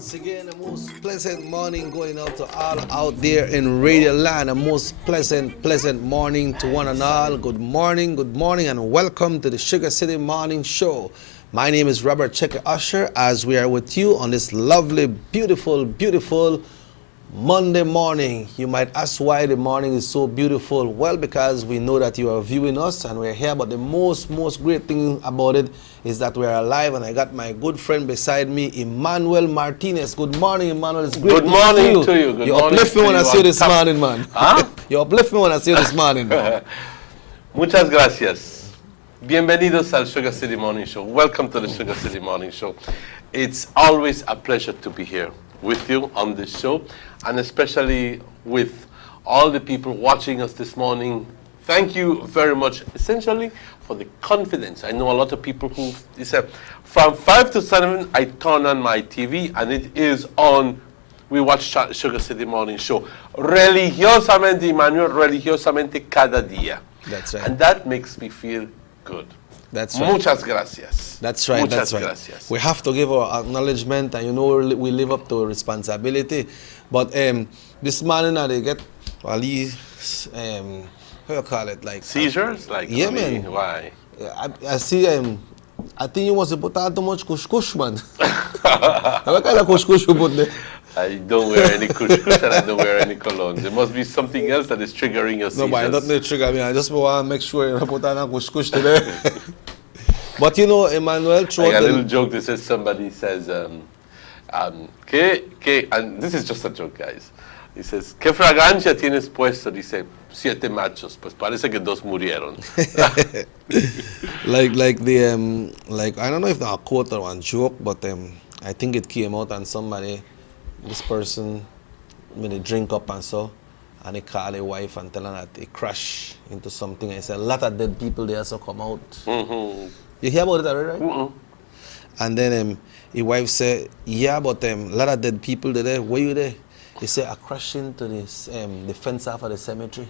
Once again, a most pleasant morning going out to all out there in Radio Land. A most pleasant morning to one and all. Good morning, and welcome to the Sugar City Morning Show. My name is Robert Checker Usher, as we are with you on this lovely, beautiful Monday morning. You might ask why the morning is so beautiful. Well, because we know that you are viewing us and we're here, but the most great thing about it is that we're alive, and I got my good friend beside me, Emmanuel Martinez. Good morning, Emmanuel. It's great Good morning to you. Good you morning. uplift me when I see you this morning, man. Huh? You uplift me when I see you this morning. Muchas gracias. Bienvenidos al Sugar City Morning Show. Welcome to the Sugar City Morning Show. It's always a pleasure to be here with you on this show, and especially with all the people watching us this morning. Thank you very much, essentially, for the confidence. I know a lot of people who say, from 5 to 7, I turn on my TV, and it is on. We watch Sugar City Morning Show. Religiosamente, Emmanuel, religiosamente cada día. That's right. And that makes me feel good. That's right. Muchas gracias. That's right. Muchas That's right. gracias. We have to give our acknowledgement, and you know we live up to responsibility. But this morning they get how you call it, like Seizures? Like, yeah, man. Why? I see. I think you must put on too much kush, man. What kind of kush you put there? I don't wear any kush and I don't wear any cologne. There must be something else that is triggering your seizures. No, but I don't need to trigger me. I just want to make sure you put on a kush today. But you know, Emmanuel, I got a little joke that says, somebody says, and this is just a joke, guys. He says, ¿qué fragancia tienes puesto? Dice, 7 machos. Pues parece que 2 murieron. like I don't know if that's a quote or a joke, but I think it came out on somebody. This person, when they drink up and so, and they call their wife and tell her that they crash into something. And say a lot of dead people there also come out. Mm-hmm. You hear about it already, right? Mm-mm. And then his wife said, yeah, but a lot of dead people there. Where you there? He said, I crashed into this, the fence off of the cemetery.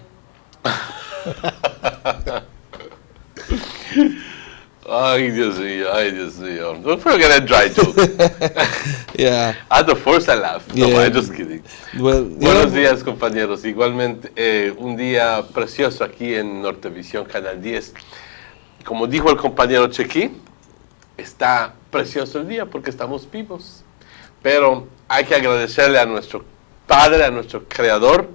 Ay, Dios mío. Don't forget that dry joke. Yeah. At the first I laughed. No, Yeah. I'm just kidding. Well, Buenos días, compañeros. Igualmente, un día precioso aquí en Nortevisión, Canal 10. Como dijo el compañero Chequi, está precioso el día porque estamos vivos. Pero hay que agradecerle a nuestro Padre, a nuestro Creador,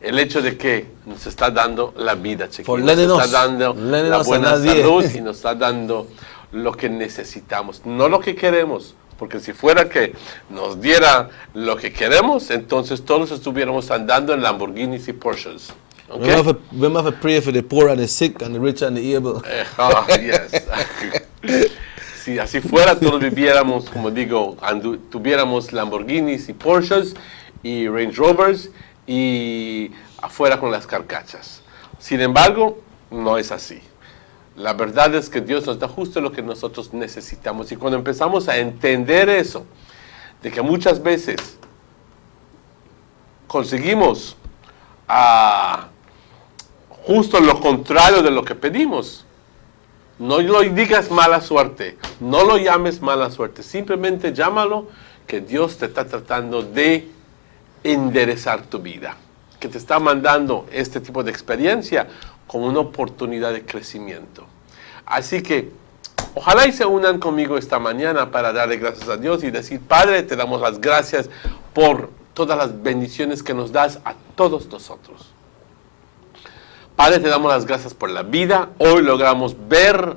el hecho de que nos está dando la vida, Chequi. Nos está dando la buena salud y nos está dando lo que necesitamos, no lo que queremos. Porque si fuera que nos diera lo que queremos, entonces todos estuviéramos andando en Lamborghinis y Porsches. Okay? We have to pray for the poor and the sick and the rich and the able. Yes. Si así fuera, todos viviéramos, como digo, tuviéramos Lamborghinis y Porsches y Range Rovers y afuera con las carcachas. Sin embargo, no es así. La verdad es que Dios nos da justo lo que nosotros necesitamos. Y cuando empezamos a entender eso, de que muchas veces conseguimos justo lo contrario de lo que pedimos, no lo digas mala suerte, no lo llames mala suerte, simplemente llámalo que Dios te está tratando de enderezar tu vida, que te está mandando este tipo de experiencia como una oportunidad de crecimiento. Así que ojalá y se unan conmigo esta mañana para darle gracias a Dios y decir, Padre, te damos las gracias por todas las bendiciones que nos das a todos nosotros. Padre, te damos las gracias por la vida. Hoy logramos ver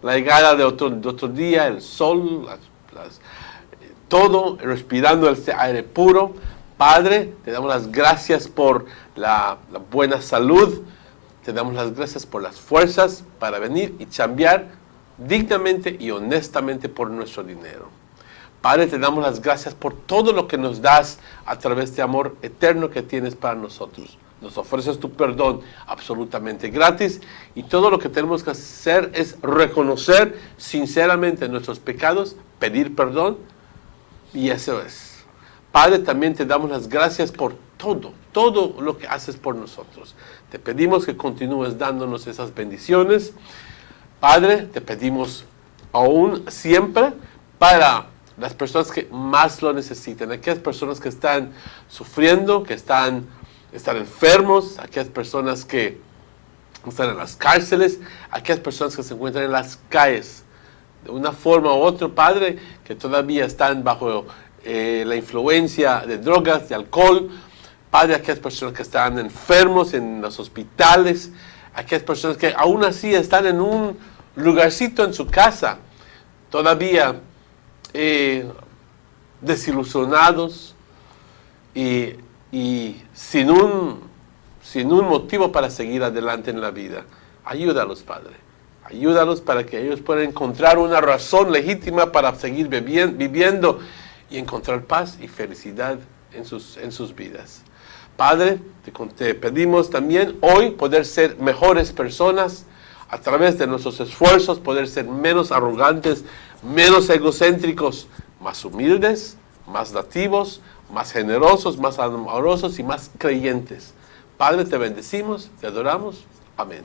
la llegada de otro día, el sol, todo, respirando este aire puro. Padre, te damos las gracias por la buena salud. Te damos las gracias por las fuerzas para venir y chambear dignamente y honestamente por nuestro dinero. Padre, te damos las gracias por todo lo que nos das a través de amor eterno que tienes para nosotros. Nos ofreces tu perdón absolutamente gratis y todo lo que tenemos que hacer es reconocer sinceramente nuestros pecados, pedir perdón y eso es. Padre, también te damos las gracias por todo lo que haces por nosotros. Te pedimos que continúes dándonos esas bendiciones. Padre, te pedimos aún siempre para las personas que más lo necesitan, aquellas personas que están sufriendo, que están enfermos, aquellas personas que están en las cárceles, aquellas personas que se encuentran en las calles, de una forma u otra, Padre, que todavía están bajo la influencia de drogas, de alcohol, Padre, aquellas personas que están enfermos en los hospitales, aquellas personas que aún así están en un lugarcito en su casa, todavía desilusionados y sin un motivo para seguir adelante en la vida. Ayúdalos, Padre. Ayúdalos para que ellos puedan encontrar una razón legítima para seguir viviendo y encontrar paz y felicidad en sus vidas. Padre, te pedimos también hoy poder ser mejores personas a través de nuestros esfuerzos, poder ser menos arrogantes, menos egocéntricos, más humildes, más nativos, más generosos, más amorosos y más creyentes. Padre, te bendecimos, te adoramos. Amén.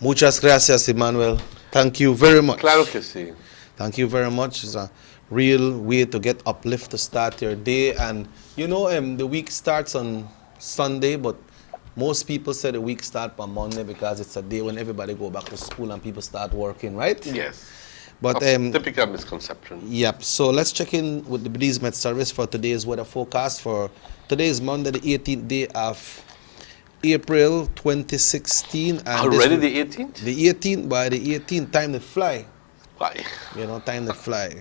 Muchas gracias, Emmanuel. Thank you very much. Claro que sí. Thank you very much. It's a real way to get uplift to start your day. And you know, the week starts on Sunday, but most people say the week starts on Monday because it's a day when everybody go back to school and people start working, right? Yes. But Typical misconception. yep. So let's check in with the Belize Met Service for today's weather forecast. For today is Monday, the 18th day of April 2016. And Already the 18th? The 18th, by the 18th, time to fly. Why? You know, time to fly.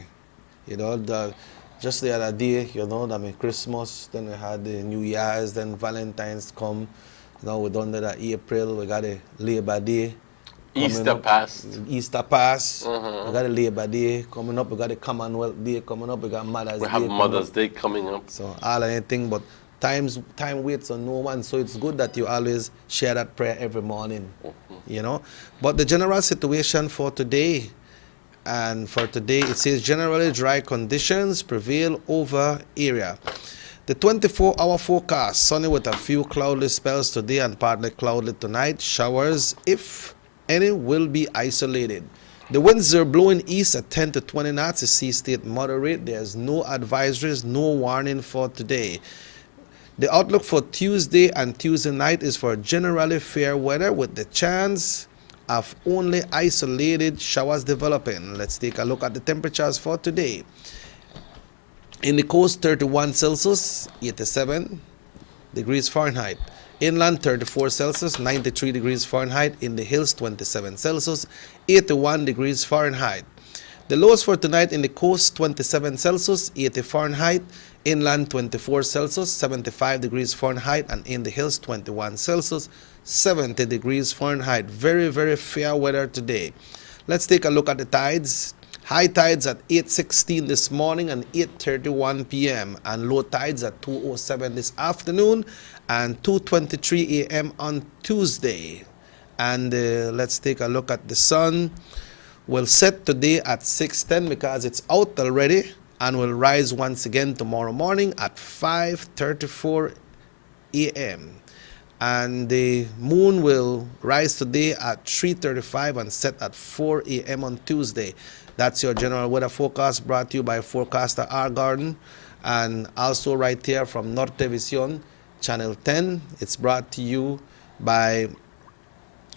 You know, just the other day, you know, I mean, Christmas, then we had the New Year's, then Valentine's come. You know, we're done to that April, we got the Labor Day. Easter passed. Easter pass. We got the Labor Day coming up, we got the Commonwealth Day coming up, we got Mother's Day. We have Mother's Day coming up. So all anything, but time waits on no one, so it's good that you always share that prayer every morning, you know. But the general situation for today, it says generally dry conditions prevail over area. The 24-hour forecast, sunny with a few cloudy spells today and partly cloudy tonight. Showers, if any, will be isolated. The winds are blowing east at 10 to 20 knots. The sea state moderate. There's no advisories, no warning for today. The outlook for Tuesday and Tuesday night is for generally fair weather with the chance of only isolated showers developing. Let's take a look at the temperatures for today. In the coast, 31 Celsius, 87 degrees Fahrenheit. Inland, 34 Celsius, 93 degrees Fahrenheit. In the hills, 27 Celsius, 81 degrees Fahrenheit. The lows for tonight in the coast, 27 Celsius, 80 Fahrenheit. Inland, 24 Celsius, 75 degrees Fahrenheit. And in the hills, 21 Celsius, 70 degrees Fahrenheit. Very, very fair weather today. Let's take a look at the tides. High tides at 8:16 this morning and 8:31 p.m. and low tides at 2:07 this afternoon and 2:23 a.m. on Tuesday. And let's take a look at the sun. Will set today at 6:10 because it's out already, and will rise once again tomorrow morning at 5:34 a.m. And the moon will rise today at 3:35 and set at 4 a.m. on Tuesday. That's your general weather forecast brought to you by forecaster R. Garden, and also right here from Norte Visión, Channel 10. It's brought to you by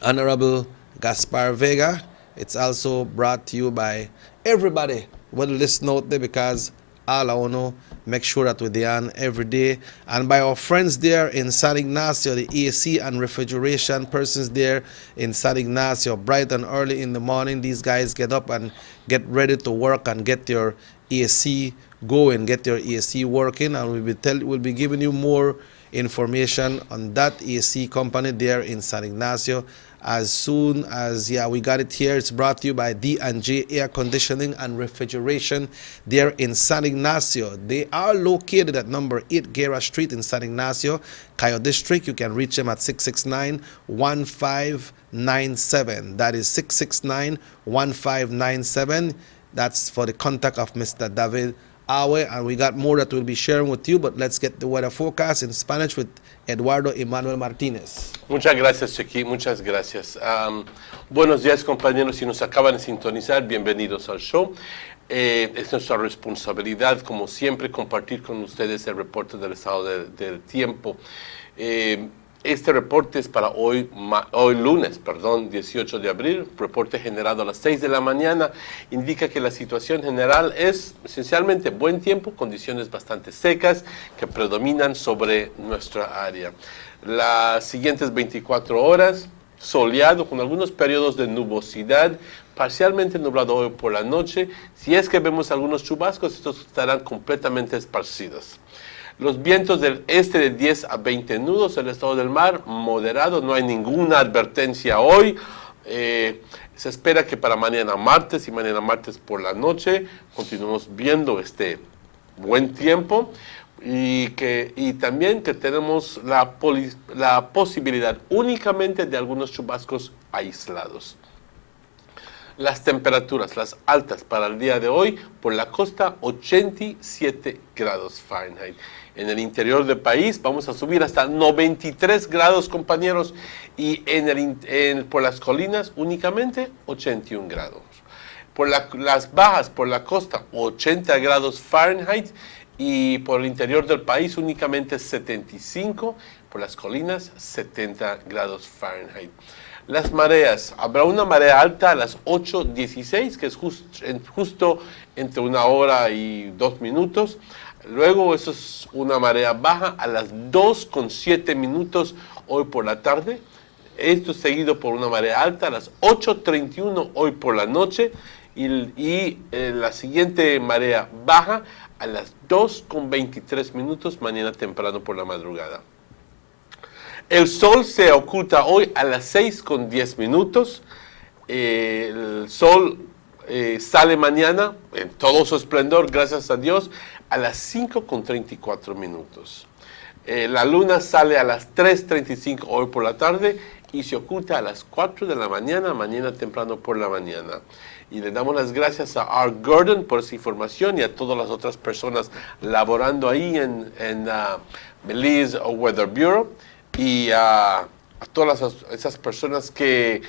Honorable Gaspar Vega. It's also brought to you by everybody. Well, listen out there because all I want to make sure that we're there every day. And by our friends there in San Ignacio, the AC and refrigeration persons there in San Ignacio, bright and early in the morning, these guys get up and get ready to work and get your AC going, get your AC working. And we'll be giving you more information on that AC company there in San Ignacio as soon as we got it here. It's brought to you by D&J Air Conditioning and Refrigeration there in San Ignacio. They are located at number 8 Guerra Street in San Ignacio, Cayo District. You can reach them at 669-1597. That is 669-1597. That's for the contact of Mr. David Awe, and we got more that we'll be sharing with you, but let's get the weather forecast in Spanish with Eduardo Emmanuel Martínez. Muchas gracias, Chequi, muchas gracias. Buenos días, compañeros, si nos acaban de sintonizar, bienvenidos al show. Es nuestra responsabilidad, como siempre, compartir con ustedes el reporte del estado del tiempo. Este reporte es para hoy lunes, 18 de abril. Reporte generado a las 6 de la mañana. Indica que la situación general es esencialmente buen tiempo, condiciones bastante secas que predominan sobre nuestra área. Las siguientes 24 horas, soleado con algunos periodos de nubosidad, parcialmente nublado hoy por la noche. Si es que vemos algunos chubascos, estos estarán completamente esparcidos. Los vientos del este de 10 a 20 nudos, el estado del mar moderado, no hay ninguna advertencia hoy. Se espera que para mañana martes y mañana martes por la noche continuemos viendo este buen tiempo y también que tenemos la posibilidad únicamente de algunos chubascos aislados. Las temperaturas, las altas para el día de hoy, por la costa 87 grados Fahrenheit. En el interior del país vamos a subir hasta 93 grados, compañeros, y por las colinas únicamente 81 grados. Por las bajas, por la costa, 80 grados Fahrenheit, y por el interior del país únicamente 75, por las colinas 70 grados Fahrenheit. Las mareas, habrá una marea alta a las 8:16, que es justo entre 1 hora y 2 minutos. Luego eso es una marea baja a las 2:07 hoy por la tarde. Esto es seguido por una marea alta a las 8:31 hoy por la noche. Y la siguiente marea baja a las 2:23 mañana temprano por la madrugada. El sol se oculta hoy a las 6:10. El sol sale mañana en todo su esplendor, gracias a Dios, a las 5:34. La luna sale a las 3:35 hoy por la tarde y se oculta a las 4 de la mañana, mañana temprano por la mañana. Y le damos las gracias a Art Gordon por esa información y a todas las otras personas laborando ahí en Belize Weather Bureau. Y a todas esas personas que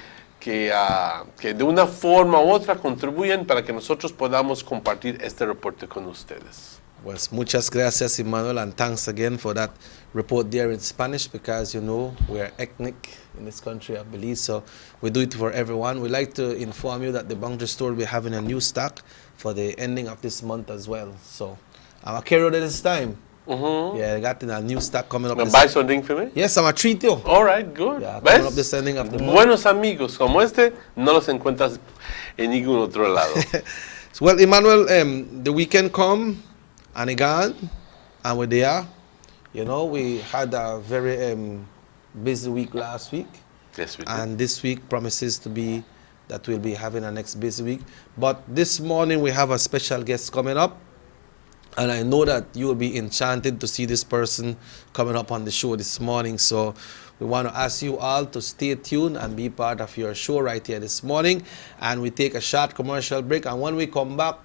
de una forma u otra contribuyen para que nosotros podamos compartir este reporte con ustedes. Pues muchas gracias, Emmanuel, and thanks again for that report there in Spanish, because you know we are ethnic in this country, I believe, so we do it for everyone. We'd like to inform you that the Boundary Store will be having a new stock for the ending of this month as well. So I'm a carrier this time. Yeah, I got a new stock coming up. ¿Buy something for me? Yes, I'm a treat you. All right, good. Yeah, ¿Ves? coming up this ending of the month. Buenos amigos como este no los encuentras en ningún otro lado. Well, Emmanuel, the weekend come and it gone, and we're there. You know, we had a very busy week last week. Yes, we did. And this week promises to be that we'll be having a next busy week. But this morning we have a special guest coming up. And I know that you will be enchanted to see this person coming up on the show this morning. So we want to ask you all to stay tuned and be part of your show right here this morning. And we take a short commercial break. And when we come back,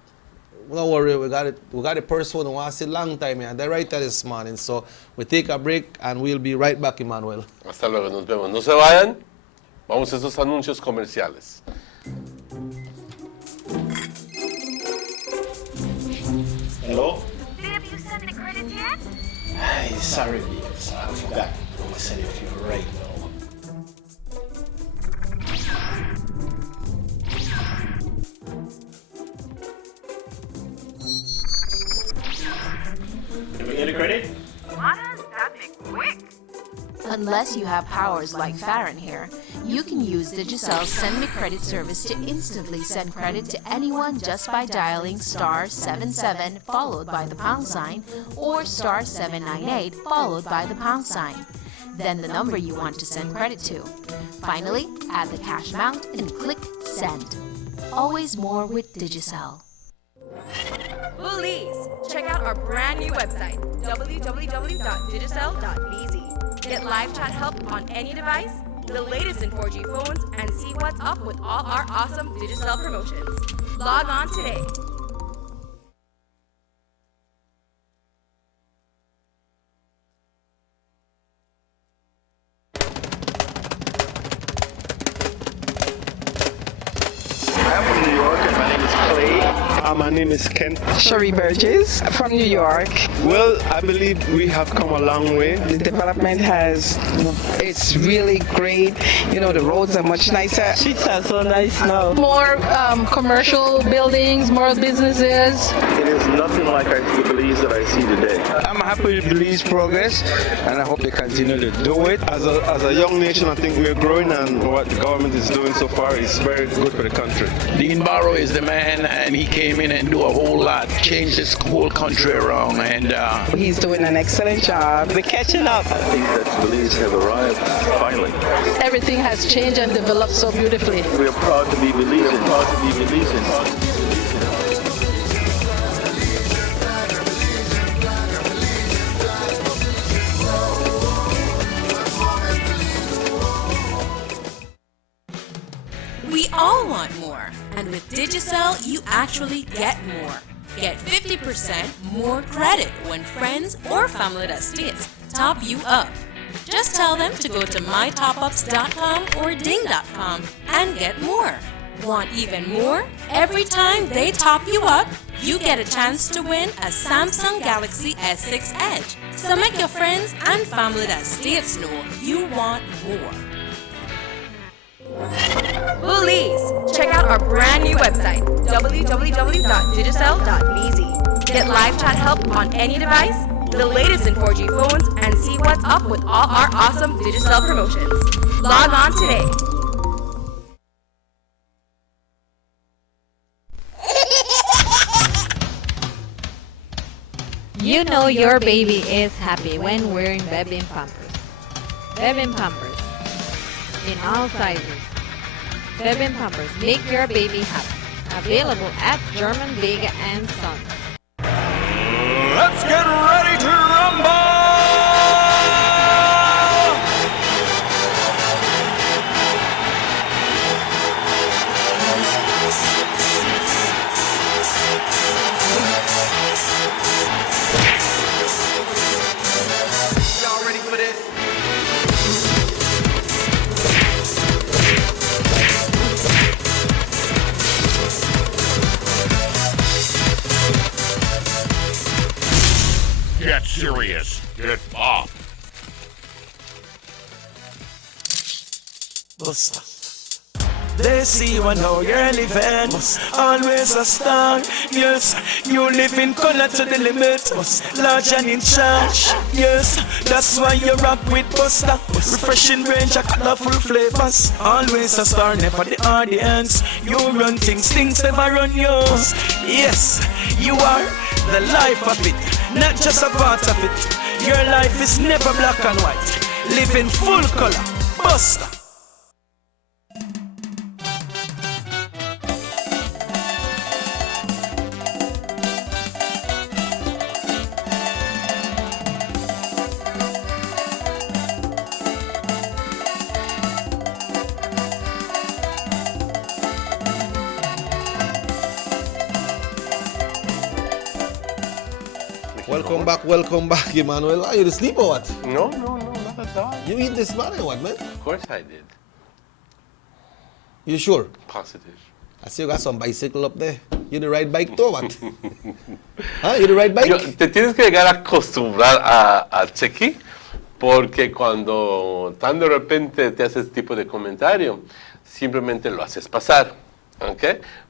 don't worry, we got a person who wants a long time here. They're right there this morning. So we take a break and we'll be right back, Emmanuel. Hasta luego, nos vemos. No se vayan. Vamos a esos anuncios comerciales. Hello? Have you sent the credit yet? Ay, sorry, Beans. I forgot. I'm gonna send it to you right now. Did we get a credit? What? That'd be quick. Unless you have powers like Farron here, you can use Digicel's Send Me Credit service to instantly send credit to anyone just by dialing *77 followed by the # or *798 followed by the #, then the number you want to send credit to. Finally, add the cash amount and click Send. Always more with Digicel. Please check out our brand new website, www.digicel.bz. Get live chat help on any device, the latest in 4G phones, and see what's up with all our awesome Digicel promotions. Log on today. I'm from New York and my name is Clay. My name is Ken. Cherie Burgess from New York. Well, I believe we have come a long way. The development it's really great. You know, the roads are much nicer. Streets are so nice now. More commercial buildings, more businesses. It is nothing like the Belize that I see today. I'm happy with Belize progress, and I hope they continue to do it. As a young nation, I think we're growing, and what the government is doing so far is very good for the country. Dean Barrow is the man, and he came in and do a whole lot, changed this whole country around, and he's doing an excellent job. We're catching up. I think that Belize have arrived finally. Everything has changed and developed so beautifully. We are proud to be Belizean, proud to be Belizean. We all want more, and with Digicel, you actually get more. Get 50% more credit when friends or family that states top you up. Just tell them to go to mytopups.com or ding.com and get more. Want even more? Every time they top you up, you get a chance to win a Samsung Galaxy S6 Edge. So make your friends and family that states know you want more. Please check out our brand new website, www.digicel.bz. Get live chat help on any device, the latest in 4G phones, and see what's up with all our awesome Digicel promotions. Log on today. You know your baby is happy when wearing Bebin Pampers. Bebin Pampers in all sizes. Bebin Pampers make your baby happy. Available at German Vega and Sons. Let's get ready to rumble! Y'all ready for this? Get serious. Get up. Buster. They see you and how you're living. Always a star. Yes, you live in color to the limit. Large and in charge. Yes, that's why you rock with Buster. Refreshing range of colorful flavors. Always a star, never the audience. You run things, things never run yours. Yes, you are the life of it, not just a part of it. Your life is never black and white. Live in full color. Buster. Welcome back, Emmanuel. Are you asleep or what? No, not at all. You eat this morning, what, man? Of course I did. You sure? Positive. I see you got some bicycle up there. You the right bike too, what? ¿Ah? You the right bike? Te tienes que llegar a acostumbrar a Chequi, porque cuando tan de repente te hace este tipo de comentario, simplemente lo haces pasar, ¿ok?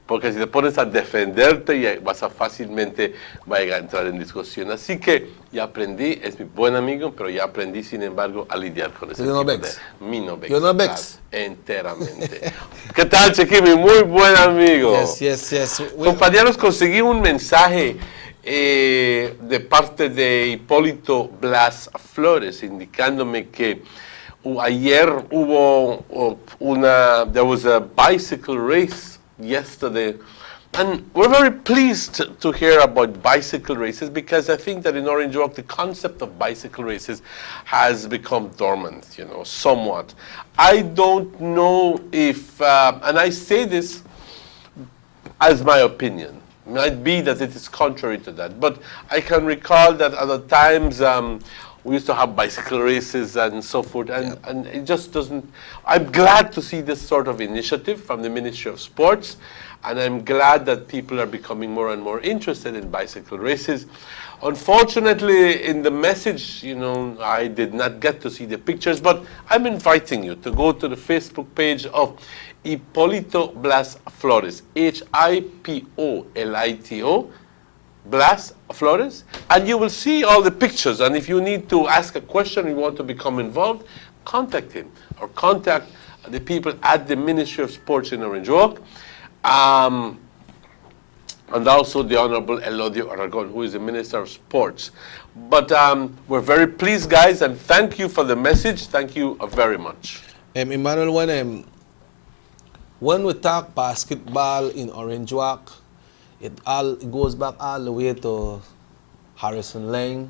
Porque si te pones a defenderte, ya vas a fácilmente va a entrar en discusión. Así que ya aprendí, es mi buen amigo, pero ya aprendí, sin embargo, a lidiar con ese tipo de... Mi no vex. Yo no vex. Enteramente. ¿Qué tal, Chequi? Mi muy buen amigo. Yes. Compañeros, conseguí un mensaje de parte de Hipólito Blas Flores, indicándome que ayer hubo there was a bicycle race yesterday, and we're very pleased to hear about bicycle races, because I think that in Orange Walk the concept of bicycle races has become dormant, somewhat. I don't know if, and I say this as my opinion, might be that it is contrary to that, but I can recall that at the times we used to have bicycle races and so forth, and it just doesn't. I'm glad to see this sort of initiative from the Ministry of Sports, and I'm glad that people are becoming more and more interested in bicycle races. Unfortunately, in the message, I did not get to see the pictures, but I'm inviting you to go to the Facebook page of Hipólito Blas Flores, Hipolito Blas Flores, and you will see all the pictures. And if you need to ask a question, you want to become involved, contact him or contact the people at the Ministry of Sports in Orange Walk, and also the Honorable Elodio Aragon, who is the Minister of Sports. But we're very pleased, guys, and thank you for the message. Thank you very much. Emmanuel, when we talk basketball in Orange Walk, it goes back all the way to Harrison Lane.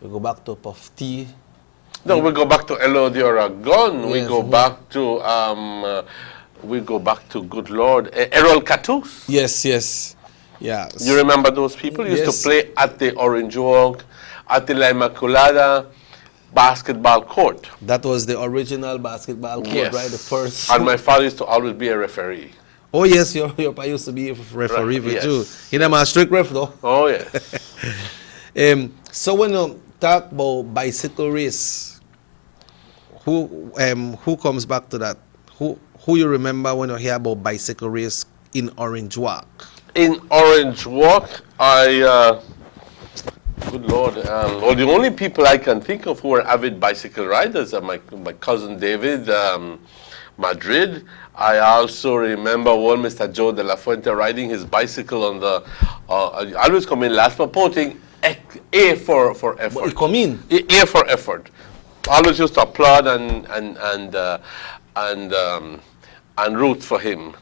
We go back to Puff T. No, we go back to Elodio Aragon. Yes, we go back to good Lord, Errol Catus. Yes. Yeah. You remember those people? Used to play at the Orange Walk, at the La Immaculada basketball court. That was the original basketball court, right? The first. And my father used to always be a referee. Oh yes, your pa used to be a referee for too. He never a strict ref though. Oh yes. So when you talk about bicycle race, who comes back to that? Who you remember when you hear about bicycle race in Orange Walk? In Orange Walk, good Lord, well, the only people I can think of who are avid bicycle riders are my cousin David Madrid. I also remember one Mr. Joe de la Fuente riding his bicycle on the, I always come in last, but putting A for effort. Come in. A for effort. Always used to applaud and root for him.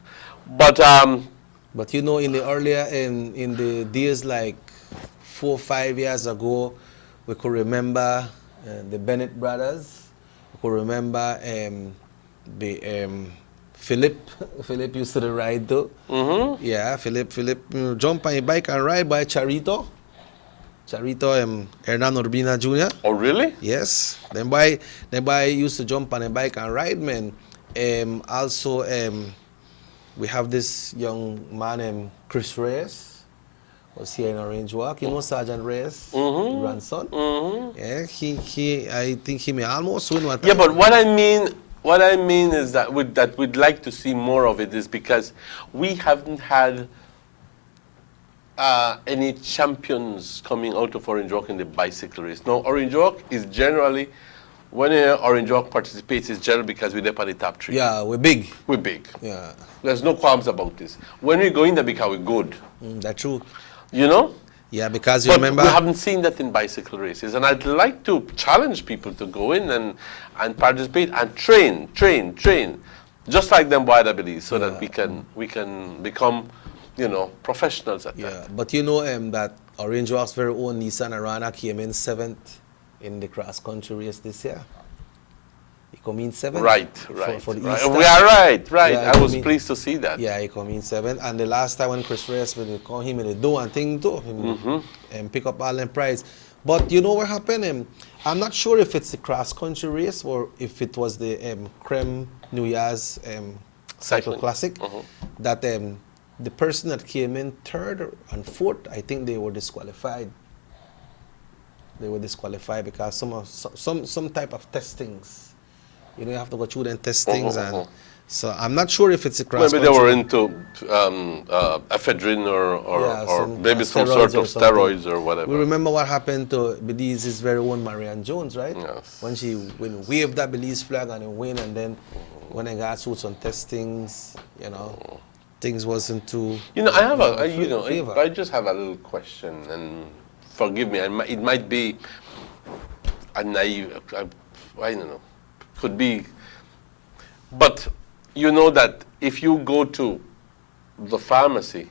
But in the earlier, in the days like 4 or 5 years ago, we could remember the Bennett brothers. We could remember Philip used to ride too. Mm-hmm. Yeah, Philip jump on a bike and ride by Charito, Hernan Urbina Jr. Oh, really? Yes. Then boy used to jump on a bike and ride, man. Also, we have this young man, Chris Reyes, was here in Orange Walk. You know Sergeant Reyes, mm-hmm. grandson? Mm-hmm. Yeah, I think he may almost win one time. Yeah, but what I mean is that we'd like to see more of it is because we haven't had any champions coming out of Orange Walk in the bicycle race. Now, Orange Walk is generally, when Orange Walk participates, it's generally because we're up at the top 3. Yeah, we're big. We're big. Yeah. There's no qualms about this. When we go in there, because we're good. That's true. You know? Yeah, because but remember... we haven't seen that in bicycle races. And I'd like to challenge people to go in and participate and train. Just like them boys, I believe, so that we can become, professionals at that. Yeah, but that Orange Walk's very own Nissan Arana came in 7th in the cross-country race this year. He come in 7th. Right. For the right. Easter. We are right. Yeah, I was pleased to see that. Yeah, he come in 7th. And the last time when Chris Reyes, when they call him in the do and thing too, and pick up all them prize. But you know what happened? I'm not sure if it's the cross-country race or if it was the Creme New Year's Cycle Classic, that the person that came in 3rd and 4th, I think they were disqualified. They were disqualified because some type of testings. You have to go through them testings, and so I'm not sure if it's a cross. Maybe they were into ephedrine or maybe some sort of steroids or whatever. We remember what happened to Belize's very own Marianne Jones, right? Yes. When she waved that Belize flag and it win, and then when they got through some testings, things wasn't too. I have I just have a little question, and forgive me, it might be a naive. I don't know. Could be, but you know that if you go to the pharmacy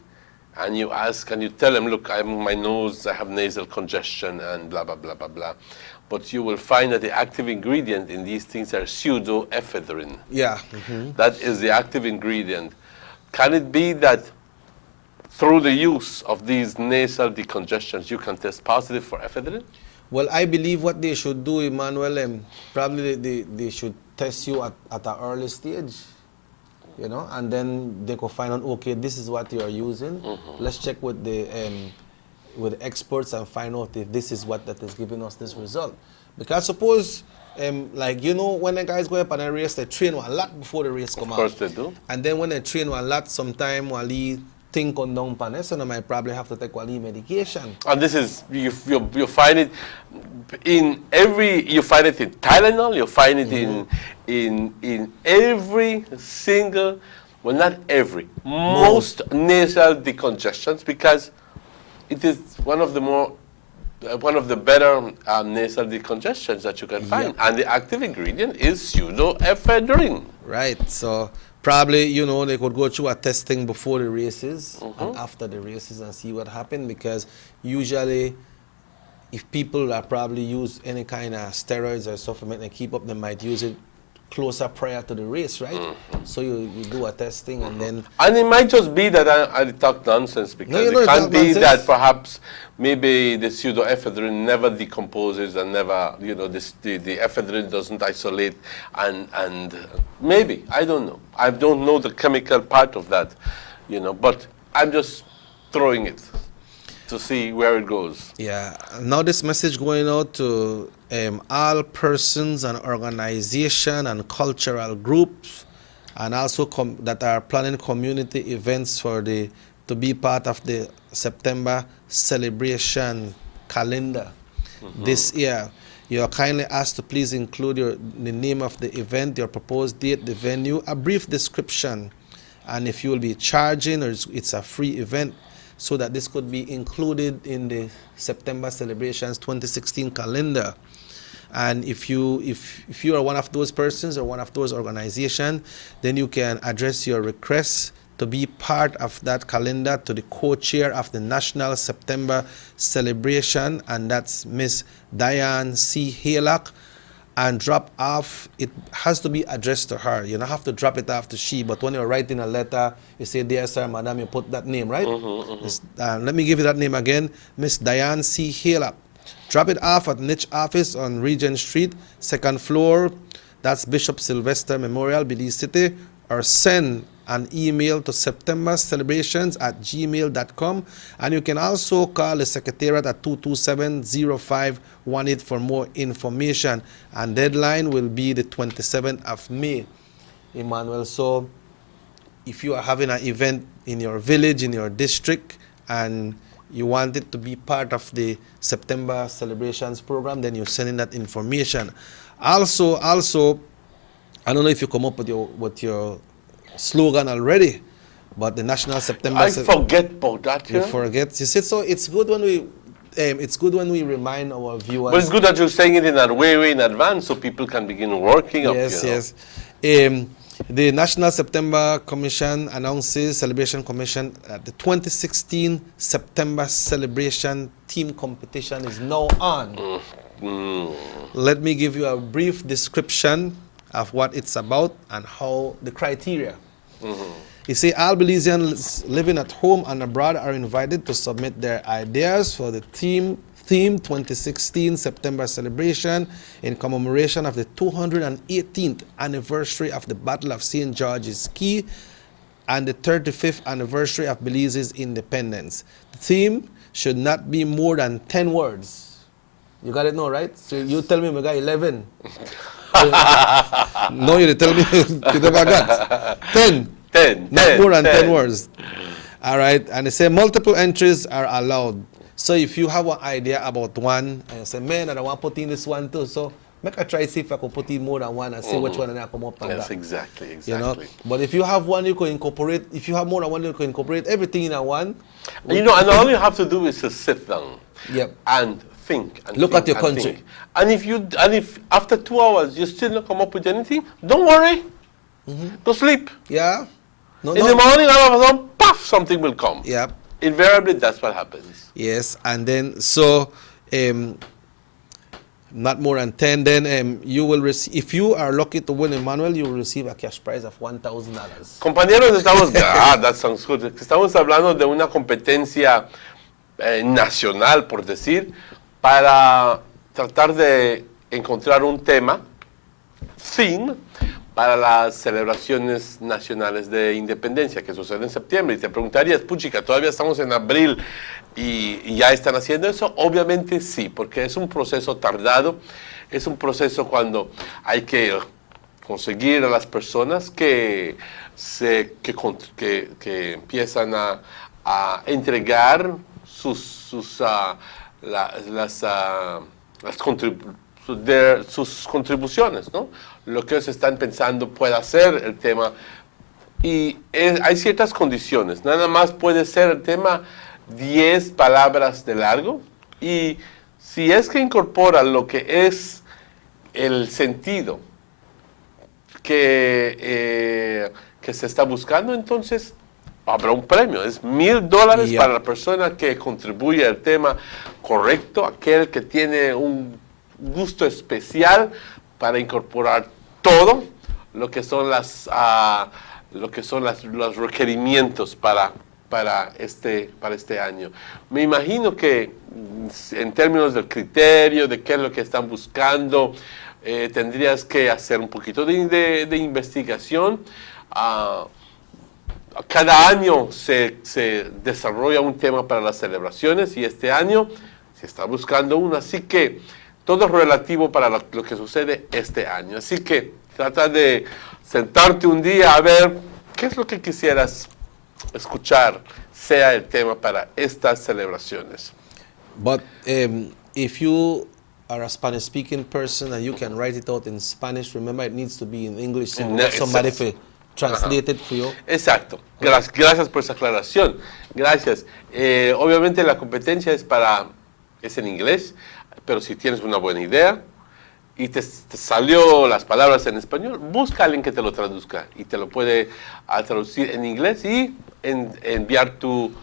and you ask and you tell them, look, my nose, I have nasal congestion and blah blah blah blah blah, but you will find that the active ingredient in these things are pseudoephedrine. Yeah. That is the active ingredient. Can it be that through the use of these nasal decongestions you can test positive for ephedrine? Well, I believe what they should do, Emmanuel, probably they should test you at an early stage, you know, and then they could find out, okay, this is what you are using. Let's check with the experts and find out if this is what that is giving us this result. Because suppose, like, you know, when the guys go up on a race, they train a lot before the race come out. Of course they do. And then when they train a lot, sometime while he think on down pan, so they might probably have to take one medication. And this is, you find it in you find it in Tylenol, you find it in every single, well, not every, most nasal decongestions, because it is one of the better nasal decongestions that you can find. And the active ingredient is pseudoephedrine. Right, so probably, you know, they could go through a testing before the races and after the races and see what happened, because usually if people that probably use any kind of steroids or supplement and keep up, they might use it closer prior to the race, right? So you do a testing and then... And it might just be that I talk nonsense, because it can't be that perhaps maybe the pseudoephedrine never decomposes and never, you know, the ephedrine doesn't isolate, and maybe, I don't know. I don't know the chemical part of that, you know, but I'm just throwing it to see where it goes. Yeah, now this message going out to all persons and organizations and cultural groups, and also that are planning community events to be part of the September celebration calendar this year. You are kindly asked to please include the name of the event, your proposed date, the venue, a brief description, and if you will be charging or it's a free event, so that this could be included in the September Celebrations 2016 calendar. And if you are one of those persons or one of those organizations, then you can address your request to be part of that calendar to the co-chair of the National September Celebration, and that's Miss Diane C. Haylock, and drop off. It has to be addressed to her. You don't have to drop it off to she, but when you're writing a letter, you say, dear sir, madam, you put that name, right? Let me give you that name again, Miss Diane C. Haylock. Drop it off at Niche Office on Regent Street, 2nd floor. That's Bishop Sylvester Memorial, Belize City, or send an email to septembercelebrations@gmail.com, and you can also call the secretariat at 227-0518 for more information, and deadline will be the 27th of May, Emmanuel. So if you are having an event in your village, in your district, and you want it to be part of the September celebrations program, then you're sending that information. Also, I don't know if you come up with your slogan already, but the National September... I forget about that. You forget. You said so. It's good when we remind our viewers. But it's good that you're saying it in a way in advance, so people can begin working. Yes. The National September Commission announces, Celebration Commission, the 2016 September Celebration Team Competition is now on. Let me give you a brief description of what it's about and how the criteria. You see, all Belizeans living at home and abroad are invited to submit their ideas for the theme 2016 September celebration in commemoration of the 218th anniversary of the Battle of St. George's Caye and the 35th anniversary of Belize's independence. The theme should not be more than 10 words. You got it now, right? So you tell me we got 11. No, you tell me you never got 10. Not more than 10 words. All right, and they say multiple entries are allowed. So if you have an idea about one, and you say, man, I want to put in this one too, so make a try see if I can put in more than one and see which one and I come up on that. Yes, exactly. You know? But if you have one, you can incorporate, if you have more than one, you can incorporate everything in a one. You know, and all you have to do is to sit down and think. And look think at your and country. Think. And if after 2 hours you still not come up with anything, don't worry. Go sleep. Yeah. In the morning, all of a sudden, puff, something will come. Yeah. Invariably, that's what happens. Yes, and then so not more than 10. Then you will receive. If you are lucky to win, Emmanuel, you will receive a cash prize of $1,000. Compañeros, that sounds good. Estamos hablando de una competencia nacional, por decir, para tratar de encontrar un tema, theme, para las celebraciones nacionales de independencia que suceden en septiembre. Y te preguntarías, puchica, ¿todavía estamos en abril y ya están haciendo eso? Obviamente sí, porque es un proceso tardado, es un proceso cuando hay que conseguir a las personas que empiezan a entregar sus contribuciones, ¿no? Lo que ellos están pensando puede ser el tema. Y hay ciertas condiciones. Nada más puede ser el tema 10 palabras de largo. Y si es que incorpora lo que es el sentido que se está buscando, entonces habrá un premio. Es $1,000 para la persona que contribuye al tema correcto, aquel que tiene un gusto especial para incorporar todo lo que son los requerimientos para este año. Me imagino que en términos del criterio, de qué es lo que están buscando, tendrías que hacer un poquito de investigación. Cada año se desarrolla un tema para las celebraciones y este año se está buscando uno, así que todo es relativo para lo que sucede este año. Así que trata de sentarte un día a ver qué es lo que quisieras escuchar sea el tema para estas celebraciones. But if you are a Spanish-speaking person and you can write it out in Spanish, remember it needs to be in English, so we have somebody to translate it for you. Exacto. Gracias por esa aclaración. Gracias. Obviamente la competencia es en inglés, pero si tienes una buena idea y te salió las palabras en español, busca a alguien que te lo traduzca y te lo puede traducir en inglés y enviar tu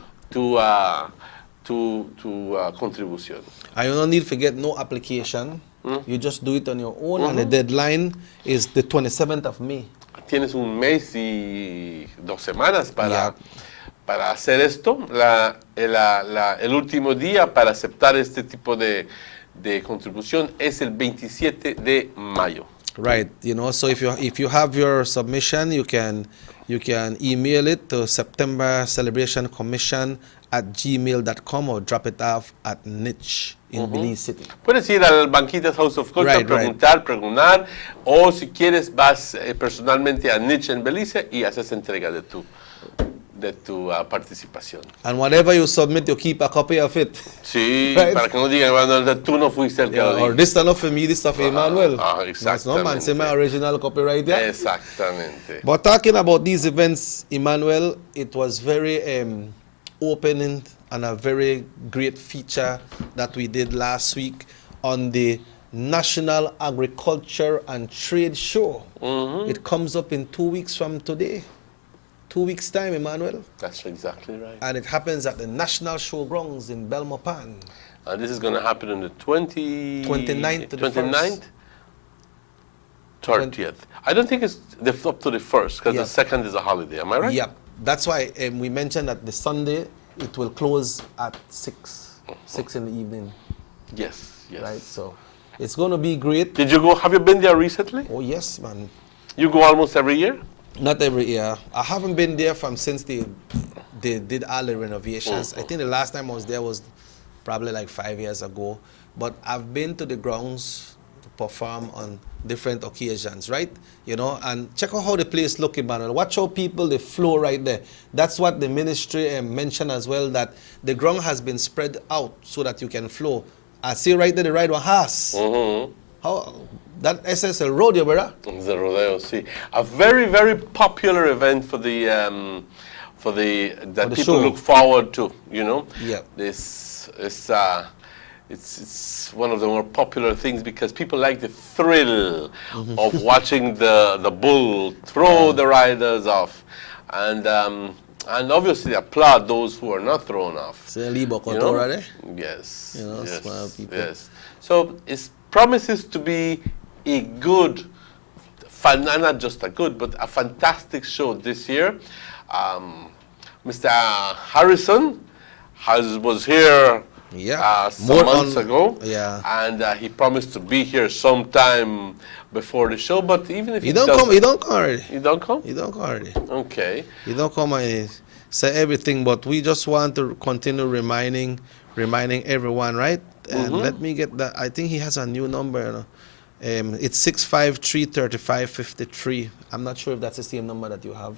contribución. And you don't need to get no application. You just do it on your own, and the deadline is the 27th of May. Tienes un mes y 2 semanas para hacer esto. El último día para aceptar este tipo de contribución es el 27 de mayo. Right, so if you have your submission, you can email it to septembercelebrationcommission@gmail.com or drop it off at Niche in Belize City. Puedes ir al Banquitas House of Culture, preguntar, o si quieres vas personalmente a Niche en Belize y haces entrega de tu participación. And whatever you submit, you keep a copy of it. Sí, right? Para que no digan, bueno, tú no fuiste el que lo dijo. Or this stuff for me, this stuff for Emmanuel. Exactamente. No man, say my original copyright there. Exactamente. But talking about these events, Emmanuel, it was very opening and a very great feature that we did last week on the National Agriculture and Trade Show. It comes up in 2 weeks from today. 2 weeks' time, Emmanuel. That's exactly right. And it happens at the National Showgrounds in Belmopan. And this is going to happen on the 29th to the 29th? 30th. I don't think it's up to the 1st, because the 2nd is a holiday. Am I right? Yeah. That's why we mentioned that the Sunday, it will close at 6 in the evening. Yes. Right, so it's going to be great. Did you go? Have you been there recently? Oh, yes, man. You go almost every year? Not every year. I haven't been there since they did all the renovations. I think the last time I was there was probably like 5 years ago. But I've been to the grounds to perform on different occasions, right? And check out how the place looks, Emmanuel. Watch how they flow right there. That's what the ministry mentioned as well, that the ground has been spread out so that you can flow. I see right there the ride one has. How that SSL rodeo, brother? The rodeo, see, a very, very popular event for that people show. Look forward to. Yeah. It's one of the more popular things because people like the thrill of watching the bull throw the riders off, and obviously applaud those who are not thrown off. Yes. Yes. So it promises to be a good, not just a good, but a fantastic show this year. Mr. Harrison was here Yeah. Some months ago. Yeah. And he promised to be here sometime before the show, but even if he don't come already. You don't come? You don't come already. Okay. You don't come and say everything, but we just want to continue reminding everyone, right? And let me get that. I think he has a new number. You know? It's 653-3553. I'm not sure if that's the same number that you have.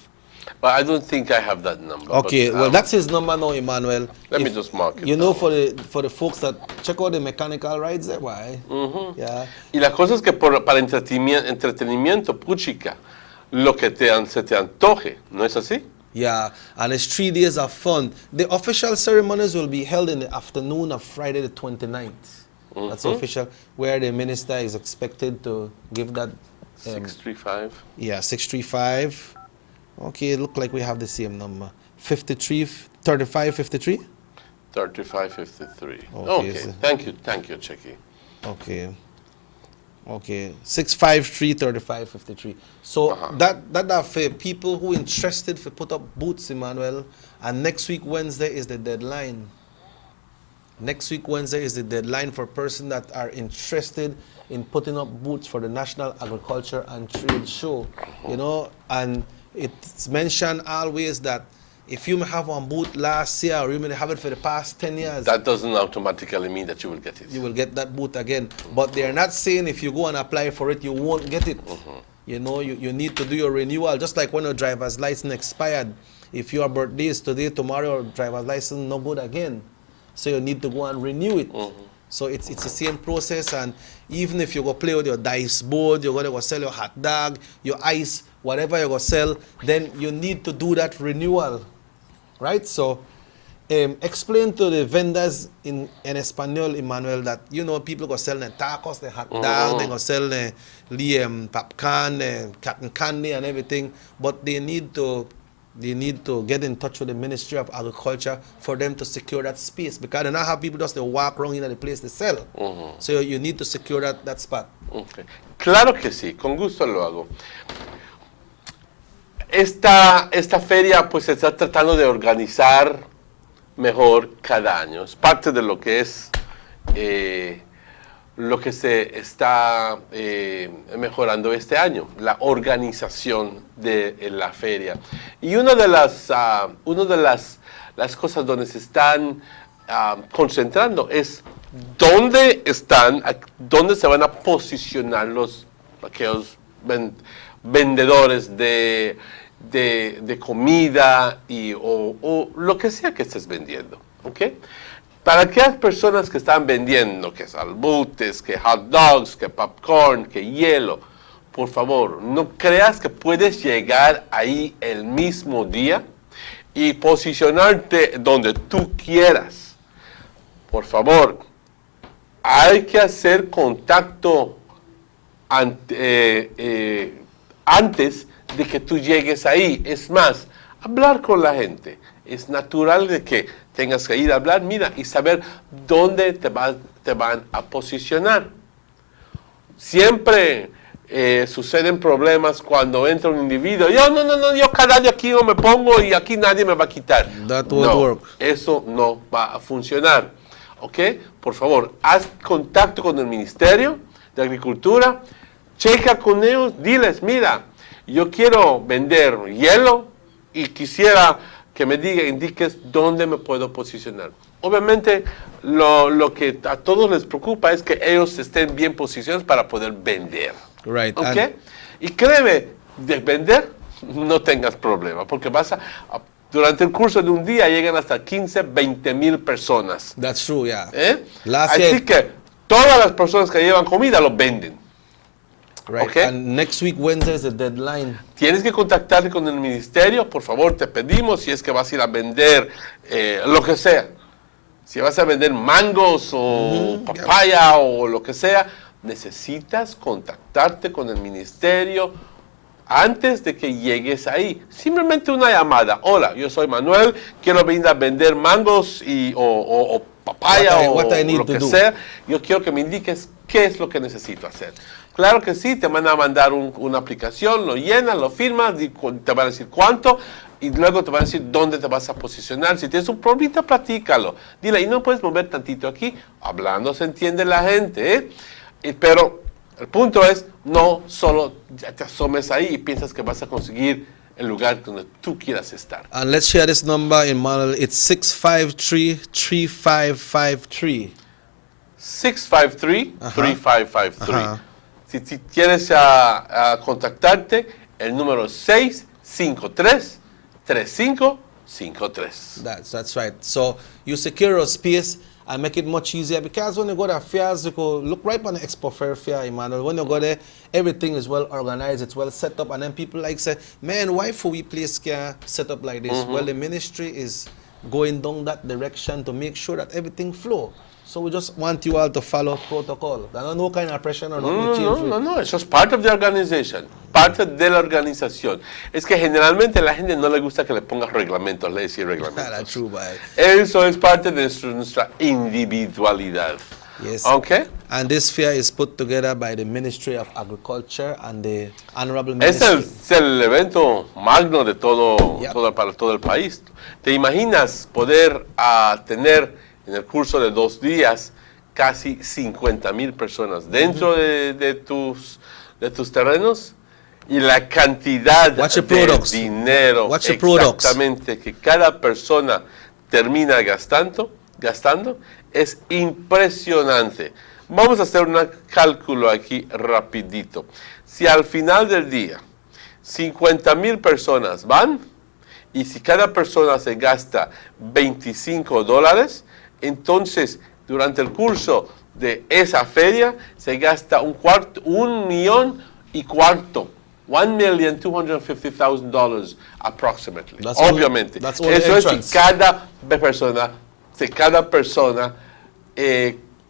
But I don't think I have that number. Okay, but, well, that's his number now, Emmanuel. Let me just mark it. You know, for the folks that check out the mechanical rides there, why? Yeah. Y la cosa es que para entretenimiento, puchica, lo que se te antoje, ¿no es así? Yeah, and it's 3 days of fun. The official ceremonies will be held in the afternoon of Friday the 29th. That's official, where the minister is expected to give that. 635. Yeah, 635. Okay, it looks like we have the same number. 3553? 3553. Okay, so thank you, Checky. Okay, 653-3553. So that for people who interested for put up booths, Emmanuel, and next week Wednesday is the deadline. Next week Wednesday is the deadline for persons that are interested in putting up booths for the National Agriculture and Trade Show. You know, and it's mentioned always that if you may have one booth last year or you may have it for the past 10 years, that doesn't automatically mean that you will get it. You will get that booth again. But they're not saying if you go and apply for it, you won't get it. You know, you need to do your renewal. Just like when your driver's license expired. If your birthday is today, tomorrow, your driver's license no good again. So you need to go and renew it. So it's the same process. And even if you go play with your dice board, you're going to go sell your hot dog, your ice, whatever you're going to sell, then you need to do that renewal. Right? So explain to the vendors in Espanol, Emmanuel, that, you know, people go sell the tacos, the hot dog, they go sell the popcorn, cotton candy and everything, but they need to get in touch with the Ministry of Agriculture for them to secure that space, because they not have people just to walk around in the place they sell. So you need to secure that spot. Okay. Claro que sí, con gusto lo hago. Esta feria pues se está tratando de organizar mejor cada año. Es parte de lo que es lo que se está mejorando este año, la organización de la feria. Y una de las cosas donde se están concentrando es dónde se van a posicionar aquellos vendedores de comida o lo que sea que estés vendiendo, ¿ok? Para aquellas personas que están vendiendo, que salbutes, que hot dogs, que popcorn, que hielo, por favor, no creas que puedes llegar ahí el mismo día y posicionarte donde tú quieras. Por favor, hay que hacer contacto antes de que tú llegues ahí. Es más, hablar con la gente. Es natural de que tengas que ir a hablar, mira, y saber dónde te van a posicionar. Siempre suceden problemas cuando entra un individuo. Yo cada año aquí no me pongo y aquí nadie me va a quitar. Eso no va a funcionar. ¿Ok? Por favor, haz contacto con el Ministerio de Agricultura, checa con ellos, diles, mira, yo quiero vender hielo y quisiera que me indiques dónde me puedo posicionar. Obviamente, lo que a todos les preocupa es que ellos estén bien posicionados para poder vender. Right. ¿Ok? Y créeme, de vender no tengas problema, porque durante el curso de un día llegan hasta 15, 20 mil personas. That's true, yeah. Así que todas las personas que llevan comida lo venden. Right. Okay. And next week Wednesday is the deadline. Tienes que contactarte con el ministerio, por favor, te pedimos, si es que vas a ir a vender lo que sea. Si vas a vender mangos o papaya o lo que sea, necesitas contactarte con el ministerio antes de que llegues ahí. Simplemente una llamada. Hola, yo soy Manuel, quiero venir a vender mangos o papaya o lo que sea. Yo quiero que me indiques qué es lo que necesito hacer. Claro que sí, te van a mandar una aplicación, lo llenas, lo firmas, te van a decir cuánto y luego te van a decir dónde te vas a posicionar. Si tienes un problemita, platícalo. Dile, y no puedes mover tantito aquí. Hablando se entiende la gente, pero el punto es, no solo te asomes ahí y piensas que vas a conseguir el lugar donde tú quieras estar. And let's share this number in model. It's 653-3553. 653-3553. Si quieres contactarte, el número es 653-3553. That's right. So you secure your space and make it much easier, because when you go to fairs, you go look right on the Expo Fair, Emmanuel. When you go there, everything is well organized, it's well set up, and then people like say, man, why for we place can set up like this? Well, the ministry is going down that direction to make sure that everything flow. So we just want you all to follow protocol. There's no kind of pressure or nothing. No, it's just part of the organization. Parte de la organización. Es que generalmente a la gente no le gusta que le pongas reglamentos, leyes y reglamentos. That's true, boy. Eso es parte de nuestra individualidad. Yes. Okay. And this fair is put together by the Ministry of Agriculture and the Honorable Ministry. Es el evento magno de para todo el país. ¿Te imaginas poder tener en el curso de 2 días casi 50,000 personas dentro de tus terrenos? Y la cantidad de dinero exactamente que cada persona termina gastando es impresionante. Vamos a hacer un cálculo aquí rapidito. Si al final del día 50,000 personas van y si cada persona se gasta $25, entonces durante el curso de esa feria se gasta $1.25 million. $1,250,000 approximately. Obviamente. Eso es que cada persona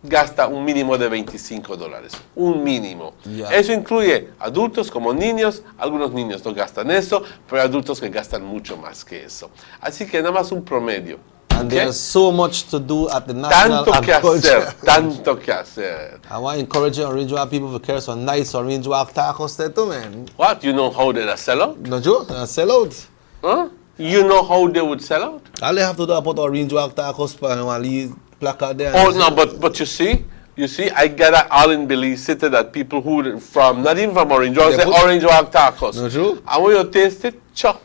gasta un mínimo de $25. Un mínimo. Yeah. Eso incluye adultos como niños. Algunos niños no gastan eso, pero hay adultos que gastan mucho más que eso. Así que nada más un promedio. And there's so much to do at the National Agriculture. Tanto que hacer. I want to encourage you Orange Walk people to carry some nice Orange Walk tacos there too, man. What? You know how they sell out? No joke, sell out. Huh? You know how they would sell out? All they have to do is put Orange Walk tacos and one placard there. Oh no, but you see, I got it all in Belize City that people who not even from Orange Walk say Orange Walk tacos. No true? And when you taste it, chop.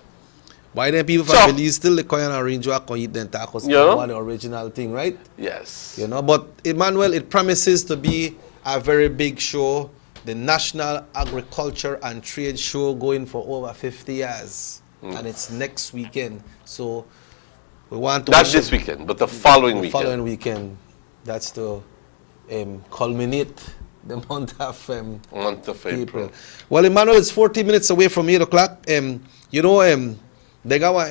Why then people from Belize still they call Orange Walk and eat them tacos? You know? The original thing, right? Yes. You know, but Emmanuel, it promises to be a very big show. The National Agriculture and Trade Show going for over 50 years. And it's next weekend. So we want to... Not this weekend, but the following weekend. The following weekend. That's to culminate the month of April. Well, Emmanuel, it's 40 minutes away from 8 o'clock. You know, they got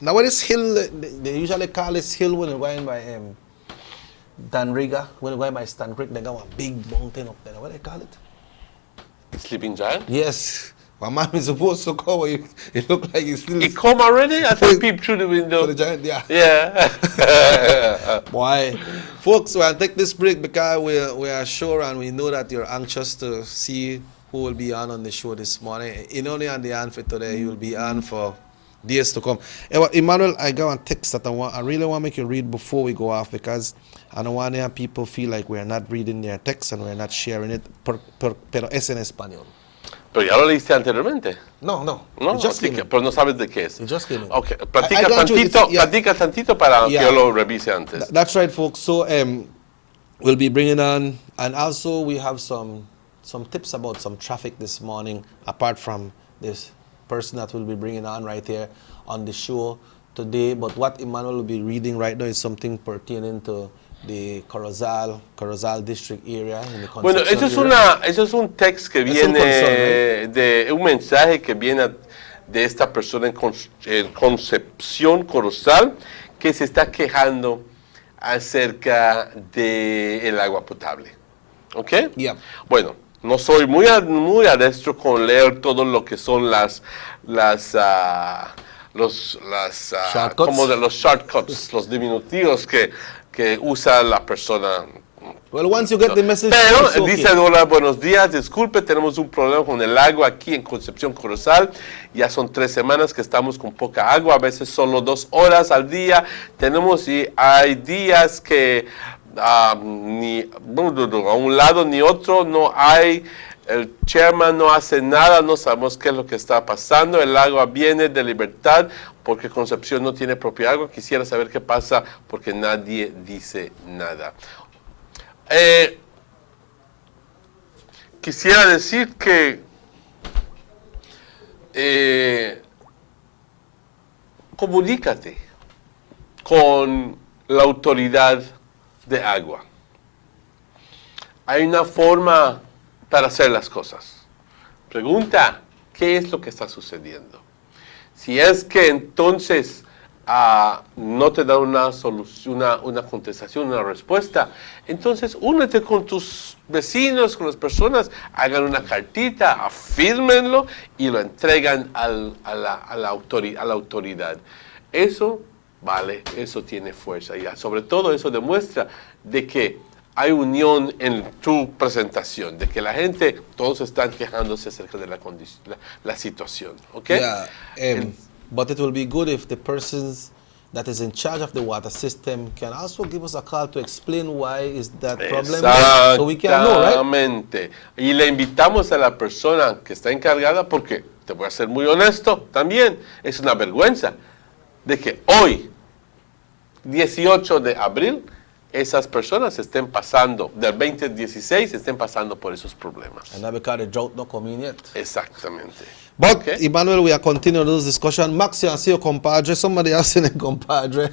now what is hill? They usually call this hill when you're going by Danriga. When you're going by Stan Creek, they got a big mountain up there. What do they call it? Sleeping Giant? Yes. My mom is supposed to come. It looked like it's still... It come already? I thought peep through the window. The giant, yeah. Yeah. Boy. Folks, we'll take this break because we are sure and we know that you're anxious to see who will be on the show this morning. Not only on the on for today, he will be on for days to come. Emmanuel, I got a text that I really want to make you read before we go off, because I don't want to have people feel like we're not reading their text and we're not sharing it, pero es en español. Pero ya lo leíste anteriormente. No. Pero no sabes de qué es. Okay. Platica tantito para que yo lo revise antes. That's right, folks. So we'll be bringing on, and also we have some tips about some traffic this morning, apart from this person that we'll be bringing on right here on the show today. But what Emmanuel will be reading right now is something pertaining to the Corozal district area. Bueno, eso es un text que viene de un mensaje que viene de esta persona en Concepción Corozal, que se está quejando acerca del agua potable. ¿Ok? Yeah. Bueno, no soy muy adestro con leer todo lo que son los shortcuts, los diminutivos que usa la persona Well, once you get the message, Pero it's okay. dice, hola, buenos días, disculpe, tenemos un problema con el agua aquí en Concepción Corozal. Ya son 3 semanas que estamos con poca agua, a veces solo 2 horas al día. Tenemos y hay días que ni a un lado ni otro no hay. El chairman no hace nada, no sabemos qué es lo que está pasando. El agua viene de Libertad porque Concepción no tiene propia agua. Quisiera saber qué pasa porque nadie dice nada. Quisiera decir que comunícate con la autoridad de agua. Hay una forma para hacer las cosas. Pregunta, ¿qué es lo que está sucediendo? Si es que entonces no te da una solución, una contestación, una respuesta, entonces únete con tus vecinos, con las personas, hagan una cartita, afírmenlo y lo entregan a la autoridad. Eso vale, eso tiene fuerza y sobre todo eso demuestra de que hay unión en tu presentación, de que la gente, todos están quejándose acerca de la situación, ¿ok? Yeah, but it will be good if the persons that is in charge of the water system can also give us a call to explain why is that problem there, so we can know, right? Exactamente. Y le invitamos a la persona que está encargada, porque te voy a ser muy honesto también, es una vergüenza de que hoy, 18 de abril, esas personas estén pasando, del 2016, estén pasando por esos problemas. And that because the drought not coming yet. Exactamente. But, Okay. Emmanuel, we are continuing this discussion. Max, you see your compadre. Somebody else in a compadre.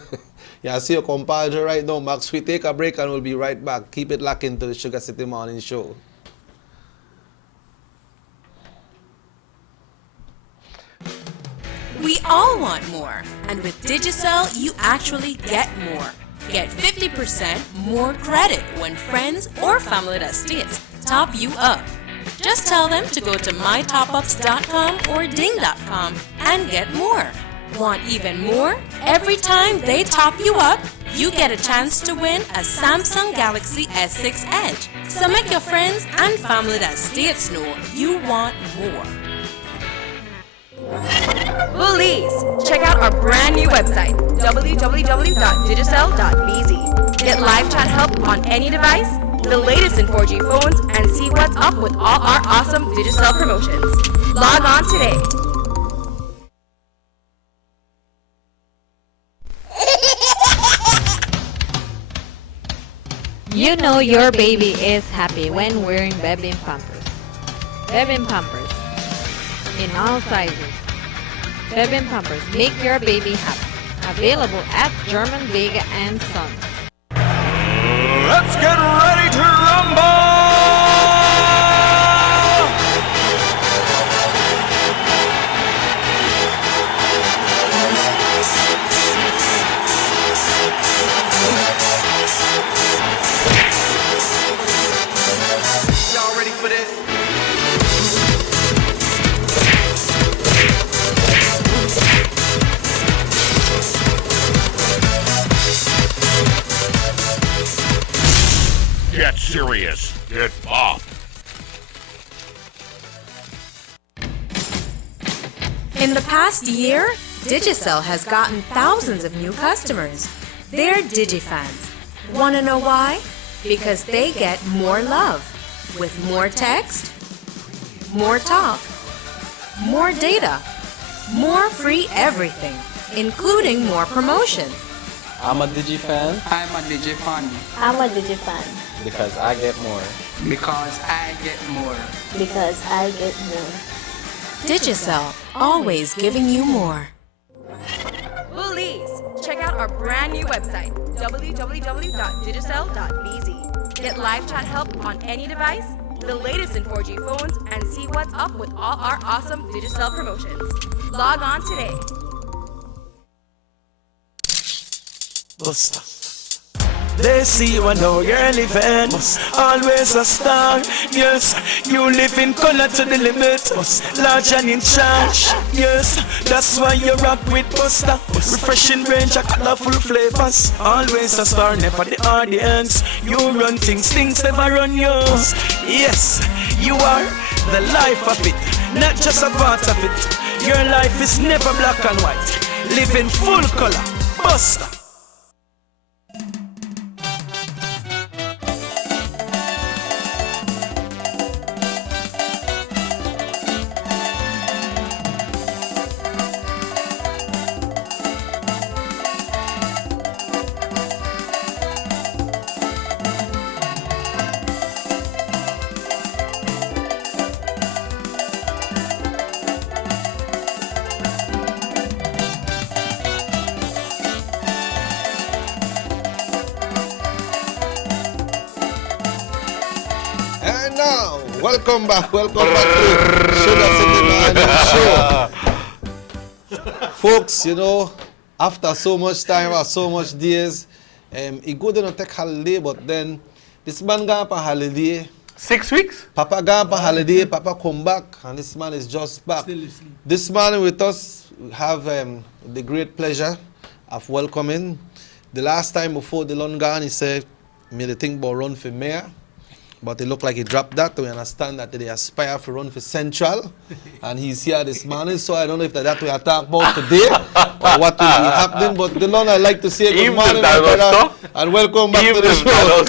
You see your compadre right now, Max. We take a break and we'll be right back. Keep it locked into the Sugar City Morning Show. We all want more, and with Digicel, you actually get more. Get 50% more credit when friends or family that states top you up. Just tell them to go to mytopups.com or ding.com and get more. Want even more? Every time they top you up, you get a chance to win a Samsung Galaxy S6 Edge. So make your friends and family that states know you want more. Please check out our brand new website, www.digicel.bz. Get live chat help on any device, the latest in 4G phones, and see what's up with all our awesome Digicel promotions. Log on today. You know your baby is happy when wearing Bebin Pampers. Bebin Pampers in all sizes. Bebin Pampers make your baby happy. Available at German Vega and Sons. Let's get ready to rumble! Y'all ready for this? Get serious. Get up. In the past year, Digicel has gotten thousands of new customers. They're DigiFans. Wanna know why? Because they get more love with more text, more talk, more data, more free everything, including more promotions. I'm a DigiFan. I'm a DigiFan. I'm a DigiFan. Because I get more. Because I get more. Because I get more. Digicel, always giving you more. Please check out our brand new website, www.digicel.bz. Get live chat help on any device, the latest in 4G phones, and see what's up with all our awesome Digicel promotions. Log on today. They see you and know you're living. Always a star. Yes, you live in color to the limit. Large and in charge. Yes, that's why you rock with Buster. Refreshing range of colorful flavors. Always a star, never the audience. You run things never run you. Yes, you are the life of it, not just a part of it. Your life is never black and white. Live in full color. Buster. Welcome back to Sugar City Morning Show. Folks, you know, after so much time, after so much days, he go to take holiday, but then this man gone on holiday. 6 weeks? Papa gone on holiday, Papa come back, and this man is just back. This morning with us, we have the great pleasure of welcoming. The last time before the long gone, he said, made a thing about run for mayor. But it looked like he dropped that. We understand that they aspire to run for Central. And he's here this morning. So I don't know if that's what we are talking about today or what will be happening. But Delon, I'd like to say good morning, my brother, and welcome back to the show.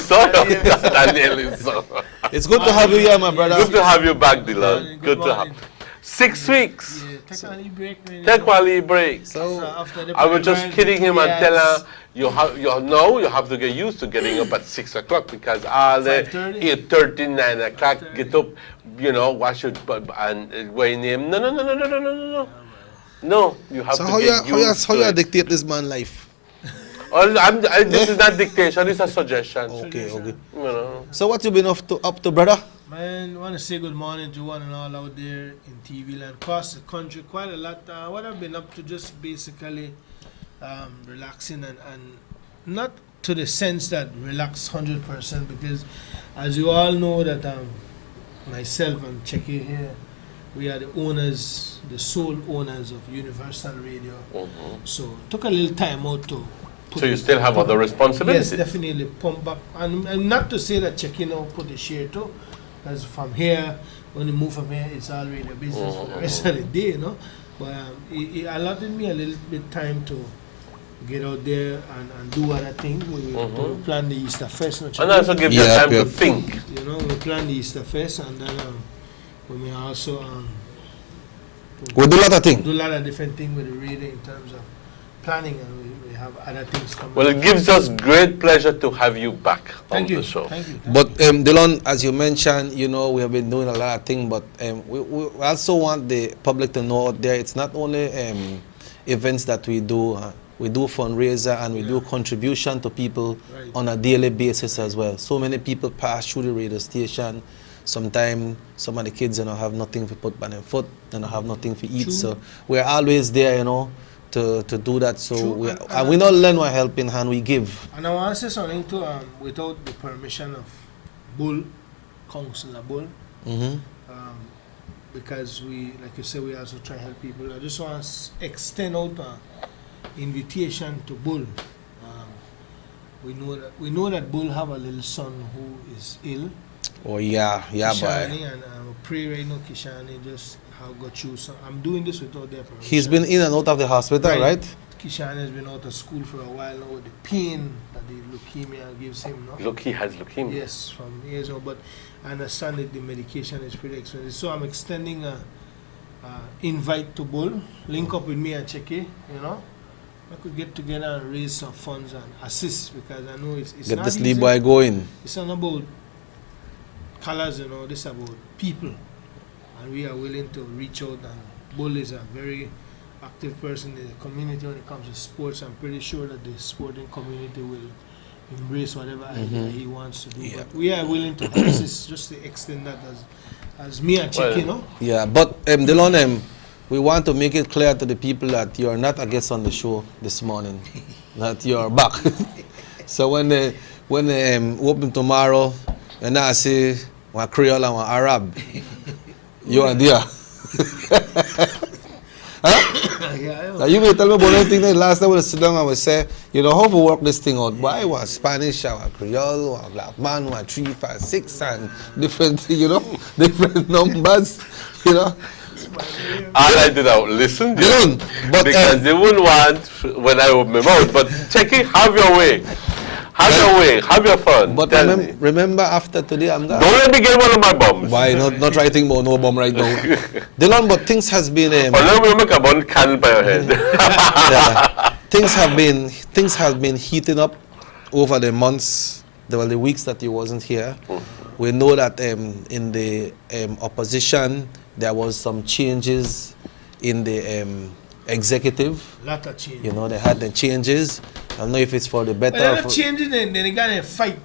It's good to have you here, my brother. Good to have you back, Delon. Good to have you. 6 weeks. Take a break. So I was just kidding him and telling her, you have to get used to getting up at 6 o'clock because all the 8:30, 9 o'clock, get up, you know, wash your and weigh him. No. No, you have so to how get used how to you it. dictate this man's life? This is not dictation, it's a suggestion. Okay. You know. So what you been up to, brother? Man, I want to say good morning to one and all out there in TV land, across the country, quite a lot. What I've been up to, just basically relaxing and not to the sense that relax 100%, because as you all know that myself and Checky here, we are the owners, the sole owners of Universal Radio. So took a little time out to. So you still have other responsibilities? Yes, definitely pump back, and not to say that Checky now put the share too. Because from here, when you move from here, it's already a business for the rest of the day, you know. But it allotted me a little bit time to get out there and do other things. We plan the Easter Fest. And also give you time to think. You know, we plan the Easter Fest, and then we may also we do a lot of things. Do a lot of different things with the radio in terms of planning, and we have other things coming. Well, it gives us great pleasure to have you back on the show. Thank you. But Delon, as you mentioned, you know, we have been doing a lot of things, but we also want the public to know out there, it's not only events that we do. We do fundraiser and we do contribution to people on a daily basis as well. So many people pass through the radio station. Sometimes some of the kids, you know, have nothing to put on their foot, they don't have nothing to eat. True. So we're always there, you know, to do that. So we not learn a helping hand, we give. And I want to say something too, without the permission of Bull, Councillor Bull, because we, like you said, we also try to help people. I just want to extend out invitation to Bull. We know that Bull have a little son who is ill. Oh yeah, Kishani, boy. And I pray right now, Kishani just how got you. So I'm doing this without their permission. He's been in and out of the hospital, right? Kishani has been out of school for a while now with the pain that the leukemia gives him. No? Look, he has leukemia. Yes, from years old. But I understand that the medication is pretty expensive. So I'm extending a invite to Bull. Link up with me and Checky, you know. I could get together and raise some funds and assist, because I know it's get not this easy. boy going. It's not about colors, you know, this is about people. And we are willing to reach out, and Bull is a very active person in the community when it comes to sports. I'm pretty sure that the sporting community will embrace whatever idea he wants to do. Yeah. But we are willing to assist, just to extend that as me and Chick, you know. Yeah, but Delon, we want to make it clear to the people that you are not a guest on the show this morning, that you are back. So when when open tomorrow, and I say one Creole and one Arab. You are there. Now you may tell me about anything that last time we sit down and we say, you know, how to work this thing out. Why one Spanish, one Creole, one black man, 1, 3, 5, 6, and different, you know, different numbers, you know. All I did now, listen, but because they wouldn't want when I open my mouth. But check it, have your way. Have your way, have your fun. But remember, after today, I'm gonna. Don't let me get one of my bums. Why not writing about no bum right now? Dylan, but things has been. let me make a bun can by your head. Yeah, things have been heating up over the months. There were the weeks that you wasn't here. We know that in the opposition there was some changes in the executive. Lot of changes. You know, they had the changes. I don't know if it's for the better. Well, changes, then they got a fight.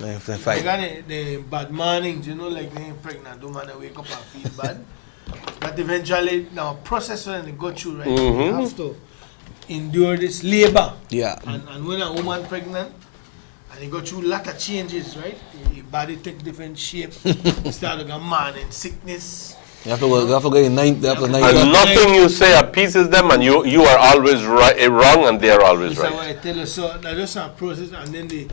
They got the bad mornings, you know, like they pregnant woman they wake up and feel bad. But eventually, now process when they go through, right? They have to endure this labor. Yeah. And when a woman pregnant, and they go through a lot of changes, right? Your body take different shape. Start to get morning sickness. You have to go in 9. And nothing you say appeases them, and you are always wrong, and they are always right. What I tell you. So that's just a process, and then the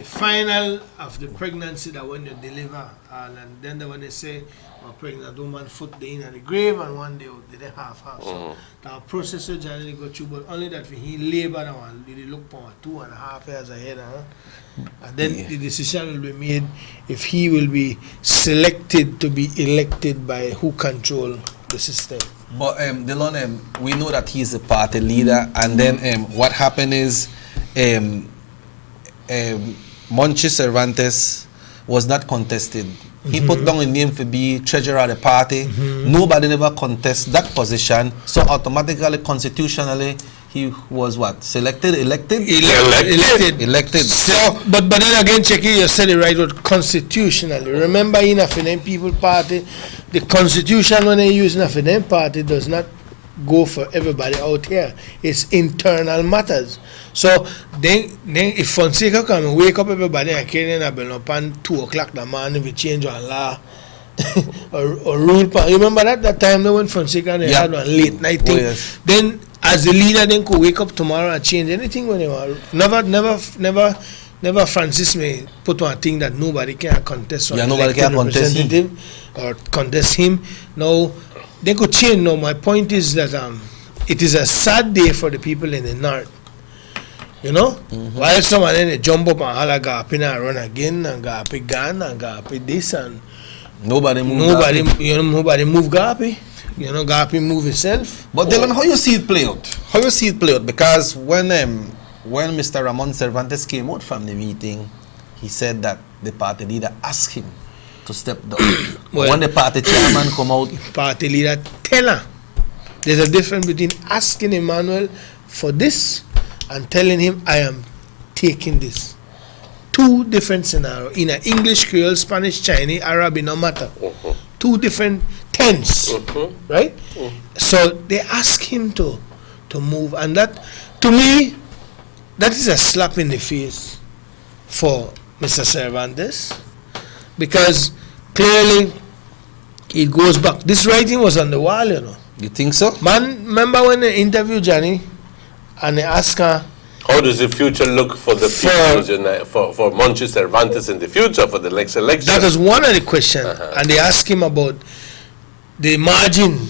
final of the pregnancy, that when you deliver, and then when they say a pregnant woman foot they in the grave, and one day they half. So the process you generally go through, but only that when he labor now and they look for 2.5 years ahead, and then the decision will be made if he will be selected to be elected by who control the system. But Dylan, we know that he's a party leader, and then what happened is Monchi Cervantes was not contested. He put down a name to be treasurer of the party. Nobody never contests that position, so automatically, constitutionally, he was what? Selected, elected? Elected. So, but then again, Checky, you said it right word, constitutionally. Remember, in a Fidem People Party, the constitution when they use in a Fidem Party does not go for everybody out here. It's internal matters. So then if Fonseca come and wake up everybody and carry in a bell up and 2 o'clock the morning, we change one law or rule. You remember that time when Fonseca they had one late night thing? Yes. Then as the leader then could wake up tomorrow and change anything when they want. Never Francis may put one thing that nobody can contest. Nobody can contest him. Or contest him. No, they could change. No, my point is that it is a sad day for the people in the north. You know? While someone then they jump up and holler gap and run again and gap gun and gap this and nobody move Gapi. You know, Gapi move itself. But Dylan, how you see it play out? Because when Mr. Ramon Cervantes came out from the meeting, he said that the party leader asked him to step down. When the party chairman come out, party leader tell her. There's a difference between asking Emmanuel for this and telling him I am taking this. Two different scenarios. In an English, Creole, Spanish, Chinese, Arab, it no matter. Two different tense, right? So they ask him to move, and that, to me, that is a slap in the face for Mr. Cervantes, because clearly it goes back. This writing was on the wall, you know. You think so? Man, remember when they interviewed Johnny and they asked her, how does the future look for the people, for Monchi Cervantes in the future, for the next election? That was one of the questions. And they asked him about the margin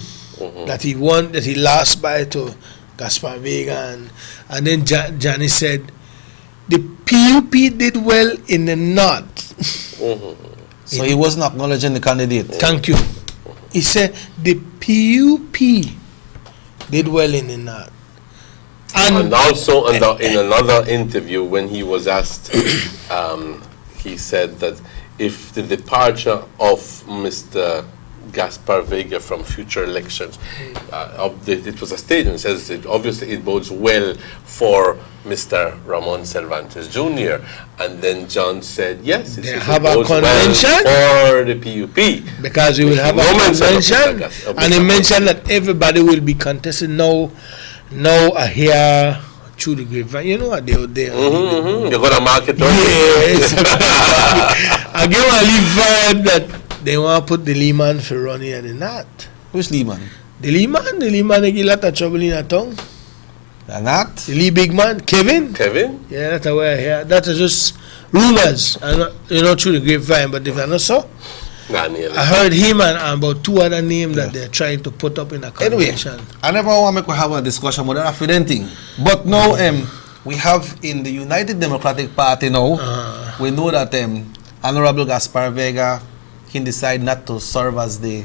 that he won, that he lost by to Gaspar Vega. And then Johnny said, the PUP did well in the north. So he wasn't acknowledging the candidate. Thank you. He said, the PUP did well in the north. And also in another interview, when he was asked, he said that if the departure of Mr. Gaspar Vega from future elections, it was a statement, it says obviously it bodes well for Mr. Ramon Cervantes Jr. And then John said, yes, it have a convention well for the PUP. Because we will have a convention. And he mentioned that everybody will be contesting. No, I hear through the grapevine. You know what they out there. You're going to market it. Yes. I get one leave vibe that they want to put the Lehman for running and they're not. Which Lehman? The Lehman they get a lot of trouble in a tongue. They're not? The Lee big man, Kevin. Kevin? Yeah, that's what I hear. That's just rumors, through the grapevine, but if they're not so, Not nearly. I heard him and about 2 other names that they're trying to put up in a convention. Anyway, I never want to have a discussion about that thing. But now we have in the United Democratic Party now, we know that Honorable Gaspar Vega, he decided not to serve as the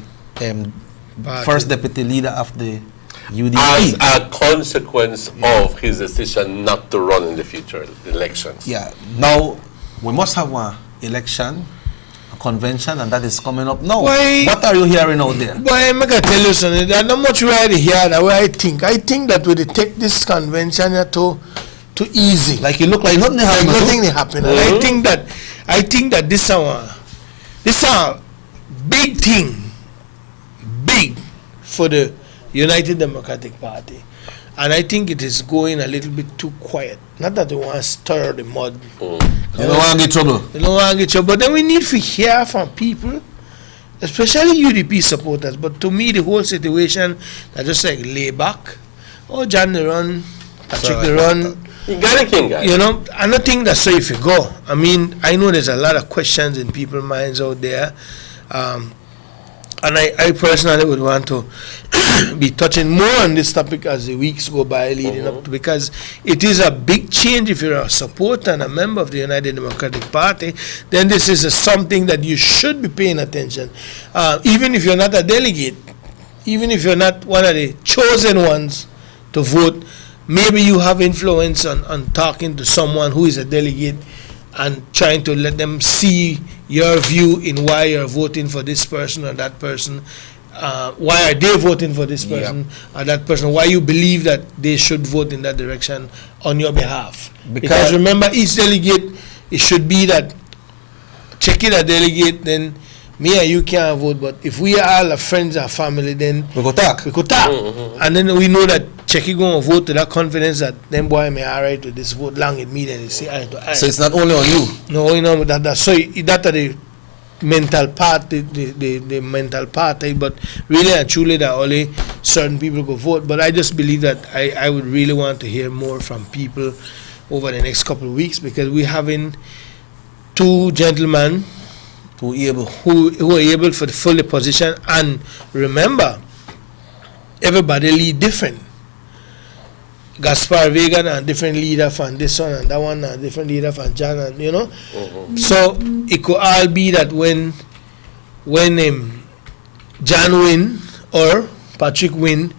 first deputy leader of the UDP. As a consequence of his decision not to run in the future elections. Yeah. Now, we must have one election, a convention, and that is coming up now. Why? What are you hearing out there? Boy, I'm going to tell you something. There's not much right here that way I think. I think that we take this convention here too easy. Like it look like nothing happened. Like nothing happened. And I think that this is a big thing. Big for the United Democratic Party. And I think it is going a little bit too quiet. Not that they want to stir the mud. They don't want to get trouble. They don't want to get trouble. But then we need to hear from people, especially UDP supporters. But to me, the whole situation, I just like lay back. Oh, John the run, Patrick the run. You got a king, guys. I don't think that's so if you go. I mean, I know there's a lot of questions in people's minds out there. And I personally would want to be touching more on this topic as the weeks go by leading up to, because it is a big change. If you're a supporter and a member of the United Democratic Party, then this is something that you should be paying attention. Even if you're not a delegate, even if you're not one of the chosen ones to vote, maybe you have influence on talking to someone who is a delegate and trying to let them see your view in why you're voting for this person or that person. Why are they voting for this person or that person? Why you believe that they should vote in that direction on your behalf? Because remember, each delegate, it should be that checking a delegate, then me and you can't vote, but if we are all friends and family, then we go talk. And then we know that Checky going to vote to that confidence that them boy may alright with this vote long in me, then they say eye to eye. So it's not only on you. No, that's so that the mental part, the mental part, but really and truly that only certain people go vote. But I just believe that I would really want to hear more from people over the next couple of weeks, because we're having 2 gentlemen who are able for the full position. And remember, everybody lead different. Gaspar Vega a different leader from this one, and that one a different leader from John, and so it could all be that when John win or Patrick win,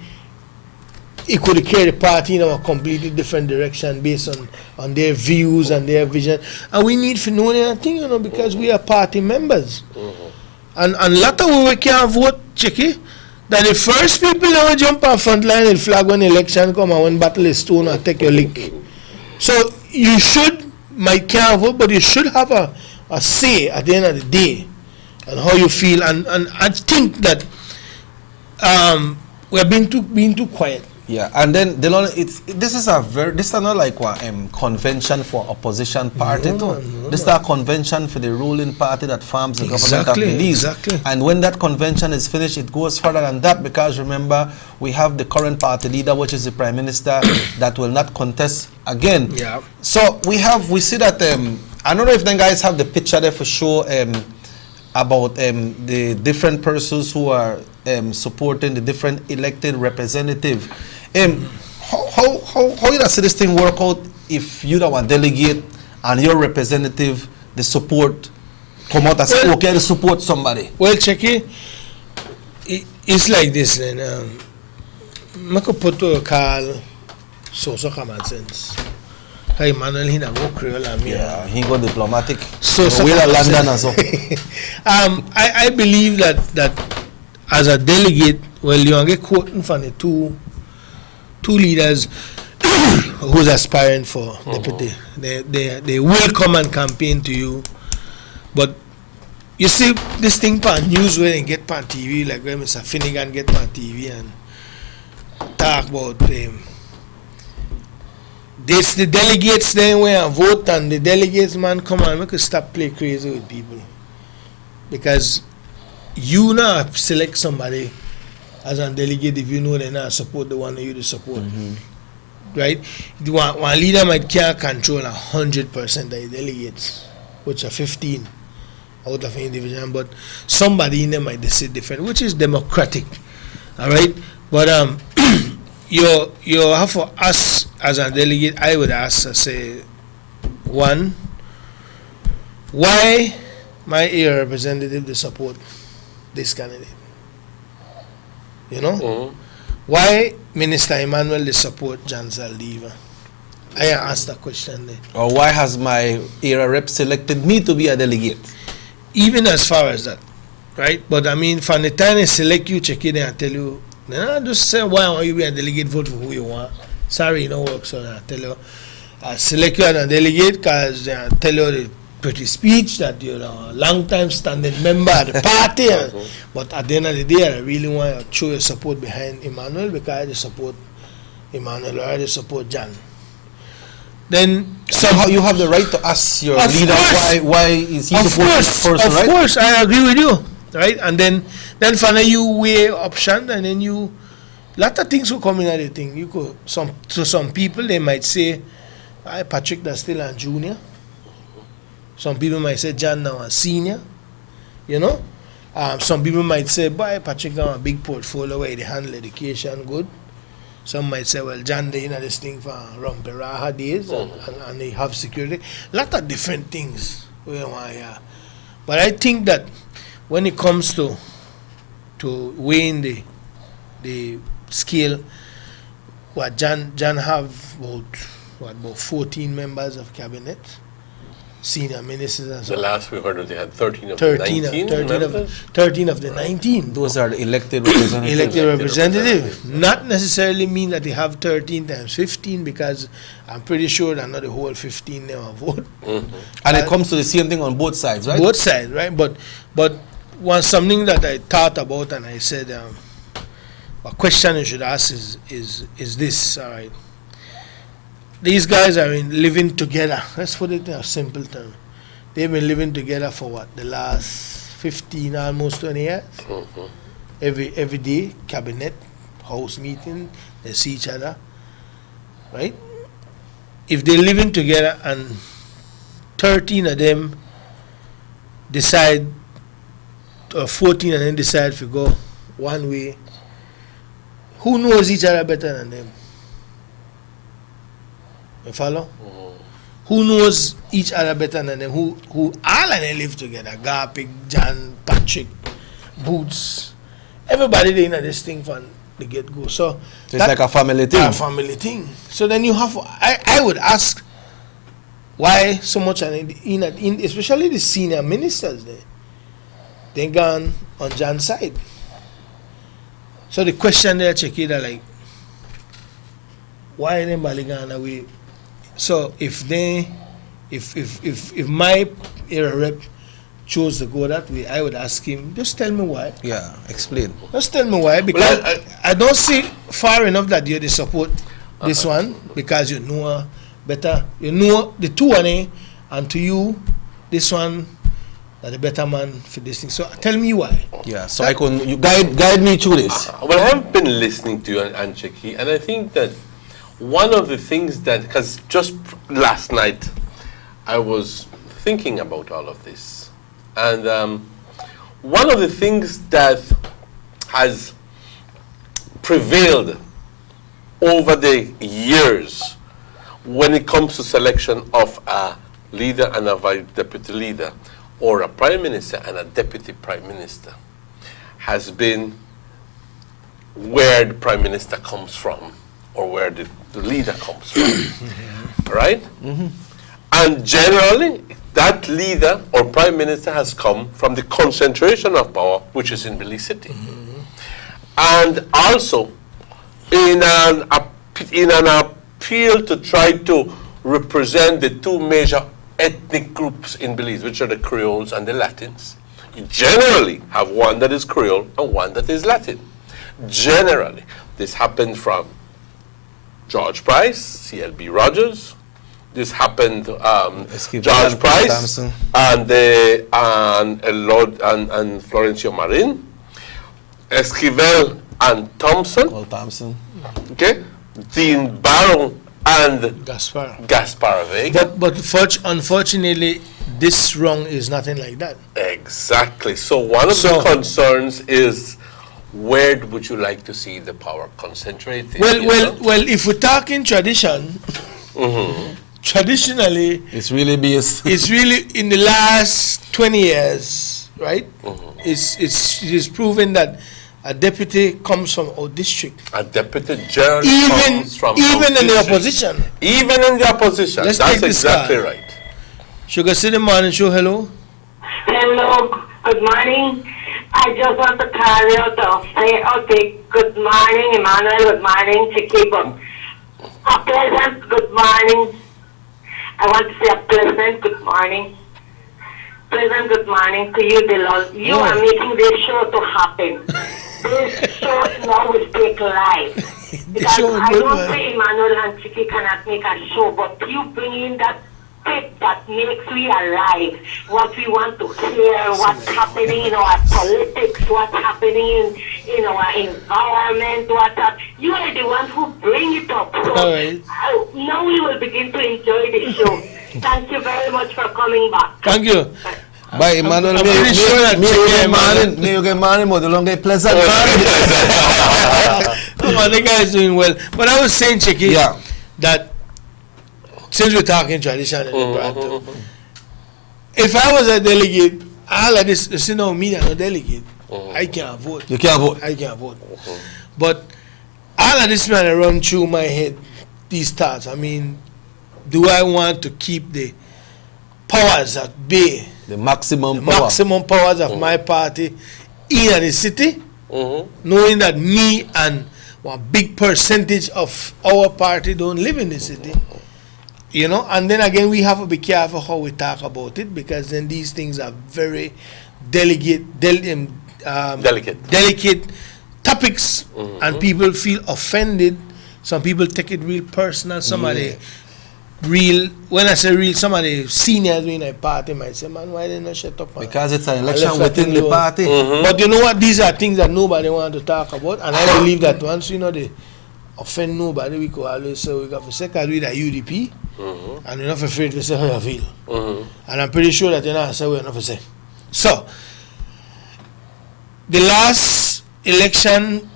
it could carry the party in a completely different direction based on their views and their vision. And we need to know that thing, because we are party members. And a lot of we can't vote, Checky, that the first people that will jump on front line and flag when election come and when battle is stone and take your lick. So you can't vote, but you should have a say at the end of the day and how you feel. And I think that we are being too quiet. Yeah, and then this is not like a convention for opposition party. This is a convention for the ruling party that forms the government of Belize. Exactly. And when that convention is finished, it goes further than that, because remember, we have the current party leader, which is the Prime Minister, that will not contest again. Yeah. So we see that I don't know if them guys have the picture there for sure about the different persons who are supporting the different elected representative. How you see this thing work out if you don't want delegate and your representative, the support come out as okay to support somebody? Well, Checky, it's like this then. I could put to a call so common sense. Hey, Manuel, he not go Creole and me. Yeah, he go diplomatic. So we're London as well. I believe that as a delegate, well, you get quoting from the two leaders who's aspiring for deputy. They will come and campaign to you, but you see this thing pan news where they get pan TV, like when Mr. Finnegan get pan TV and talk about This the delegates then where and vote, and the delegates, man, come on, we could stop play crazy with people. Because you now select somebody as a delegate if you know they not support the one that you to support. Right? One leader might can't control 100% of the delegates, which are 15 out of any division, but somebody in them might decide different, which is democratic. All right? But you have for us as a delegate, I would ask, say, one, why my area representative to support this candidate? You know? Why Minister Emmanuel to support Jan Zaldiva? I asked that question there. Or why has my area rep selected me to be a delegate? Even as far as that, right? But I mean, from the time they select you, check it and tell you, nah, just say why want you be a delegate, vote for who you want. Sorry, it don't work. So I tell you, I select you as a delegate because I tell you the pretty speech that you're a long time standing member of the party. But at the end of the day, I really want to show your support behind Emmanuel because I support Emmanuel, or I support Jan. Then somehow you have the right to ask your leader why is he supporting this person, right? Of course, I agree with you, right? And then finally you weigh options, and then you lot of things will come in at the thing. You could some people they might say, Patrick that's still a junior. Some people might say Jan now a senior, you know. Some people might say, boy, Patrick now a big portfolio where they handle education good. Some might say, well, Jan they in this thing for Ramperaha days and they have security. Lot of different things. But I think that when it comes to weighing the scale, what Jan have about 14 members of cabinet, senior ministers and so on. The last we heard of they had 13 of the 19 13 of the 19. Those are the elected representatives. Elected representatives. Not necessarily mean that they have 13 times 15, because I'm pretty sure that not the whole 15 never vote. And it comes to the same thing on both sides, right? Both sides, right? But something that I thought about, and I said, a question you should ask is this, all right? These guys are living together. Let's put it in a simple term. They've been living together for what? The last 15, almost 20 years? Every day, cabinet, house meeting, they see each other, right? If they're living together and 13 of them decide, or 14 of them decide to go one way, who knows each other better than them? You follow? Who knows each other better than them? Who all of them live together? Garpic, Jan, Patrick, Boots. Everybody they in this thing from the get-go. So it's like a family thing. A family thing. So then you have, I would ask, why so much, especially the senior ministers there, they gone on Jan's side. So the question there, Chekida, like, why anybody gone away? So if my area rep chose to go that way, I would ask him, just tell me why. Yeah, explain. Just tell me why, because I don't see far enough that you support this one, because you know better, you know the two one, and to you, this one are the better man for this thing. So tell me why. Yeah, so you guide me through this. Well, I've been listening to you, Ancheki, and I think that one of the things that, because just last night I was thinking about all of this, and one of the things that has prevailed over the years when it comes to selection of a leader and a vice deputy leader, or a prime minister and a deputy prime minister, has been where the prime minister comes from, or where the leader comes from, right? And generally, that leader or prime minister has come from the concentration of power, which is in Belize City. And also, in an appeal to try to represent the two major ethnic groups in Belize, which are the Creoles and the Latins, you generally have one that is Creole and one that is Latin. Generally, this happened from George Price, CLB Rogers. This happened, Esquivel George and Price Thompson. and Florencio Marin, Esquivel and Thompson. Cole Thompson. Okay, Dean Barrow and Gaspar Vega. But unfortunately, this run is nothing like that. Exactly. So one of the concerns is, where would you like to see the power concentrated? Well, if we're talking tradition, traditionally, it's really based. It's really in the last 20 years, right? It's proven that a deputy comes from our district. A deputy general comes from even our in the district. opposition. Even in the opposition. Let's That's take this exactly guy. right. Sugar City Morning Show, hello. Hello, good morning. I just want to call you to say, okay, good morning, Emmanuel, good morning, Chicky, but a pleasant good morning. I want to say a pleasant good morning. Pleasant good morning to you, Delon. You are making this show to happen. This show now will take life. Because I don't say Emmanuel and Chicky cannot make a show, but you bring in that tip that makes we alive. What we want to hear, what's happening in our politics, what's happening in our environment, you are the one who bring it up. So now we will begin to enjoy the show. Thank you very much for coming back. Thank you. Bye, Emmanuel. I'm pretty sure that May you get money, but the long get pleasant. Come on, the guy is doing well. But I was saying, Chicky, that since we're talking tradition in Toronto, if I was a delegate, all of this, you know, me, I'm a delegate. I can't vote. You can't vote. I can't vote. But all of this, man, run through my head, these thoughts. I mean, do I want to keep the powers at bay? The maximum powers of my party in the city, knowing that me and a big percentage of our party don't live in the city. You know, and then again, we have to be careful how we talk about it, because then these things are very delicate topics, and people feel offended. Some people take it real personal. Somebody real, when I say real, somebody seniors in a party might say, man, why didn't I shut up? Because it's an election within the party. But you know what? These are things that nobody wants to talk about, and I believe that once you know they offend nobody, we could always say we got to say, because we're the UDP, and we're not afraid to say how you feel. And I'm pretty sure that you're not say we're not to say. So, the last election,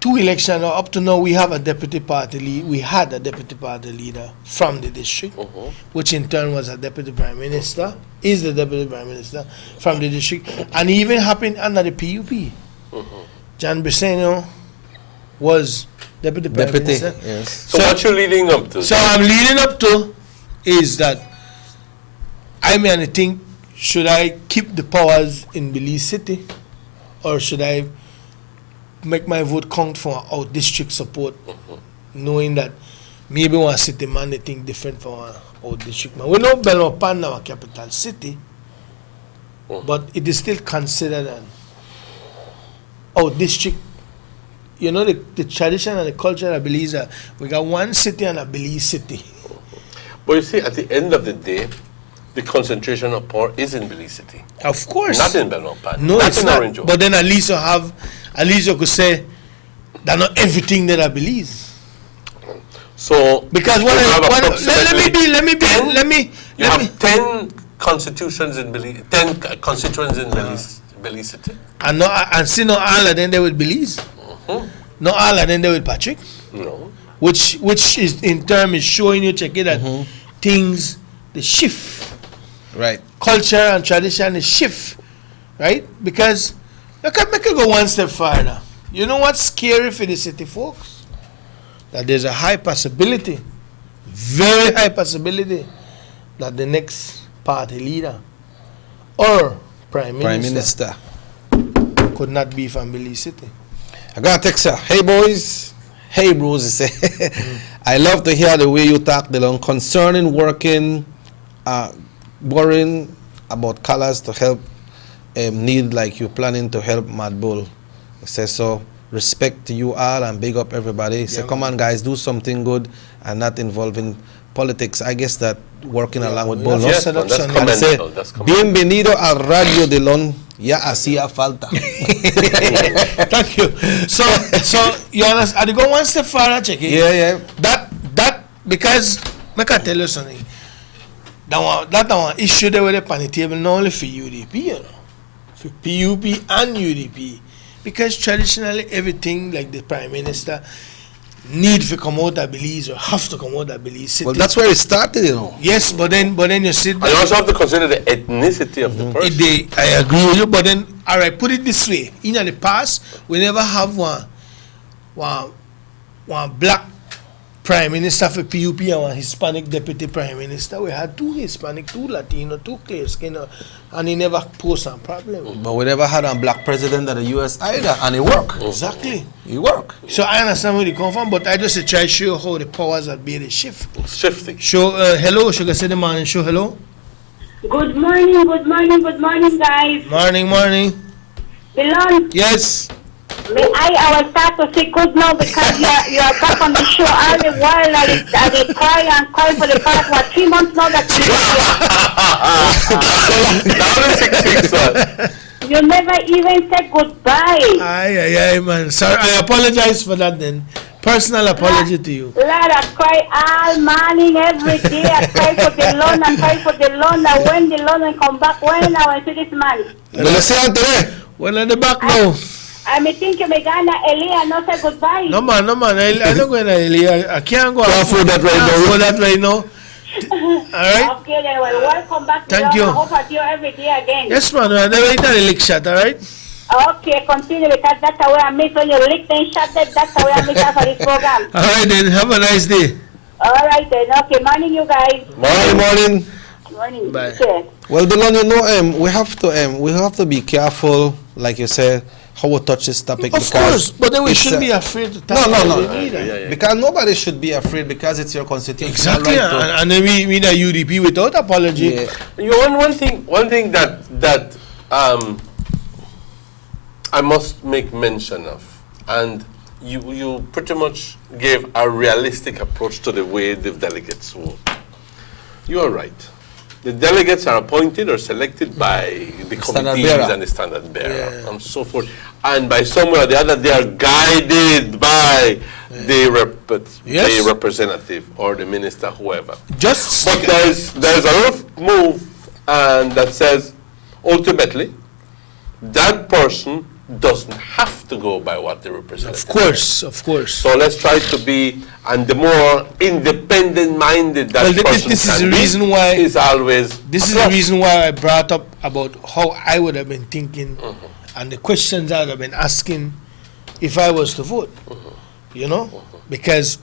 2 elections, up to now, we have a deputy party leader. We had a deputy party leader from the district, which in turn was a deputy prime minister, is the deputy prime minister from the district, and it even happened under the PUP. John Briceño was deputy prime minister. Yes. So what you leading up to? So I'm leading up to is that I mean, think, should I keep the powers in Belize City, or should I make my vote count for our district support, knowing that maybe one city man they think different from our district man. We know Belmopan our capital city, but it is still considered our district. You know, the tradition and the culture of Belize, we got one city and a Belize city. But you see, at the end of the day, the concentration of power is in Belize City. Of course. Not in Belmopan. No, not it's in not. Orange. But then at least you could say that not everything that I believe. So because you have 10 constitutions in Belize, 10 constituents in Belize City. And see, not all of them they will Belize. Not all of them they will Patrick. No. Which is in turn is showing you, check it, that things they shift. Right. Culture and tradition is shift. Right? Because you can make it go one step further. You know what's scary for the city folks? That there's a high possibility, very high possibility, that the next party leader or prime minister could not be from Belize City. I got a text here. Hey boys, hey bros, he say, I love to hear the way you talk, Delon, concerning worrying about colors to help need like you planning to help Mad Bull. He says so. respect to you all and big up everybody. Say, come on, guys, do something good and not involving politics. I guess that working along with Bolo. Yes, man, that's commendable. That's commendable. Bienvenido al Radio de Lon. Ya hacía falta. Thank you. So you understand? I go one step further, check it. Yeah. That because I can tell you something. That one issue they were on the table not only for UDP, you know, for PUP and UDP, because traditionally everything like the Prime Minister need to come out of Belize or have to come out of Belize. Well, that's where it started, you know. Yes, but then you sit there. You also have to consider the ethnicity of the person. I agree with you, but then, all right, put it this way. In the past, we never have one black Prime Minister for PUP and one Hispanic Deputy Prime Minister. We had 2 Hispanic, 2 Latino, 2 clear skin, and he never posed a problem. But we never had a black president of the U.S. either, and it worked. Exactly. It worked. So I understand where you come from, but I just try to show how the powers that be the shift. Shifting. Show, hello, Sugar City Morning Show, hello. Good morning, guys. Morning. Belong. Yes. I will start to say good now because you are back on the show all the while. I cry for the past 3 months now that you never even said goodbye. Aye, man. Sorry, I apologize for that then. Personal apology to you. Lord, I cry all morning, every day. I cry for the loan, and when the loan will come back, when I will see this man. Well, at the back now. I may think you may go to Elia and not say goodbye. No man. I don't go to Elia. I can't go. Can't afford that right now. All right. Okay, then welcome back. Thank you. I hope I see you every day again. Yes, man. I never eat a lick shot. All right. Okay, continue because that's the way I miss when you lick and shot that. That's the way I miss for this program. All right then. Have a nice day. All right then. Okay, morning, you guys. Morning. Morning. Bye. Okay. Well, Delon, you know, we have to be careful, like you said, how we touch this topic. Of course, but then we shouldn't be afraid to touch No. Because nobody should be afraid because it's your constitution. Exactly, right, and then we need a UDP without apology. Yeah. You know, one thing that I must make mention of, and you pretty much gave a realistic approach to the way the delegates vote. You are right. The delegates are appointed or selected by the committees and the standard bearer and so forth. And by somewhere or the other, they are guided by the representative or the minister, whoever. But there's a lot of move that says, ultimately, that person doesn't have to go by what the representative Of course. So let's try to be, and the more independent-minded that person this is can the reason why is always. This is the reason why I brought up about how I would have been thinking, and the questions I would have been asking if I was to vote. You know, because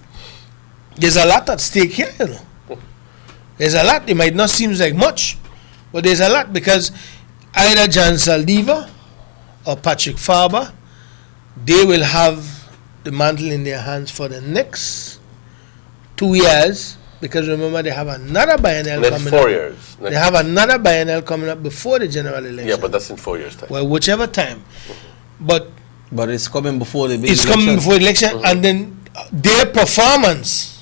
there's a lot at stake here. You know, there's a lot. It might not seem like much, but there's a lot because either Jan Saldiva or Patrick Farber, they will have the mantle in their hands for the next 2 years, because remember they have another biennial coming 4 up. years. They have another biennial coming up before the general election. Yeah, but that's in 4 years' time. Well, whichever time. But it's coming before the big election. It's coming before the election, and then their performance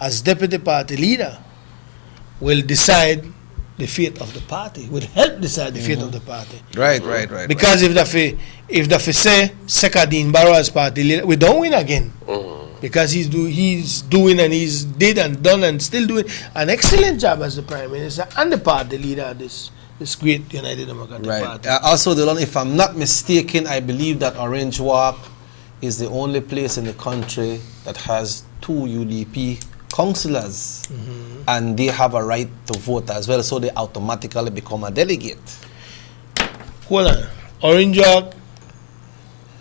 as deputy party leader will decide the fate of the party, will help decide the fate of the party. Right. Because if the say Sekadine Barrow as party leader, we don't win again. Because he's doing and he's did and done and still doing an excellent job as the Prime Minister and the party leader of this great United Democratic Party. Also, Delon, if I'm not mistaken, I believe that Orange Walk is the only place in the country that has 2 UDP councillors, and they have a right to vote as well, so they automatically become a delegate. Hold on. Orange Walk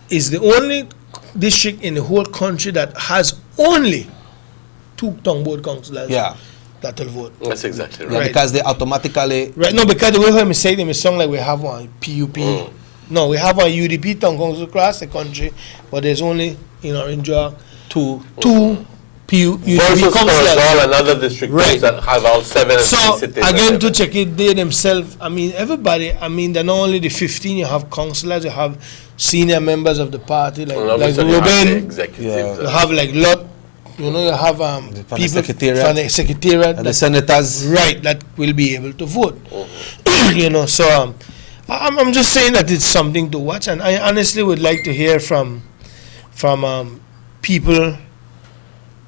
is the only district in the whole country that has only 2 town board councillors that will vote. That's exactly right. Yeah, because they automatically... Right, no, because the way I'm saying it sound like we have one PUP. No, we have a UDP town council across the country, but there's only in Orange Walk 2 Versus Corozal and other district courts that have all 7 So cities. again, to check it, they themselves. I mean, everybody. I mean, they're not only the 15. You have councillors. You have senior members of the party, like Ruben. You have like Lot. You know, you have people secretariat. from the secretariat, And the senators. right, that will be able to vote. You know, so I'm just saying that it's something to watch, and I honestly would like to hear from people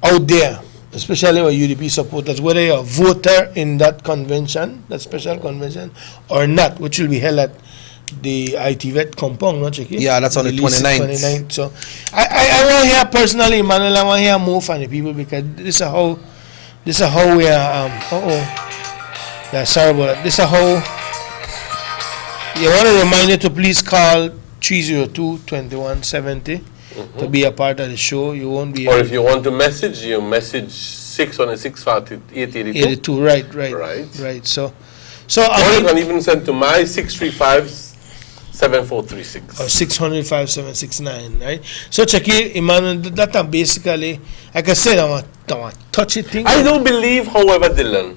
out there, especially our UDP supporters, whether you're a voter in that convention, that special convention, or not, which will be held at the ITVET compound, not Chicky? Yeah, that's on the 29th. 29th. So I want to hear personally, Emmanuel, I want to hear more from the people, because this is how we are, yeah, sorry about that. This is how, you want to remind you to please call 302-2170 to be a part of the show. You won't be Or if you want to message, you message 616-882. 82, right. So or you can even send to my 635-7436. or 600-5769, right? So check it, Emmanuel, that are basically, like I said, I want touchy thing. I don't believe, however, Dylan,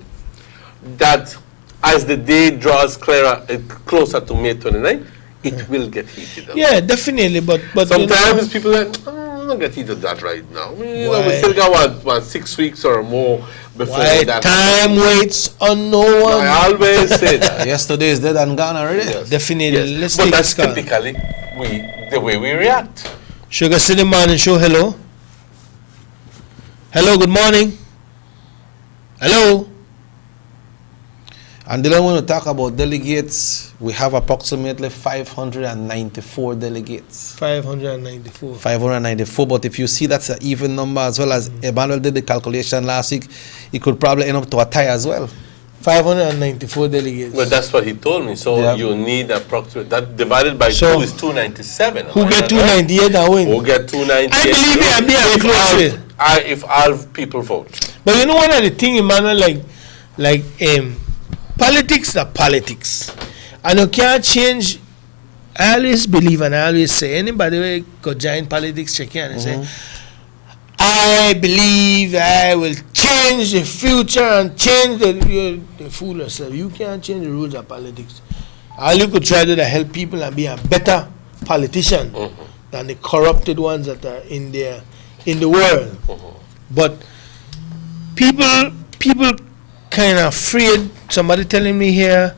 that as the day draws closer to May 29th, it will get heated up. Yeah, definitely, but sometimes people are like, don't get heated that right now. We still got what 6 weeks or more before that. Time waits on no one. I always say that. Yesterday is dead and gone already. Yes. Definitely. Yes. Let's but take that's this call. typically the way we react. Sugar City Morning Show, hello. Hello, good morning. Hello. And then when we talk about delegates, we have approximately 594 delegates. 594. 594, but if you see that's an even number, as well as Emmanuel did the calculation last week, it could probably end up to a tie as well. 594 delegates. Well, that's what he told me. So you need approximately, that divided by 2 is 297. Who get 298 and win? Who get 298? I believe it and be a close. If all people vote. But you know one of the thing, Emmanuel, politics are politics. And you can't change. I always believe and I always say, anybody who could join politics, check in and say, I believe I will change the future and change the fool yourself. You can't change the rules of politics. All you could try to help people and be a better politician than the corrupted ones that are in the world. But people kind of afraid. Somebody telling me here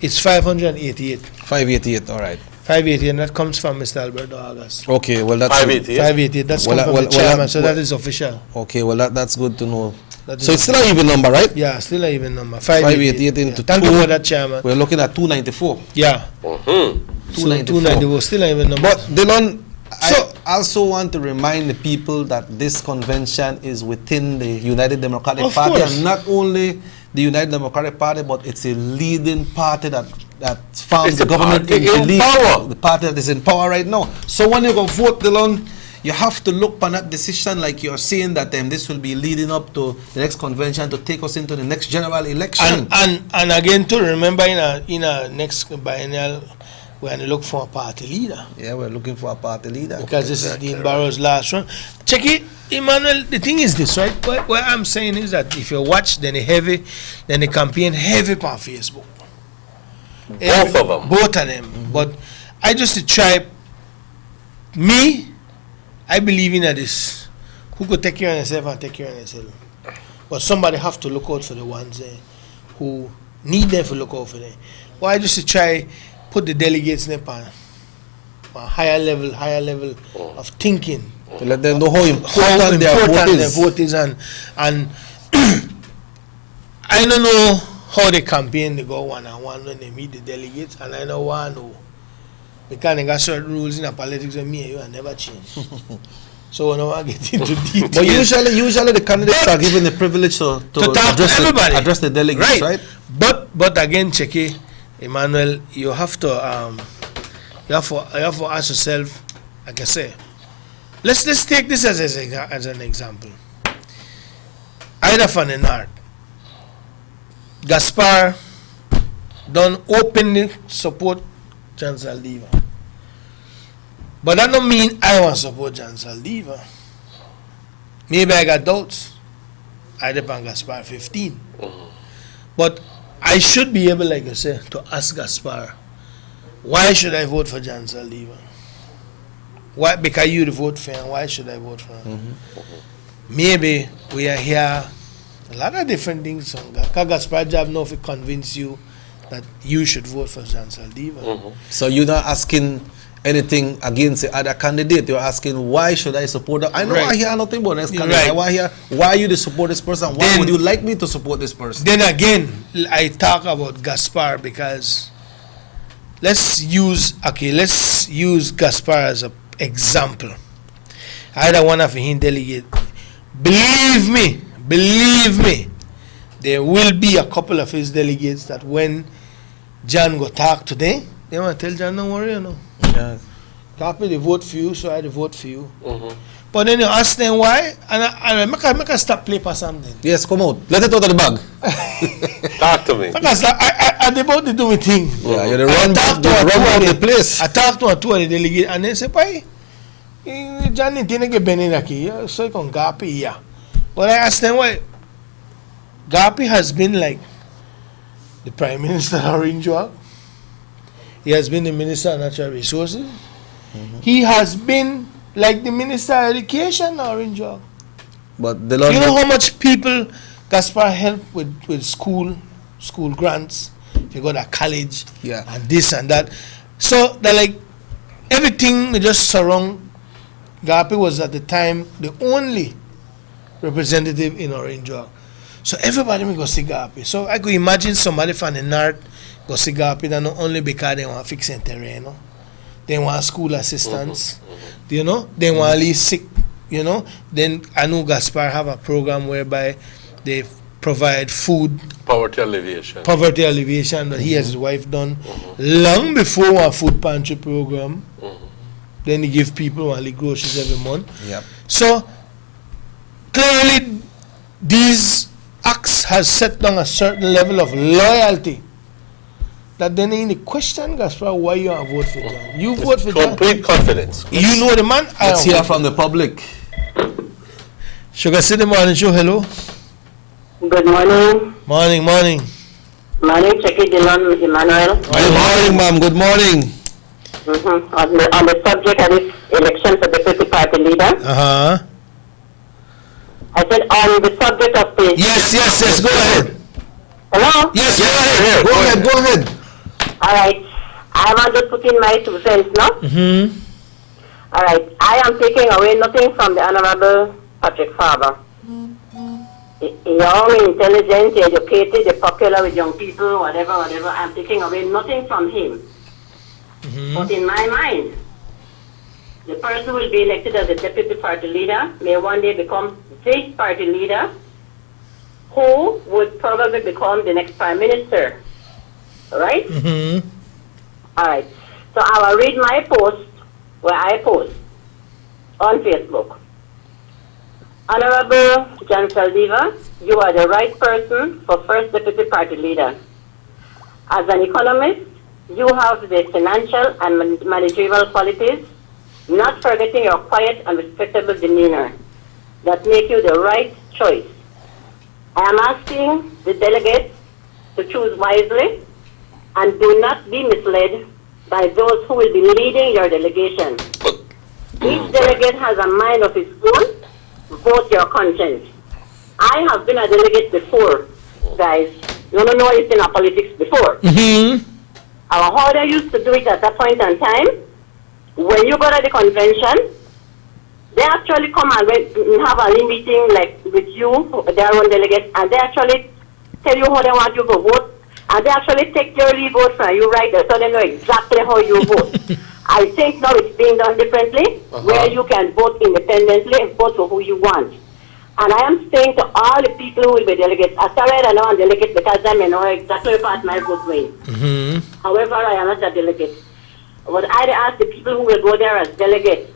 it's 588. 588, all right. 588, and that comes from Mr. Alberto Agas. Okay, well that's 588. 588. That's come from the chairman, so that is official. Okay, well that's good to know. So it's still an even number, right? Yeah, still an even number. 588 into 2. Thank you for that, chairman. We're looking at 294. Yeah. 294, still an even number. But Dylan, I also want to remind the people that this convention is within the United Democratic Party, and not only the United Democratic Party, but it's a leading party that found the government in power. The party that is in power right now. So when you go vote, Dylan, you have to look upon that decision like you're saying that this will be leading up to the next convention to take us into the next general election. And again, to remember in a next biennial, we're going to look for a party leader. Yeah, we're looking for a party leader. Because this is Dean Barrow's last one. Check it, Emmanuel, the thing is this, right? What I'm saying is that if you watch, then the campaign heavy on Facebook. Both of them. Both of them. But I just try, I believe in this. Who could take care of themselves and take care of themselves. But somebody have to look out for the ones who need them to look out for them. Well, I just try put the delegates in a higher level of thinking. To let them know how important their vote is. And I don't know how the campaign they go one-on-one when they meet the delegates, and I know one who because they got certain rules in the politics and me and you are never change. So when I get into detail. But usually the candidates are given the privilege to address the delegates, right? But again, Checky, Emmanuel, you have to ask yourself, like I say, let's take this as an example. Either from the north, Gaspar don't openly support Jan Saldiva. But that don't mean I want to support Jan Saldiva. Maybe I got doubts. I depend on Gaspar 15. But I should be able, like you say, to ask Gaspar, why should I vote for Jan Saldivar? Why? Because you vote for him, why should I vote for him? Maybe we are here a lot of different things. Because Gaspar job now to convince you that you should vote for Jan Saldivar. So you're not asking anything against the other candidate. You're asking, why should I support that? I know I hear nothing about this candidate. Why you to support this person? Why would you like me to support this person? Then again, I talk about Gaspar because let's use Gaspar as an example. I had one of him delegate. Believe me, there will be a couple of his delegates that when John go talk today, they want to tell John, don't worry, you know. Yeah. Copy, they vote for you, so I vote for you. But then you ask them why, and I make a stop play for something. Yes, come out. Let it out of the bag. Talk to me. Because I'm about to do my thing. Yeah, you're the run around the place. I talked to two of the delegates, and they say, "Why? Johnny didn't get Benin here, so you can Gapi here." But I asked them why. Gapi has been like the Prime Minister of Orange Walk. He has been the Minister of Natural Resources. He has been like the Minister of Education of Orange Walk. But the you know how much people Gaspar helped with school grants, if you go to college, and this and that. So they're like everything they just surround. Gapi was at the time the only representative in Orange Walk. So everybody may go see Gapi. So I could imagine somebody from the north go see Gapi, not only because they want fixing terrain, they want school assistance, you know, they want least sick, you know. Then I know Gaspar have a program whereby they provide food. Poverty alleviation that he has his wife done long before our food pantry program. Then he give people only groceries every month. Yep. So clearly these acts has set down a certain level of loyalty that then in the question, Gaspar, why you are vote for John? You vote for John. Complete confidence. You know the man. Let's hear from the public. Sugar City Morning Show, hello. Good morning. Morning. Morning, Checky Dillon, Emmanuel. Good morning, ma'am. Good morning. On the subject of this election for deputy party leader. I said on the subject of the... Yes, go ahead. Hello? Yes, go ahead. All right. I want to put in my 2 cents now. All right. I am taking away nothing from the Honorable Patrick Faber. Young, intelligent, educated, popular with young people, whatever. I'm taking away nothing from him. But in my mind, the person who will be elected as the deputy party leader may one day become the party leader who would probably become the next prime minister. All right? All right. So I will read my post where I post on Facebook. Honorable Jan Saldivar, you are the right person for first deputy party leader. As an economist, you have the financial and managerial qualities, not forgetting your quiet and respectable demeanor, that make you the right choice. I am asking the delegates to choose wisely and do not be misled by those who will be leading your delegation. Each delegate has a mind of his own. Vote your conscience. I have been a delegate before, guys. No, it's been a politics before. Our order used to do it at that point in time. When you go to the convention, they actually come and have a meeting like with you, their own delegates, and they actually tell you how they want you to vote, and they actually take your lead vote from you right there, so they know exactly how you vote. I think now it's being done differently, where you can vote independently and vote for who you want. And I am saying to all the people who will be delegates, I started now I'm delegate because I may know exactly what my vote means. However, I am not a delegate. But I ask the people who will go there as delegates,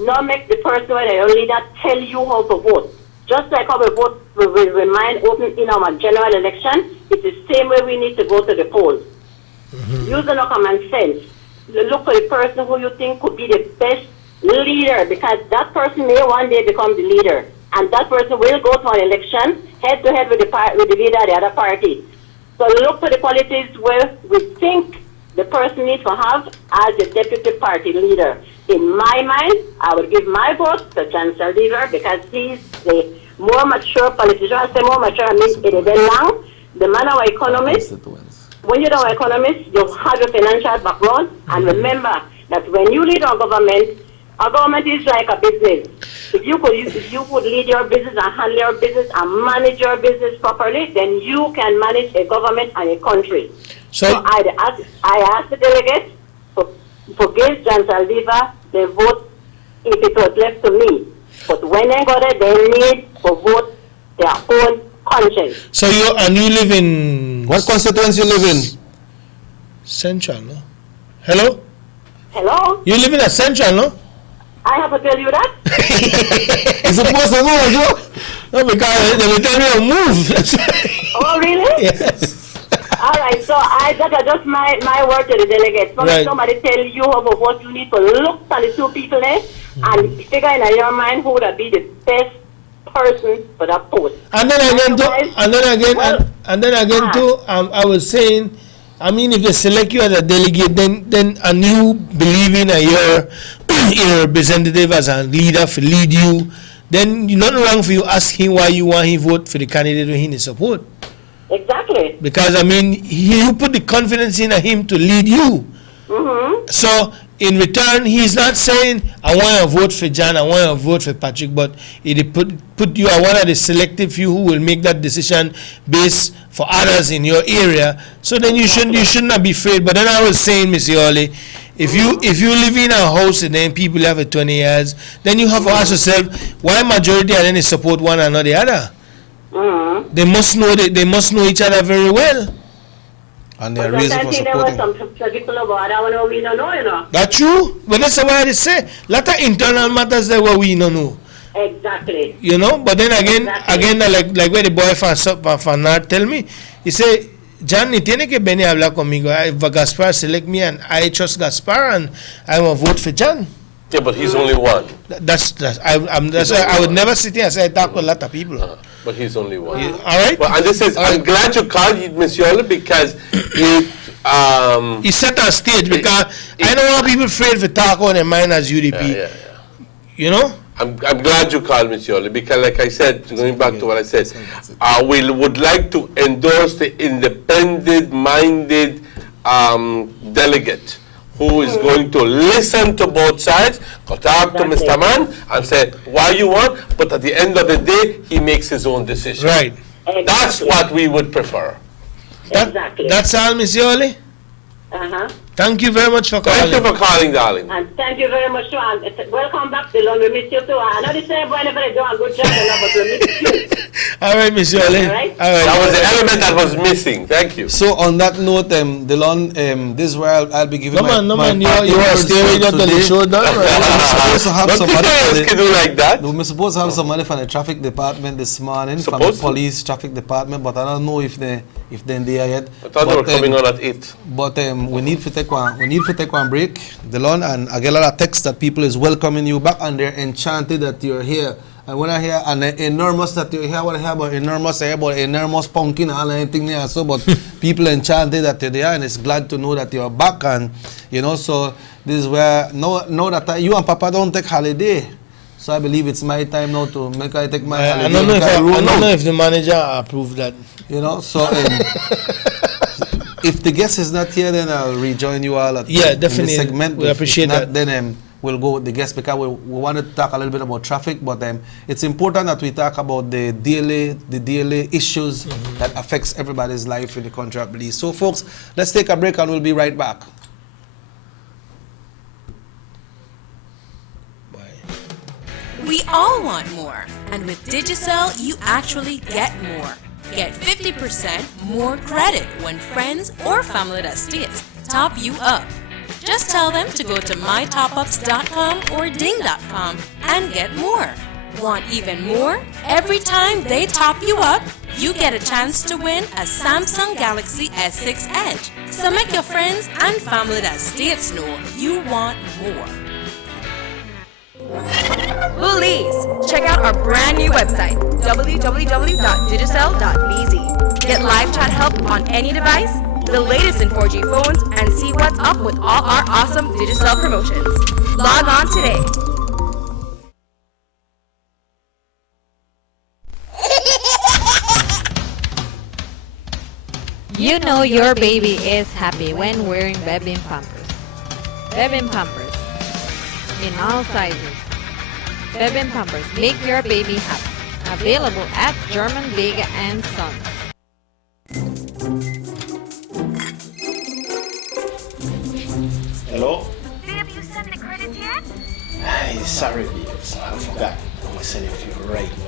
not make the person or the leader tell you how to vote. Just like how we vote, we will remain open in our general election, it's the same way we need to go to the polls. Use the common sense. Look for the person who you think could be the best leader, because that person may one day become the leader. and that person will go to an election head to head with the leader of the other party. So look for the policies where we think the person needs to have as a deputy party leader. In my mind, I would give my vote to John Saldivar because he's the more mature politician. I say more mature, I mean it is very long. The man of economist. When you're an economist, you have a financial background, and remember that when you lead our government is like a business. If you could lead your business and handle your business and manage your business properly, then you can manage a government and a country. So I ask the delegates to give John Saldivar the vote if it was left to me. But when they go there, they need to vote their own conscience. So you live in what constituency you live in? Central, no? Hello? Hello? You live in a Central, no? I have to tell you that. You're supposed to move, Joe? No, because they will tell me to move. Oh, really? Yes. All right, so that is just my word to the delegates. So Right. if somebody tell you about what you need to look at the two people there and figure in your mind who would be the best person for that post. And then again too, I was saying, I mean, if they select you as a delegate, then and you believe in your representative as a leader to lead you, then nothing wrong for you asking why you want him vote for the candidate when he support. Exactly. Because I mean, you put the confidence in him to lead you. Mm-hmm. So in return, he's not saying, I want to vote for John, I want to vote for Patrick, but he put you as one of the selective few who will make that decision based for others in your area. So then you should not be afraid. But then I was saying, Miss Yoli, if you live in a house and then people have it 20 years, then you have to ask yourself, why majority and then support one and not the other? Mm-hmm. They must know each other very well. And they're reason for supporting. We don't know, you know. That's true. But that's why I say. A lot of internal matters there where we don't know. Exactly. You know, but then again, like where the boy from North tell me, he say, John, ni tiene que venir a hablar conmigo. If Gaspar select me and I trust Gaspar and I will vote for John. Yeah, but he's only one. That's why I would never sit here and say I talk to a lot of people. But he's only one. Yeah, all right. Well, and this is. I'm glad you called Miss Yola because it. He set a stage because I don't want people afraid to talk on their mind as UDP. Yeah. You know. I'm glad you called Miss Yola because, like I said, going back to what I said, we would like to endorse the independent-minded delegate who is going to listen to both sides, go talk to Mr. Man and say why you want, but at the end of the day, he makes his own decision. Right. Exactly. That's what we would prefer. Exactly. That's all, Miss Yoli. Uh-huh. Thank you very much for calling. Thank you for calling, darling. And thank you very much, too. And welcome back, Dylan. We miss you, too. I know the same boy never do a good job, but we miss you. All right, Miss Yoli. All right. That was the element that was missing. Thank you. So on that note, Dylan, this is where I'll be giving my you are staring at the show down. We're supposed to have somebody can do like that. We're supposed to have somebody from the traffic department this morning, from the police traffic department, but I don't know if they're there yet. I thought they were coming on at 8. But we need to take one break, Dylan, and I get a lot of texts that people is welcoming you back and they're enchanted that you're here. And when I hear an enormous that you're here, what I hear about enormous, I hear about enormous pumpkin and anything there. So, but people enchanted that you're there, and it's glad to know that you're back. And so this is where know that you and Papa don't take holiday. So I believe it's my time now to make I take my holiday. I don't know if the manager approved that. So if the guest is not here, then I'll rejoin you all at definitely. in the segment. We appreciate that. Then we'll go with the guest because we want to talk a little bit about traffic, but it's important that we talk about the daily issues that affects everybody's life in the country, I believe. So folks, let's take a break and we'll be right back. We all want more, and with Digicel, you actually get more. Get 50% more credit when friends or family that states top you up. Just tell them to go to mytopups.com or ding.com and get more. Want even more? Every time they top you up, you get a chance to win a Samsung Galaxy S6 Edge. So make your friends and family that states know you want more. Bullies, check out our brand new website, www.digicel.bz. Get live chat help on any device, the latest in 4G phones, and see what's up with all our awesome Digicel promotions. Log on today. You know your baby is happy when wearing Bebin Pampers. Bebin Pampers. In all sizes. Bebin Pampers make your baby happy. Available at German Vega and Sons. Hello? Babe, you sent the credit yet? Hey, sorry, babes. I forgot. I'm gonna send it to you right now.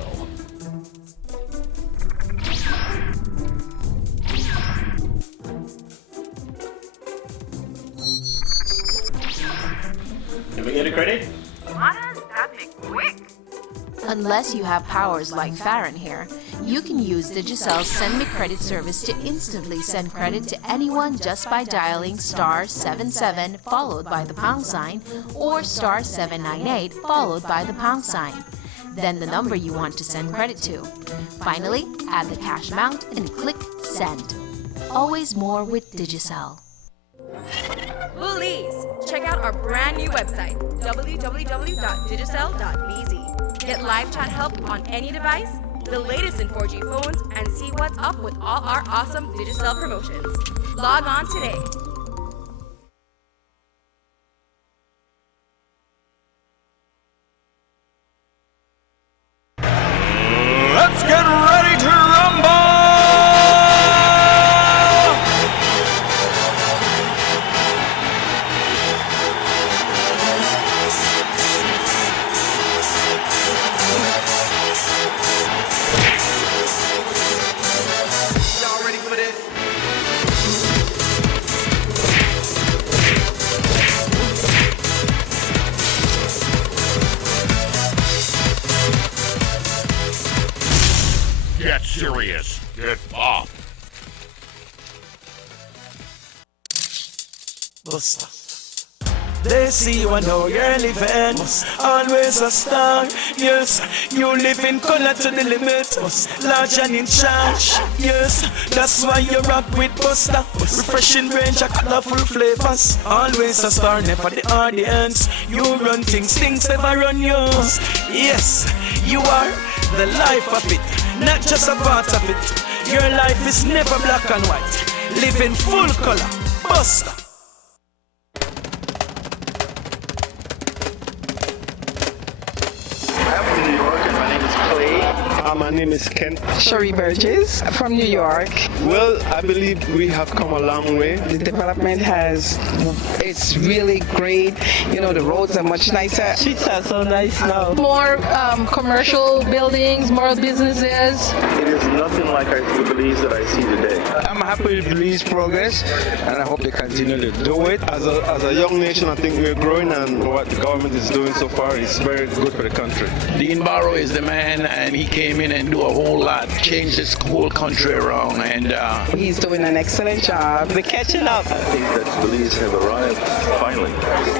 Did we get a credit? What? That be quick. Unless you have powers like Farron here, you can use Digicel's Send Me Credit service to instantly send credit to anyone just by dialing *77 followed by the pound sign or *798 followed by the pound sign. Then the number you want to send credit to. Finally, add the cash amount and click Send. Always more with Digicel. Bullies! Check out our brand new website, www.digicel.bz. Get live chat help on any device, the latest in 4G phones, and see what's up with all our awesome Digicel promotions. Log on today. Let's get ready to rumble! Y'all ready for this? Get serious. Get off. Buster. They see you and know you're living. Always a star. Yes, you live in color to the limit. Large and in charge. Yes, that's why you rock with Buster. Refreshing range of colorful flavors. Always a star, never the audience. You run things never run yours. Yes, you are the life of it, not just a part of it. Your life is never black and white. Live in full color. Buster. My name is Ken. Sherry Burgess from New York. Well, I believe we have come a long way. The development it's really great. You know, the roads are much nicer. Streets are so nice now. More commercial buildings, more businesses. It is nothing like the Belize that I see today. I'm happy with Belize progress, and I hope they continue to do it. As a young nation, I think we're growing, and what the government is doing so far is very good for the country. Dean Barrow is the man, and he came in and do a whole lot, change this whole country around, and he's doing an excellent job. We're catching up. I think that Belize have arrived finally.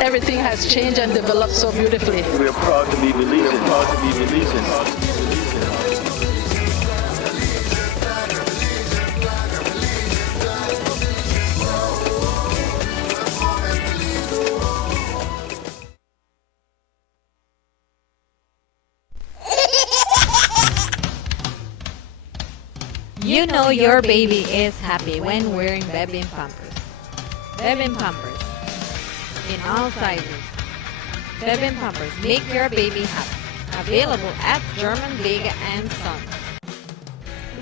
Everything has changed and developed so beautifully. We are proud to be Belizean, proud to be Belizean. You know your baby is happy when wearing Bebin Pampers. Bebin Pampers. In all sizes. Bebin Pampers make your baby happy. Available at German Vega and Sons.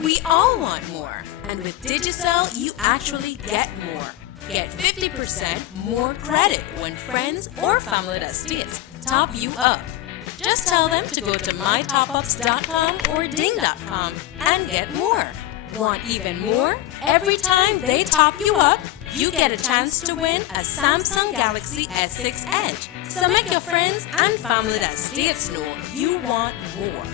We all want more, and with Digicel, you actually get more. Get 50% more credit when friends or family that states top you up. Just tell them to go to mytopups.com or ding.com and get more. Want even more? Every time they top you up, you get a chance to win a Samsung Galaxy S6 Edge. So make your friends and family that states know you want more.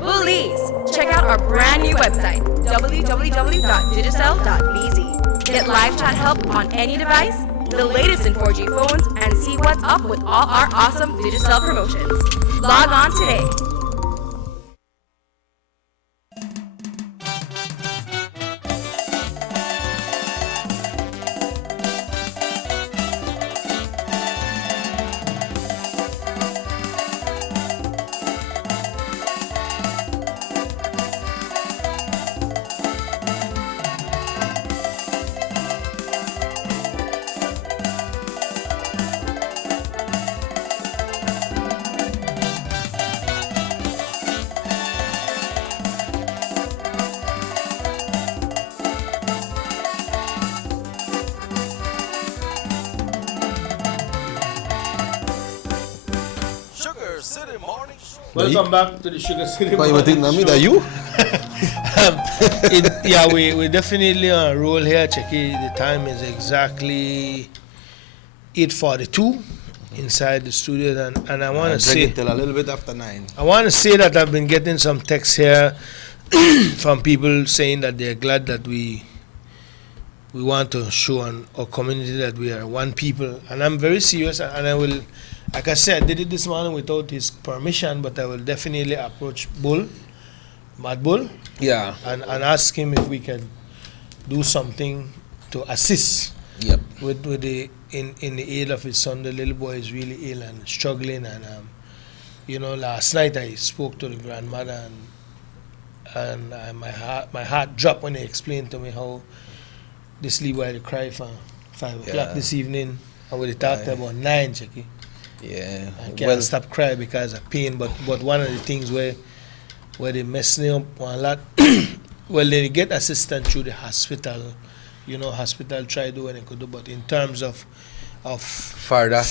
Bullies! Check out our brand new website, www.digicel.bz. Get live chat help on any device, the latest in 4G phones, and see what's up with all our awesome Digicel promotions. Log on today. Welcome back to the Sugar City. Why you think Morning that Show. you? Yeah, we definitely on a roll here. Check it. The time is exactly 8:42 inside the studio, and I want to say till a little bit after 9. I want to say that I've been getting some texts here from people saying that they're glad that we want to show on our community that we are one people, and I'm very serious, and I will. Like I said, I did it this morning without his permission, but I will definitely approach Mad Bull, Yeah. and ask him if we can do something to assist. Yep. With the in the aid of his son. The little boy is really ill and struggling, and last night I spoke to the grandmother, and my heart dropped when they explained to me how this little boy had to cry for 5 o'clock Yeah. this evening, and we talked about 9, Checky. Yeah. I can't stop crying because of pain. But one of the things where they mess me up a lot, well, they get assistance through the hospital. Hospital try to do what they could do, but in terms of further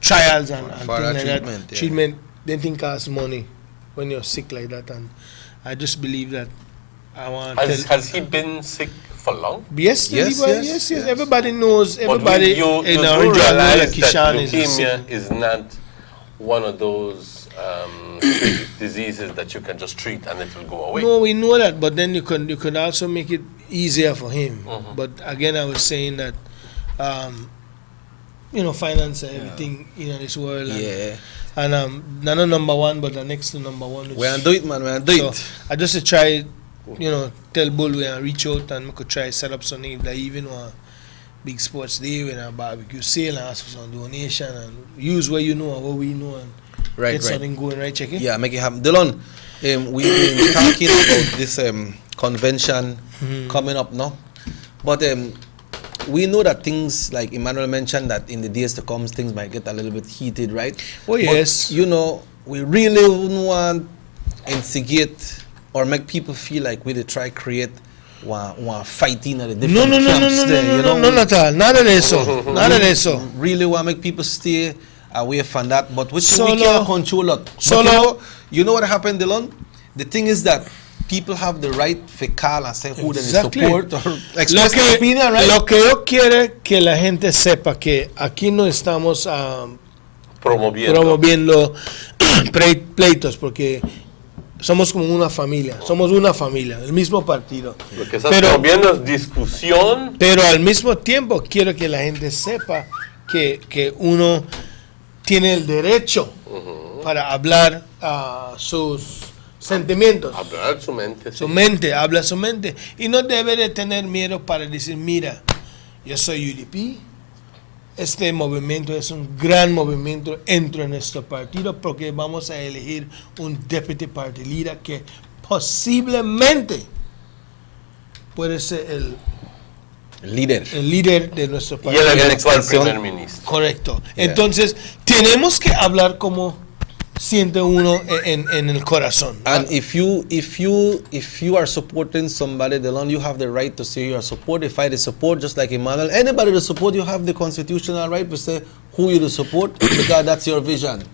trials and further things like treatment, that, yeah. treatment, they think costs money when you're sick like that. And I just believe that I want to Has he been sick for long? Yes. Everybody knows. Everybody you in do our region knows realize that Kishan that is leukemia is not one of those diseases that you can just treat and it will go away. No, we know that, but then you can also make it easier for him. But again, I was saying that, finance and everything in this world. And not a number one, but the next to number one. We can do it, man. We can do it. I just try, tell Bull we can reach out and we could try set up something like even a big sports day with a barbecue sale and ask for some donation and use what you know and what we know and get something going, right, Checky? Yeah, make it happen. Dylan, we've been talking about this convention coming up now. But we know that things, like Emmanuel mentioned, that in the days to come, things might get a little bit heated, right? Oh, yes. But, we really wouldn't want to instigate or make people feel like we try create one fighting at the different camps there, no, not at all. Not at all. Not at all. Really want to make people stay away from that, but we Solo. can't control it. Solo. You know what happened, Dylan? The thing is that people have the right to call and say who they support or express their opinion, right? Lo que yo quiero que la gente sepa que aquí no estamos promoviendo pleitos, porque somos como una familia, el mismo partido. Lo que estás promoviendo es discusión. Pero al mismo tiempo quiero que la gente sepa que uno tiene el derecho para hablar sus sentimientos. Hablar su mente. Habla su mente. Y no debe de tener miedo para decir, mira, yo soy UDP, este movimiento es un gran movimiento dentro de nuestro partido porque vamos a elegir un deputy party leader que posiblemente puede ser el líder de nuestro partido. Y el eventual primer ministro. Correcto. Entonces, tenemos que hablar como siente uno en el corazón. And if you are supporting somebody, Dylan, you have the right to say you are supporting. If I support, just like Emmanuel, anybody to support, you have the constitutional right to say who you to support because that's your vision.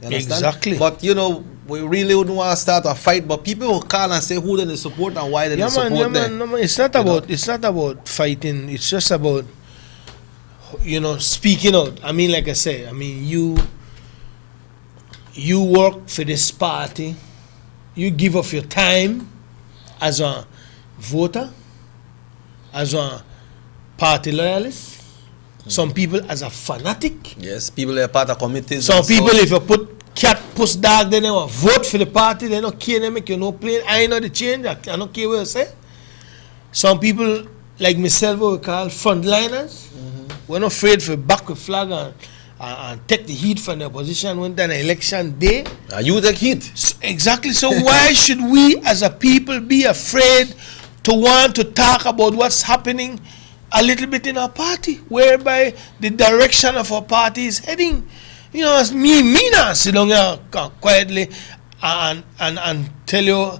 You understand? Exactly. But we really wouldn't want to start a fight. But people will call and say who they support and why they support them. No, it's not about fighting. It's just about speaking out. I mean, like I say, you work for this party, you give of your time as a voter, as a party loyalists. Some people as a fanatic. Yes, people are part of committees. Some and people, so. if you put cat, puss, dog, then they want vote for the party. They don't care, they make you no play. I know the change. I don't care what you say. Some people, like myself, what we call frontliners, we're not afraid for back with flag and take the heat from the opposition when an election day. You take heat. Exactly. So why should we as a people be afraid to want to talk about what's happening a little bit in our party, whereby the direction of our party is heading? You know, as me now sit down here quietly and tell you,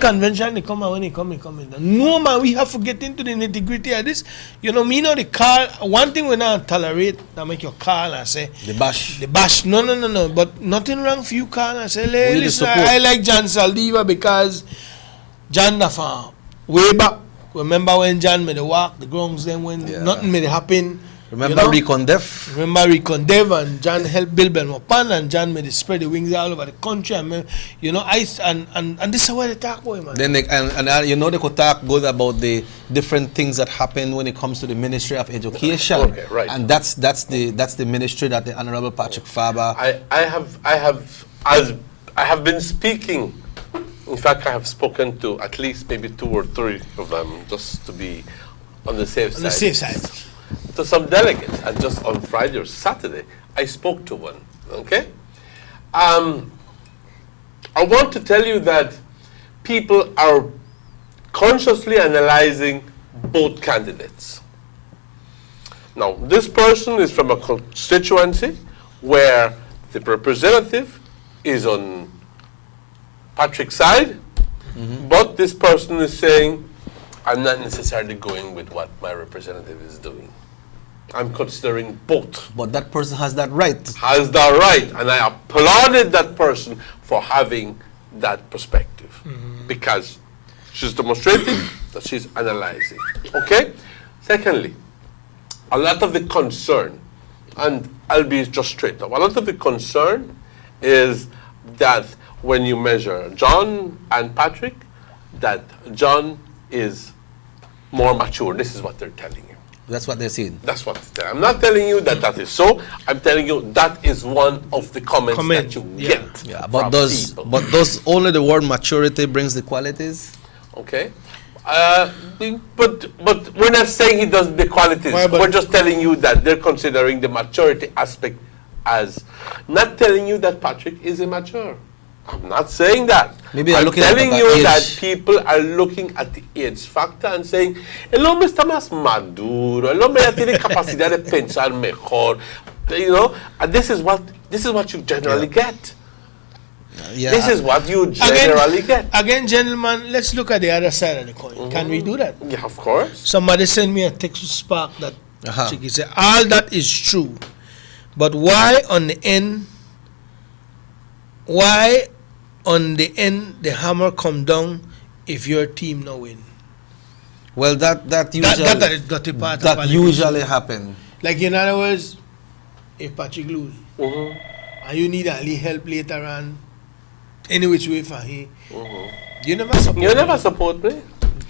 convention, they come and when they come. No, man, we have to get into the nitty-gritty of this. You know, me know the call, one thing we not tolerate, that make you call and say, The bash. the bash. No. But nothing wrong for you call and say, hey, We need listen, support. I like John Saldiva because John Dafa, way back, remember when John made the walk, the grounds then when nothing made happen. Remember Recon Def? Remember Recon Dev, and John helped build Belmopan, and John made it spread the wings all over the country. And you know, and this is why they talk about it, man. Then they, you know, they could talk good about the different things that happen when it comes to the Ministry of Education. Okay, right. And that's the ministry that the Honorable Patrick Faber. I have been speaking. In fact, I have spoken to at least maybe 2 or 3 of them, just to be on the safe side. On the safe side. To some delegates, and just on Friday or Saturday, I spoke to one. Okay, I want to tell you that people are consciously analyzing both candidates. Now, this person is from a constituency where the representative is on Patrick's side, but this person is saying, I'm not necessarily going with what my representative is doing. I'm considering both. But that person has that right. Has that right, and I applauded that person for having that perspective, because she's demonstrating that she's analyzing. Okay? Secondly, a lot of the concern, and I'll be just straight up, a lot of the concern is that when you measure John and Patrick, that John is more mature. This is what they're telling you. That's what they're saying. That's what they're telling. I'm not telling you that that is so. I'm telling you that is one of the comments that you get. Yeah, but from does people. only the word maturity brings the qualities? Okay. But we're not saying he does the qualities. Why, but- We're just telling you that they're considering the maturity aspect as, not telling you that Patrick is immature. I'm not saying that. Maybe they're I'm looking at telling that you age. that people are looking at the age factor and saying, el hombre está más maduro, el hombre ya tiene capacidad de pensar mejor. You know, and this is what you generally get. Yeah. This is what you generally get. Again, gentlemen, let's look at the other side of the coin. Can we do that? Yeah, of course. Somebody sent me a text to Spark that Chicky said, all that is true. But why on the end the hammer come down if your team no win? Well, that usually that is got a part of that politics. usually happen. Like in other words, if Patrick lose and you need a little help later on, any which way for him, you never support. You never support me.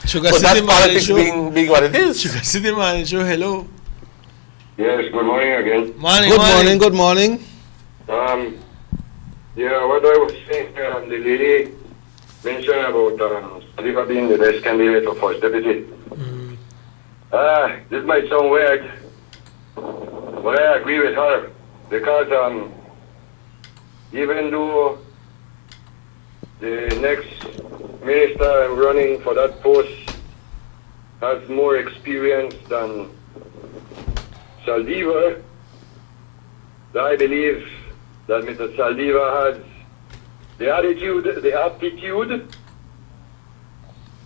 Sugar But City that's Man politics Show. being what it is. Sugar City Man Show. Hello. Yes, good morning again. Good morning. Yeah, what I was saying, the lady mentioned about Saldiva being the best candidate for first deputy. This might sound weird, but I agree with her, because even though the next minister running for that post has more experience than Saldiva, I believe that Mr. Saldiva has the attitude, the aptitude,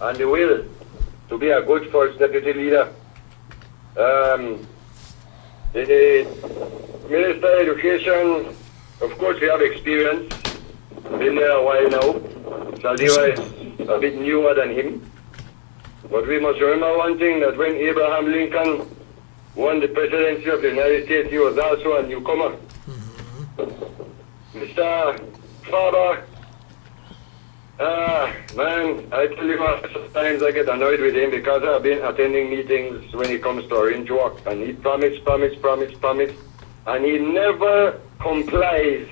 and the will to be a good first deputy leader. The Minister of Education, of course, we have experience, been there a while now. Saldiva is a bit newer than him. But we must remember one thing, that when Abraham Lincoln won the presidency of the United States, he was also a newcomer. Mr. Faber Man, I tell you what, sometimes I get annoyed with him because I've been attending meetings when he comes to Orange Walk, and he promise, and he never complies.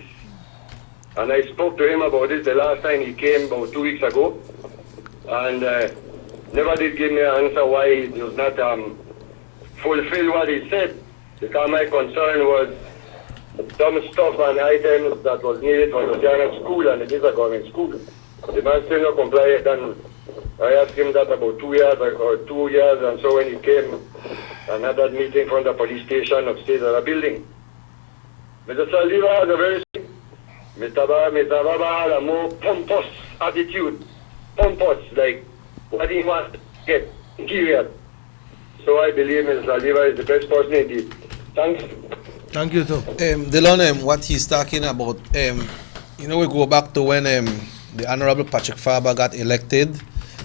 And I spoke to him about this the last time he came about 2 weeks ago, and never did give me an answer why he does not fulfill what he said, because my concern was some stuff and items that was needed for the Giant school, and it is a government school. The man still not complied, and I asked him that about 2 years or 2 years, and so when he came and had that meeting from the police station upstairs of the building, Mr. Saliva has a very Mr. Baba had a more pompous attitude, like what he wants to get, period. So I believe Mr. Saliva is the best person indeed. Thanks. Thank you, too. Delon, what he's talking about, we go back to when the Honorable Patrick Farber got elected.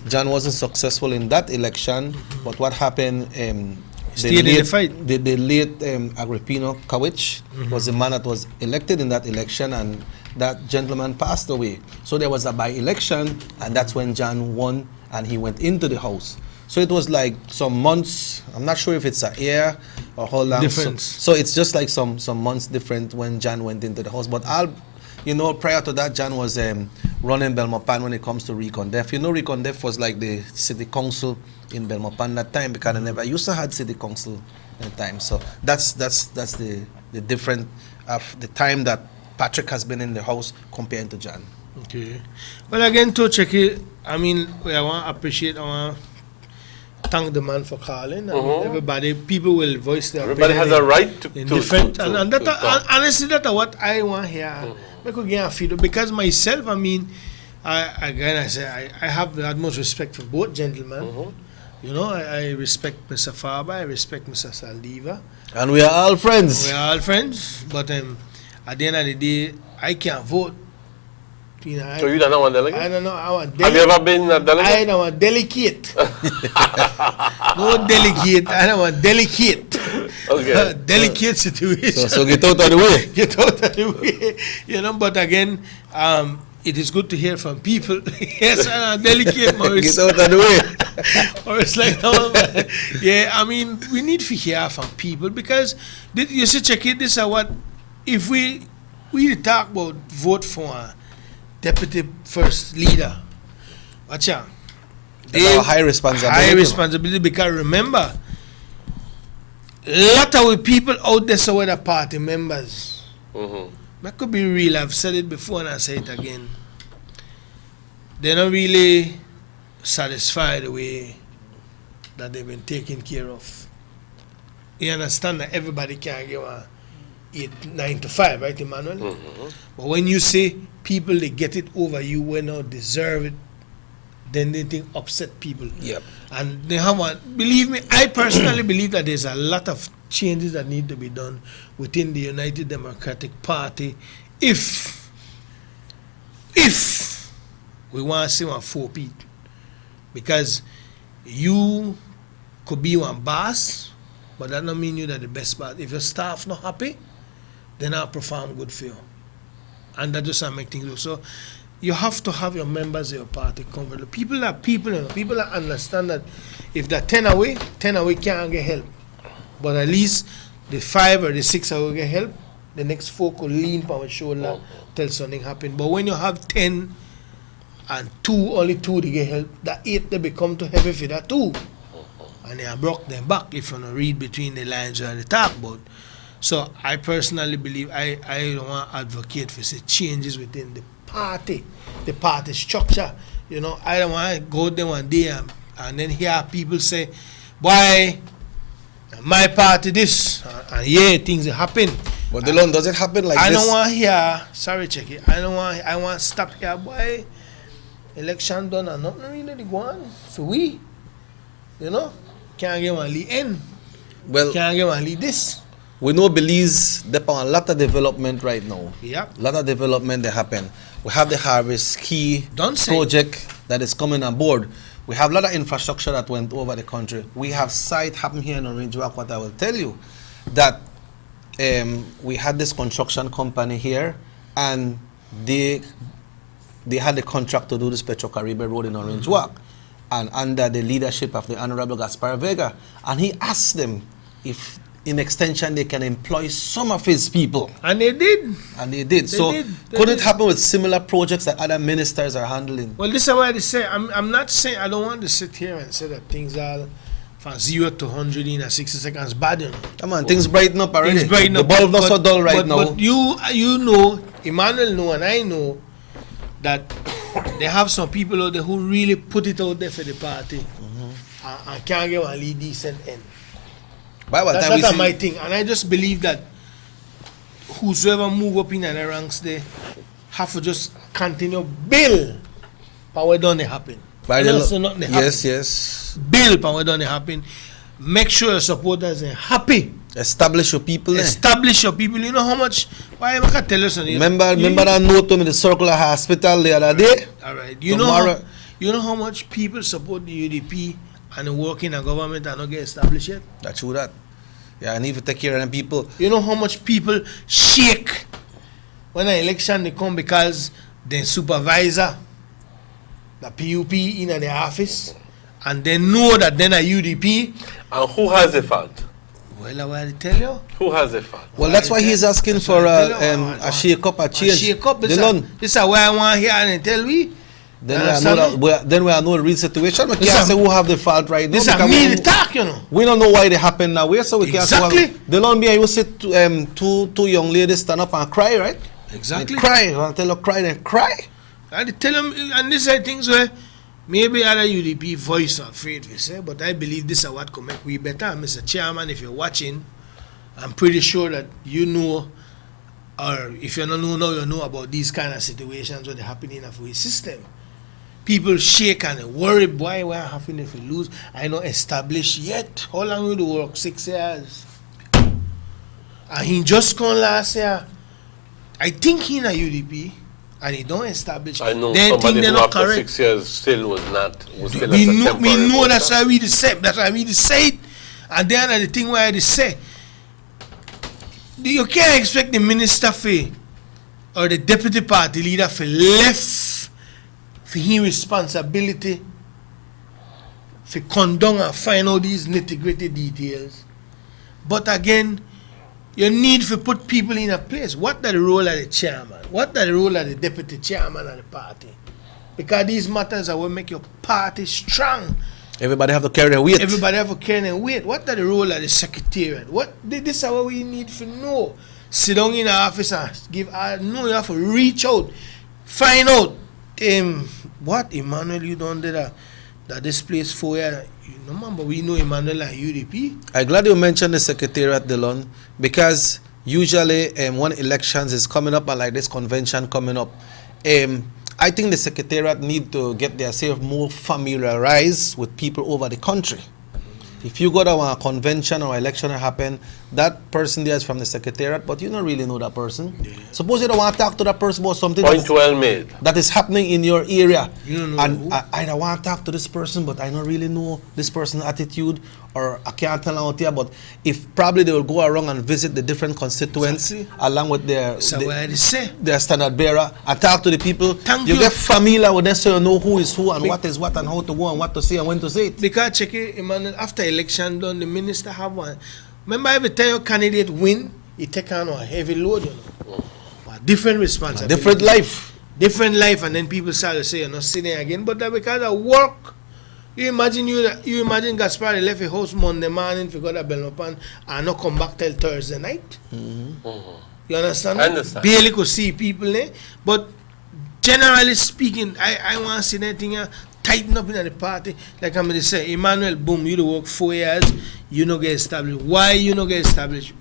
John wasn't successful in that election, but what happened, the late Agrippino Kawich was the man that was elected in that election, and that gentleman passed away. So there was a by-election, and that's when John won, and he went into the House. So it was like some months, I'm not sure if it's a year or how long. Difference. So it's just like some months different when John went into the House. But prior to that, John was running Belmopan when it comes to Recondef. Recondef was like the city council in Belmopan that time, because I never used to have city council at the time. So that's the different of the time that Patrick has been in the House compared to John. Okay. Well, again, to check it, I want to appreciate, I want to thank the man for calling. Everybody, people will voice their opinion. Everybody has a right to different. And honestly, that's what I want here. I could get a feedback, because myself, I have the utmost respect for both gentlemen. I respect Mr. Farber, I respect Mr. Saliva. And we are all friends. But at the end of the day, I can't vote. So you don't want delegate? I don't know. Have you ever been a delegate? I don't want delegate. No delegate. I don't want delegate. Okay. Delicate situation. So get out of the way. Get out of the way. But again, it is good to hear from people. Yes, delicate, Maurice. Get out of the way. Or it's like, we need to hear from people, because you see, check it. This is what, if we talk about vote for a deputy first leader, watch out. They have high responsibility. High responsibility, because remember, a lot of people out there so the party members. That could be real. I've said it before and I say it again. They're not really satisfied the way that they've been taken care of. You understand that everybody can't give a 9 to 5, right, Emmanuel? But when you say people, they get it over you when they deserve it, then they think upset people. Yep. And they have believe me, I personally believe that there's a lot of changes that need to be done within the United Democratic Party if we want to see one 4 people. Because you could be one boss, but that don't mean you're the best boss. If your staff not happy, then I'll perform good for you. And that just make things look. So you have to have your members of your party comfortable. People are people, people that understand that if they're 10 away can't get help. But at least the 5 or the 6 will get help. The next 4 could lean on my shoulder, tell something happened. But when you have 10 and only 2 to get help, the 8 they become too heavy for that 2. And they are broke them back if you don't read between the lines or the talk about. So I personally believe I don't want to advocate for say changes within the party structure. I don't want to go there one day and then hear people say, why my party this, and things happen. But Delon, does it happen like this? I don't want to hear, sorry, check it. I want to stop here, boy. Election done and nothing really go on. So can't get one lead in. Well, can't get one lead this. We know Belize depend on a lot of development right now. Yep. A lot of development that happen. We have the Harvest Key project that is coming on board. We have a lot of infrastructure that went over the country. We have site happen here in Orange Walk. What I will tell you, that we had this construction company here, and they they had the contract to do this Petro Caribbean Road in Orange Walk, and under the leadership of the Honorable Gaspar Vega, and he asked them if in extension they can employ some of his people. And they did. And they did. Could it happen with similar projects that other ministers are handling? Well, this is why they say, I'm not saying, I don't want to sit here and say that things are from 0 to 100 in 60 seconds bad, you know. Come on, things brighten up already. Things brighten up. The bulb not so dull right now. But you know, Emmanuel know, and I know that they have some people out there who really put it out there for the party and can't get one lead decent end. That's my thing, and I just believe that whosoever move up in the ranks there have to just continue build power done it happen. Yes. Build power done it happen. Make sure your supporters are happy. Establish your people. Establish your people. You know how much? Why I can tell you something. Remember that note in the Circular Hospital the other day? All right. You know how much people support the UDP and work in a government and not get established yet? That's true that. Yeah, I need to take care of them people. You know how much people shake when an election they come because the supervisor, the PUP in the office, and they know that then a UDP. And who has the fault? Well, I will tell you. Who has the fault? Well, that's why he's asking for a shake-up, a change. A shake-up. This is why I want to hear and tell we. Then we are know the real situation. We can't say who have the fault right now. This is me talk, you know. We don't know why they happen now. So we can't say they don't be able to sit two young ladies stand up and cry, right? Exactly. And cry. I tell them cry, then cry. I tell them, and these are things where maybe other UDP voice are afraid to say, but I believe this is what can make we better. Mr. Chairman, if you're watching, I'm pretty sure that you know, or if you don't know now, you know about these kind of situations when they're happening in a system. People shake and worry, why we're having if we lose. I not established yet. How long will you work? 6 years. And he just come last year. I think he in a UDP and he don't establish. I know they somebody think who after correct. 6 years still was still we know that's why we say. That's why we say it. And then the thing why they say, you can't expect the minister or the deputy party leader for left for his responsibility for condone and find out these nitty-gritty details. But again, you need to put people in a place. What is the role of the chairman? What is the role of the deputy chairman of the party? Because these matters are what make your party strong. Everybody have to carry their weight. Everybody have to carry their weight. What is the role of the secretariat? This is what we need to know. Sit down in the office and give. No, you have to reach out, find out. What Emmanuel you done did that this place 4 years. You know, but we know Emmanuel and UDP. I'm glad you mentioned the secretariat, Dylan, because usually when elections is coming up and like this convention coming up, I think the secretariat need to get themselves more familiarized with people over the country. If you go to a convention or election happen, that person there is from the secretariat, but you don't really know that person. Yeah. Suppose you don't want to talk to that person about something that is happening in your area. You don't know and I don't want to talk to this person, but I don't really know this person's attitude, or I can't tell out here, but if probably they will go around and visit the different constituents along with their standard bearer and talk to the people. You get familiar with them so you know who is who and what is what and how to go and what to say and when to say it. Because check it, Emmanuel, after election done, the minister have one. Remember every time your candidate win, he take on a heavy load, you know. A different responsibility. Different life, and then people start to say you're not sitting again. But that because of work, you imagine Gaspar left his house Monday morning for go to Belmopan and not come back till Thursday night. You understand? I understand. Barely could see people there. But generally speaking, I want to see that thing tighten up in the party. Like I'm going to say, Emmanuel, boom, you work 4 years, you don't get established. Why you don't get established?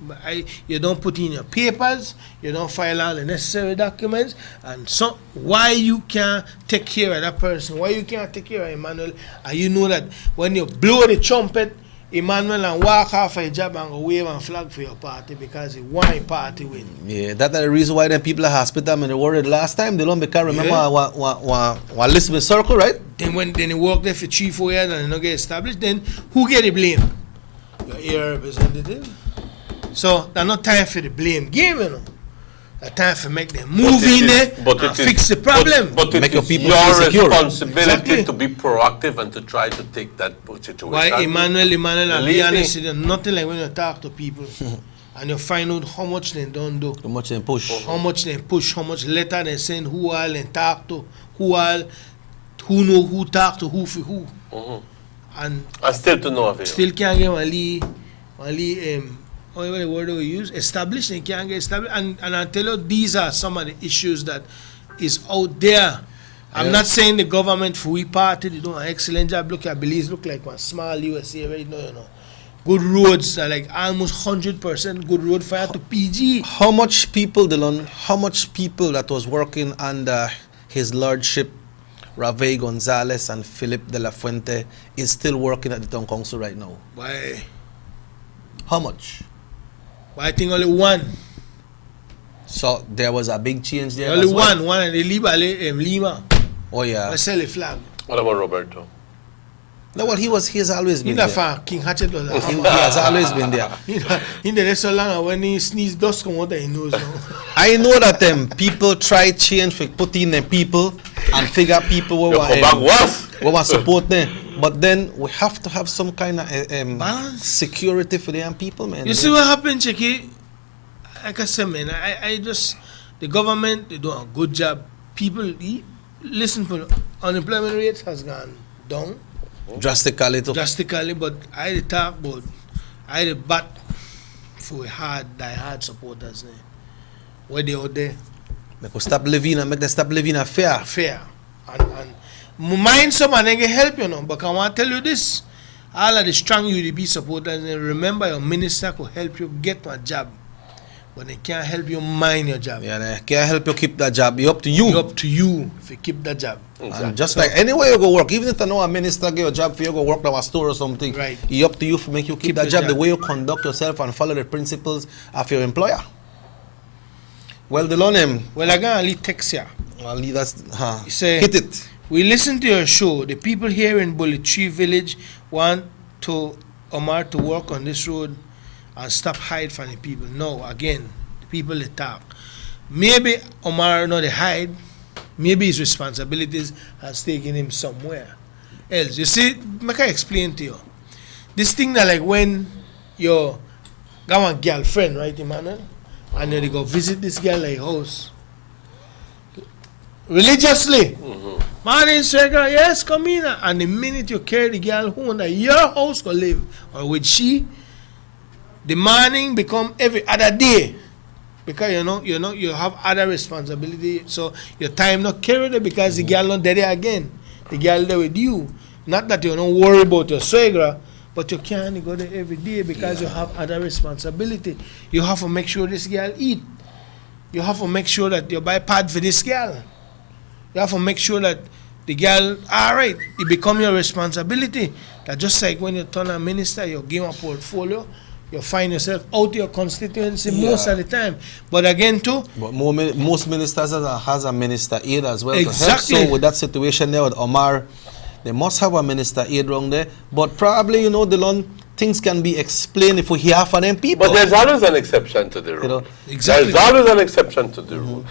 You don't put in your papers, you don't file all the necessary documents, and so why you can't take care of that person? Why you can't take care of Emmanuel? And you know that when you blow the trumpet, Emmanuel and walk off a job and go wave and flag for your party because he want a party win. Yeah, that's the reason why them people at hospital and they worried last time. They don't because remember what Elizabeth Circle, right? Then when they work there for 3-4 years and they don't get established, then who get the blame? Your area representative. So there's no time for the blame game, you know. A time for make them move in there and fix the problem. But it is your responsibility to be proactive and to try to take that situation. Why, Emmanuel, I'll be honest with you, nothing like when you talk to people and you find out how much they don't do. How much they push. How much they push, how much letter they send, who all and talk to, who know who talk to who for who. And still to no avail. Still can't get what the word we use? Established, they can't get established. And I tell you, these are some of the issues that is out there. I'm not saying the government for we party, they do an excellent job. Look at Belize, look like one small USA right now, you know. Good roads are like almost 100% good road fire to PG. How much people, Dylan, how much people that was working under his lordship, Ravey Gonzalez and Philip de la Fuente, is still working at the town council right now? Why? How much? Well, I think only one. So there was a big change there. Only one and the Lima. Oh yeah. I sell a flag. What about Roberto? No, well, he has always been there. King Hatchet was he has always been there. He there so long, and when he sneezes, dust come out of his nose now. I know that people try change for putting them people and figure people who want support them. But then we have to have some kind of security for them people, man. You see what happened, Checky? Like I said, man, I just, the government, they do a good job. People, listen, unemployment rate has gone down. Drastically, but I talk about, I bat for die-hard supporters. Where they out there. Make them stop living a fair. Fair. And mind someone they can help you, but I want to tell you this. All of the strong UDP supporters, remember your minister could help you get a job. But they can't help you mind your job. Yeah, they can't help you keep that job. It's up to you. It's up to you if you keep that job. Exactly. And just like anywhere you go work, even if I know a minister give you a job for you go work at a store or something, right. It's up to you to make you keep that job the way you conduct yourself and follow the principles of your employer. Well, Dylan, well, I got a little text here. Well, that's hit it. We listen to your show. The people here in Bullet Tree Village want Omar to work on this road and stop hide from the people. No, again, the people they talk. Maybe Omar not they hide. Maybe his responsibilities has taken him somewhere else. You see, I explain to you. This thing that like when you got a girlfriend, right, Emmanuel? And then they go visit this girl like house. Religiously. Morning, Swagger, yes, come in. And the minute you carry the girl home that your house go live, or with she, the morning become every other day. Because you have other responsibility. So your time not carried it because the girl not there again. The girl there with you. Not that you don't worry about your swagger, but you can't go there every day because you have other responsibility. You have to make sure this girl eat. You have to make sure that you buy pad for this girl. You have to make sure that the girl, all right, it become your responsibility. That just like when you turn a minister, you give a portfolio, you find yourself out your constituency most of the time. But again, too. But most ministers has a minister aid as well. Exactly. To help. So with that situation there with Omar, they must have a minister aid around there. But probably, Dylan, things can be explained if we hear from them people. But there's always an exception to the rule. Exactly. There's always an exception to the rule.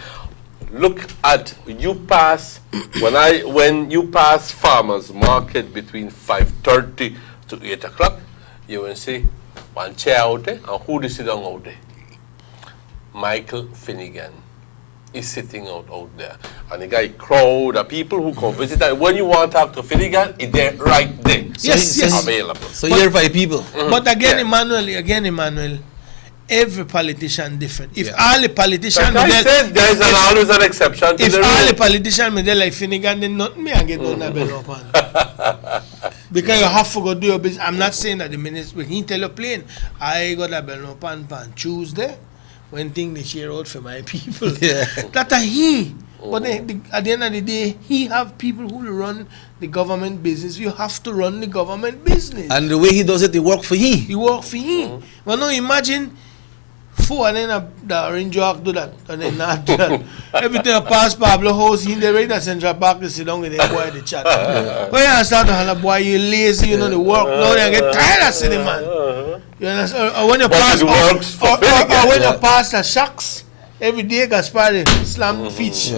Look at when you pass Farmers Market between 5:30 to 8 o'clock, you will see one chair out there, and who is sitting out there? Michael Finnegan is sitting out there. And the guy crowd of people who come visit. And when you want to talk to Finnegan, it's there right there. Yes. Available. So you're for people. But again, Emmanuel, every politician different. If all the politicians there's always an exception to if the all rule. the politicians me like Finnegan, then not me and get on that bell up. Because you have to go do your business. I'm not saying that the minister, when he tell you plain, I got a bell up on Tuesday when thing they share out for my people. Yeah. That are he. But then, at the end of the day, he have people who run the government business. You have to run the government business. And the way he does it, he work for he. He work for he. Well, no, imagine 4 and then the Orange Jock do that and then not do that. Everything I pass Pablo house, he in the right at Central Park to sit down with the boy the chat. When you start to holler, boy, you lazy, you know the work. Now they get tired of sitting, man. You understand? Or when you pass, or when you pass the shacks, every day Gaspar slam feet.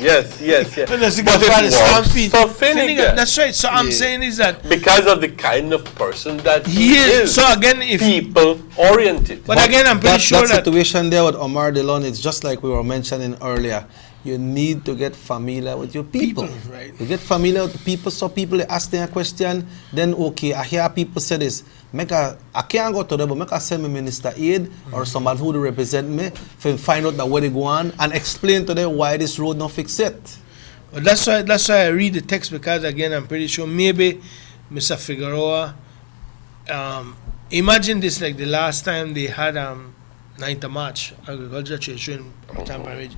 Yes. When you see But Gaspar it slam works feet. for vinegar. That's right. So I'm saying is that Because of the kind of person that he is. So again, if people oriented. But again, I'm pretty sure that situation there with Omar Delon, it's just like we were mentioning earlier. You need to get familiar with your people. Right. You get familiar with the people, so people ask them a question, then okay, I hear people say this. I can't go to them, but make I send me Minister Aid or somebody who represent me to find out that where they go on and explain to them why this road not fix it. But that's why I read the text, because again I'm pretty sure maybe Mr. Figueroa, imagine this, like the last time they had 9th of March agriculture trade show in Tampa Ridge.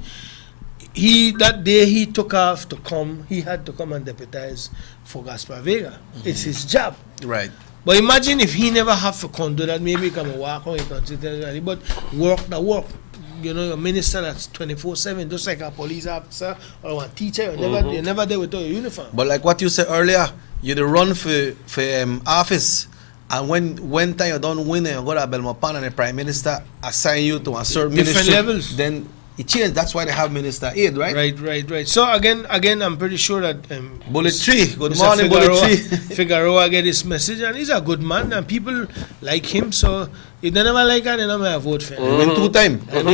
That day he took off to come, he had to come and deputize for Gaspar Vega. It's his job. Right. But imagine if he never have to come do that, maybe he can walk on, he can sit there, but work. You know, your minister that's 24/7, just like a police officer or a teacher, you're never there without your uniform. But like what you said earlier, you the run for office, and when time you don't win, you go to Belmopan and the Prime Minister assign you to a certain different ministry, levels. Then it changed. That's why they have Minister Aid, right? Right. So again, I'm pretty sure that Bullet Tree. Good Mr. morning, Bullet Tree. Figueroa get his message, and he's a good man, and people like him. So if they never like him, they never vote for him. He win 2 times. In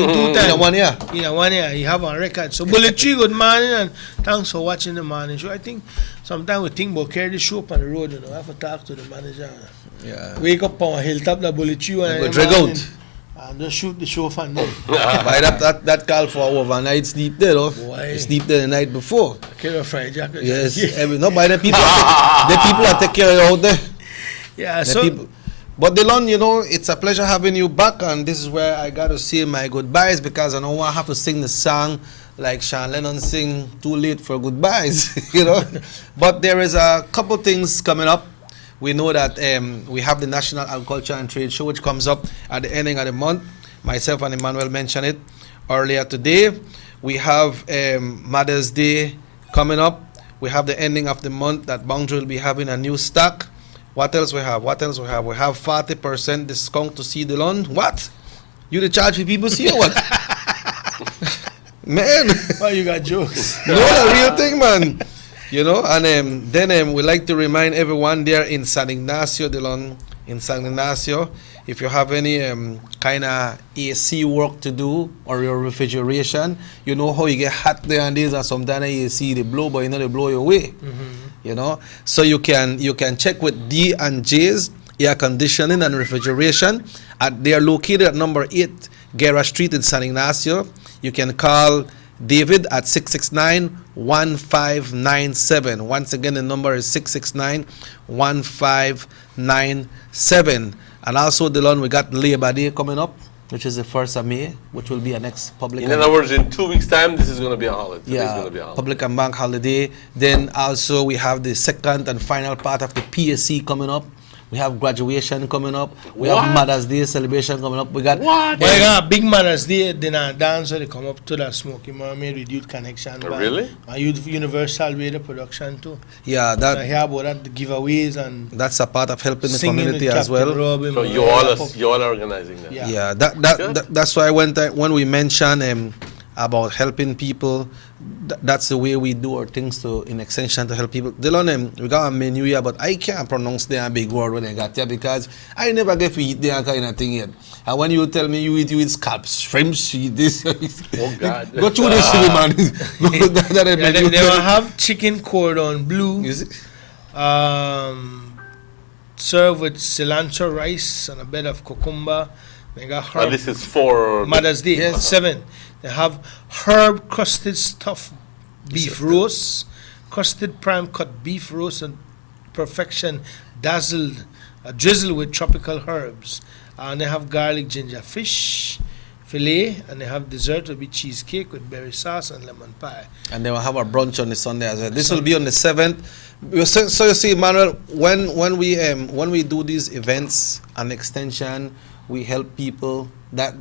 1 year. In 1 year, he have a record. So Bullet Tree, good morning, and thanks for watching the morning show. I think sometimes we think about carry the show up on the road. You know, I have to talk to the manager. Yeah. Wake up on a hilltop, the Bullet Tree, and go drag out. And just shoot the show from there. By that call for overnight sleep there, though. Why? You sleep there the night before. Carry a fried jacket. Yes. No, by the people that take care of you out there. Yeah, The so people. But Delon, you know, it's a pleasure having you back, and this is where I got to say my goodbyes, because I know I have to sing the song like Sean Lennon sing "Too Late for Goodbyes," you know. But there is a couple things coming up. We know that we have the National Agriculture and Trade Show, which comes up at the ending of the month. Myself and Emmanuel mentioned it earlier today. We have Mother's Day coming up. We have the ending of the month that Boundary will be having a new stock. What else we have? We have 40% discount to see Delon. What? You the charge for people see or what? Man. Why you got jokes? No, the real thing, man. You know, and then we like to remind everyone there in San Ignacio, Delon, in San Ignacio, if you have any kind of AC work to do or your refrigeration, you know how you get hot there and days, and sometimes AC they blow, but you know they blow your way. You know, so you can check with D&J's Air Conditioning and Refrigeration. They are located at number 8 Guerra Street in San Ignacio. You can call David at 669-1597. Once again, the number is 669-1597. And also, Delon, we got Labor Day coming up, which is the 1st of May, which will be a next public. In other words, in 2 weeks' time, this is going to be a holiday. Yeah, public and bank holiday. Then also we have the second and final part of the PSC coming up. We have graduation coming up. We have Mother's Day celebration coming up. We got Big Mother's Day. Then a dance they come up to the Smoky Mermaid with Youth Connection. Really? And Youth Universal Radio production too. Yeah, that. I hear about that, the giveaways and. That's a part of helping the singing community with as well. Robin, So you all are organizing that. Yeah, that's why when we mention about helping people, that's the way we do our things to, in extension, to help people. Delon, we got a menu here, but I can't pronounce the big word when I got here because I never get to eat that kind of thing yet. And when you tell me you eat scallops, shrimps, you eat this. Oh God! Go through this, man. They will have chicken cordon bleu. Served with cilantro rice and a bed of cucumber. They got herb. This is for Mother's Day. Yes. 7. They have herb crusted stuffed beef roast, crusted prime cut beef roast, and perfection drizzled with tropical herbs. And they have garlic ginger fish fillet, and they have dessert will be cheesecake with berry sauce and lemon pie. And they will have a brunch on the Sunday as well. This will be on the 7th. So you see, Manuel, when we do these events and extension, we help people. That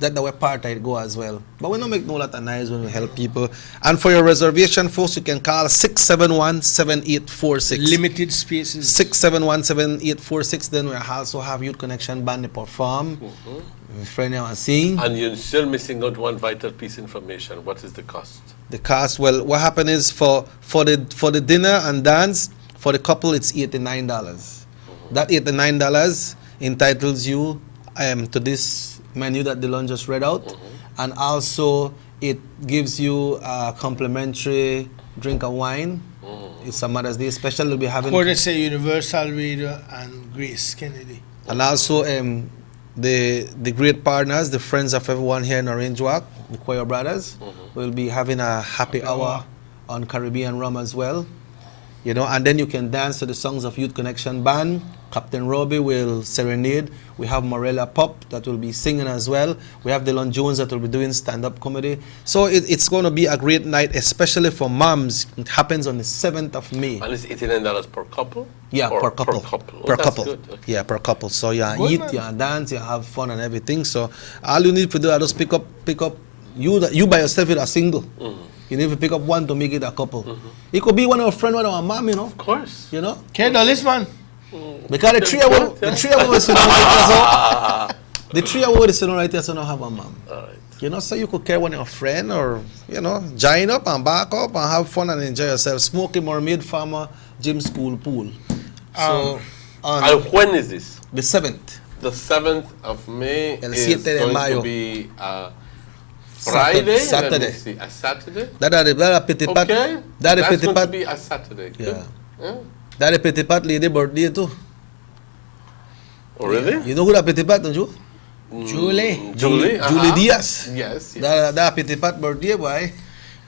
that our part I go as well. But we don't make no lot of noise when we help people. And for your reservation, folks, you can call 671-7846. Limited spaces. 671-7846. Then we also have Youth Connection Band to perform. Friend and sing. And you're still missing out one vital piece of information. What is the cost? The cost, well, what happened is for the dinner and dance, for the couple, it's $89. That $89 entitles you to this menu that Delon just read out, and also it gives you a complimentary drink of wine. It's a Mother's Day special. We'll be having Courtesy Universal Radio and Grace Kennedy. And also the great partners, the friends of everyone here in Orange Walk, the Choir Brothers, will be having a happy hour on Caribbean Rum as well. You know, and then you can dance to the songs of Youth Connection Band. Captain Robbie will serenade. We have Morella Pop that will be singing as well. We have Delon Jones that will be doing stand-up comedy. So it's going to be a great night, especially for moms. It happens on the 7th of May. And it's $89 per couple? Yeah, or per couple. Per Per that's couple. good. Okay. Yeah, per couple. So yeah, Good, eat, man. yeah, dance, yeah, have fun and everything. So all you need to do is just pick up you by yourself with a single. You need to pick up one to make it a couple. It could be one of our friend, one of our mom, you know. Of course. You know? Okay, now listen, man. Because the three of us sit down right there, so the three of us sit down right there, so don't have a mom. You know, so you could carry one of your friend, or you know, join up and back up and have fun and enjoy yourself. Smoky Mermaid Farmer Gym School Pool. So And when is this? The 7th. The 7th of May El is 7 de going mayo. to be Friday. Saturday. Let me see, a Saturday. That a petit pat. Okay. That a That's petit going to pat. be a Saturday. Good. Yeah. That a petit pat lady birthday too. Oh, really? You know who that petit pat, don't you? Julie. Julie. Julie Diaz. Yes. That petit pat birthday, boy.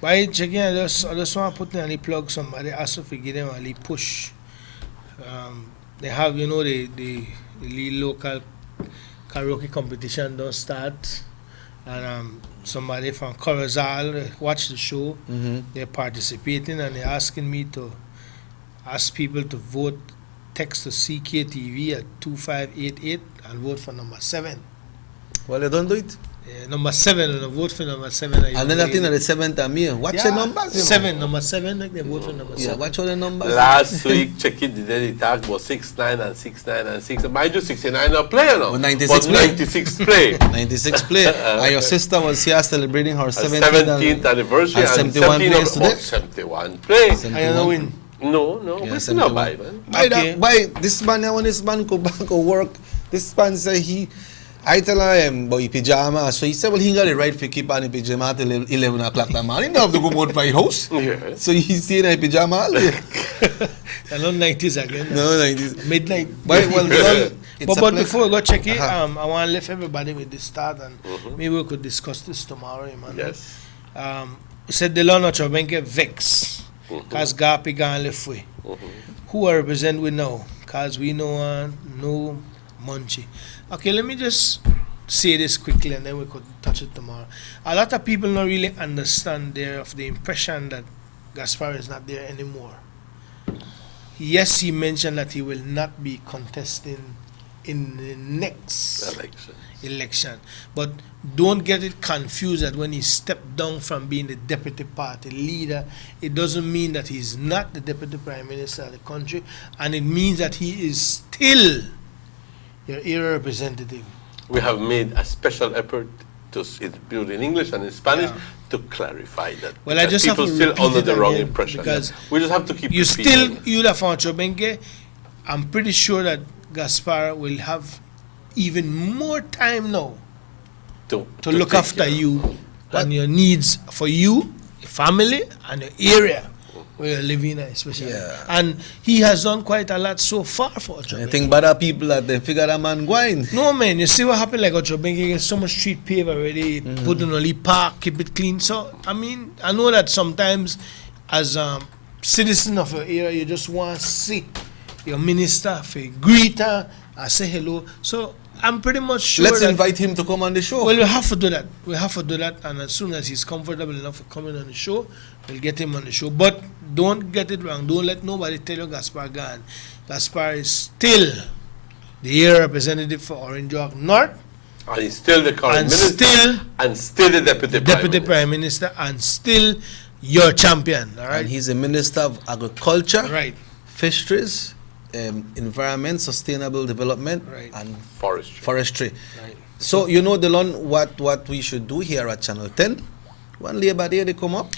By checking, I just want to put in a plug somebody, also to give them a little push. They have, you know, the little local karaoke competition don't start. And somebody from Corozal watch the show. They're participating and they're asking me to ask people to vote, text to CKTV at 2588 and vote for number 7. Well, they don't do it. Number 7, and vote for number 7. And then I think at the 7th of May. Watch the numbers. You know? 7, number 7, like they vote for number 7. Yeah, watch all the numbers. Last week, check it, the daily tag was 6-9 and 6-9 and 6. Mind you, 69 not play, no? 96 but play. 96 play. 96 play. And your sister was here celebrating her 17th anniversary and 71 plays today. 71 play. I don't win. No, Yeah, we still not 71. buy, man. Why this man, when this man go back to work, this man say I tell him about his pajama. So he said, well, he got it right for keep on in pajama till 11 o'clock that morning. He don't have to go out for his house. Yeah. So he's staying in pajama all day. I know 90s again. No, 90s. Midnight. But before we go check it, I want to leave everybody with this start, and maybe we could discuss this tomorrow, man. Yes. He said the law not to vex, because Gapi gone left way. Who I represent we know, because we know no Munchie. Okay, let me just say this quickly and then we could touch it tomorrow. A lot of people don't really understand the impression that Gaspar is not there anymore. Yes, he mentioned that he will not be contesting in the next election. But don't get it confused that when he stepped down from being the deputy party leader, it doesn't mean that he's not the deputy prime minister of the country, and it means that he is still your area representative. We have made a special effort to build in English and in Spanish to clarify that. Well, I just people have to still repeat under it the wrong again impression. because we just have to keep you repeating. still you for Chobenke. I'm pretty sure that Gaspar will have even more time now to look take after care. you and your needs for you, your family, and your area where you're living, especially. And he has done quite a lot so far for Ochobenke. I think better people that they figure that man going. No, man, you see what happened like Ochobenke gets so much street paved already, put in only park, keep it clean. So, I mean, I know that sometimes as a citizen of your area, you just want to see your minister, for greet her, and say hello. So, I'm pretty much sure Let's that invite him to come on the show. well, we have to do that. We have to do that, and as soon as he's comfortable enough for coming on the show, we'll get him on the show. But don't get it wrong. Don't let nobody tell you Gaspar gone. Gaspar is still the area representative for Orange Walk North, And he's still the current and minister. Still the deputy prime minister, and still your champion. All right. And he's a minister of agriculture, right, fisheries, environment, sustainable development, right, and forestry. Right. So you know, Delon, what we should do here at Channel 10. When Labor Day they come up,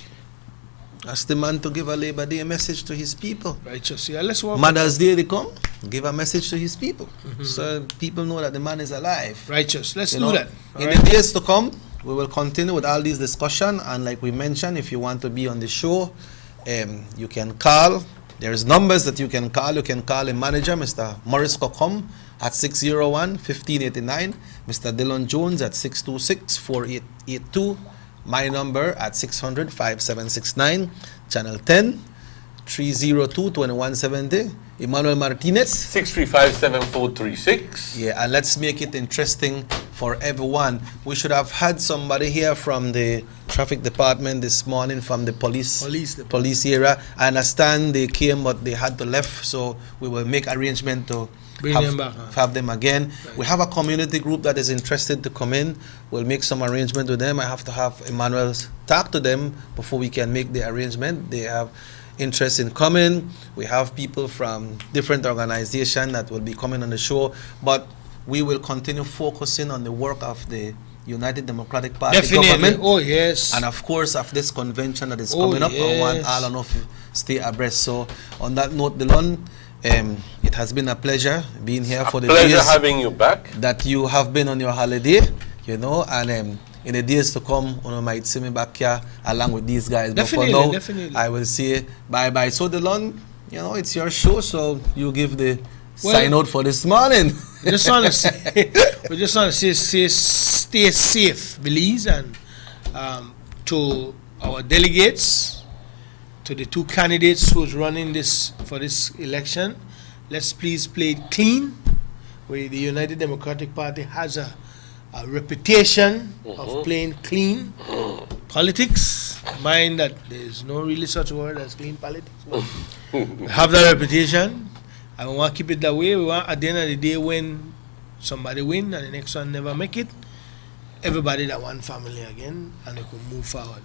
ask the man to give a Labor Day message to his people. Righteous. Yeah, let's walk. Mother's Day they come, give a message to his people, so people know that the man is alive. Righteous. Let's do that. In the days to come, we will continue with all these discussion, and like we mentioned, if you want to be on the show, you can call. There's numbers that you can call. You can call a manager, Mr. Morris Kokom, at 601-1589, Mr. Dylan Jones at 626-4882, my number at 600-5769, Channel 10, 302-2170, Emmanuel Martinez, 635-7436. Yeah, and let's make it interesting for everyone. We should have had somebody here from the traffic department this morning, from the police area. I understand they came, but they had to left, so we will make arrangement to bring them back. Have them again. Right. We have a community group that is interested to come in. We'll make some arrangement with them. I have to have Emmanuel talk to them before we can make the arrangement. They have interest in coming. We have people from different organizations that will be coming on the show, but we will continue focusing on the work of the United Democratic Party government. Oh, yes. And of course, of this convention that is coming up, I want all enough stay abreast. So on that note, Delon, it has been a pleasure being here for the days. Pleasure having you back. That you have been on your holiday, you know, and in the days to come, you might see me back here along with these guys. Definitely, but for now, definitely. I will say bye-bye. So Delon, you know, it's your show, so you give the sign out for this morning. We just want to say, stay safe, Belize, and to our delegates, to the two candidates who's running for this election, let's please play it clean. Where the United Democratic Party has a reputation of playing clean politics. Mind that there's no really such word as clean politics. We have that reputation, and we want to keep it that way. We want, at the end of the day, when somebody win and the next one never make it, everybody that one family again, and they can move forward.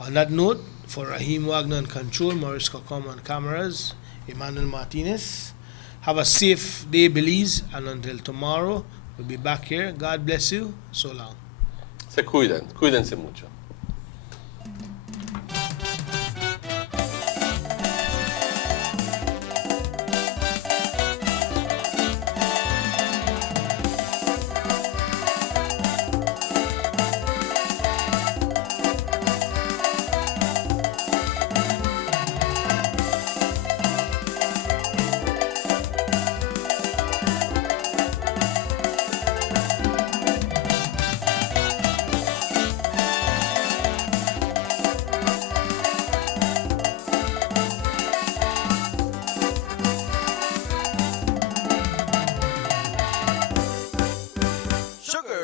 On that note, for Raheem Wagner on control, Morris Kokom on cameras, Emmanuel Martinez, have a safe day, Belize, and until tomorrow, we'll be back here. God bless you. So long. Se cuidan. Cuídense mucho.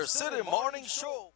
City Morning Show.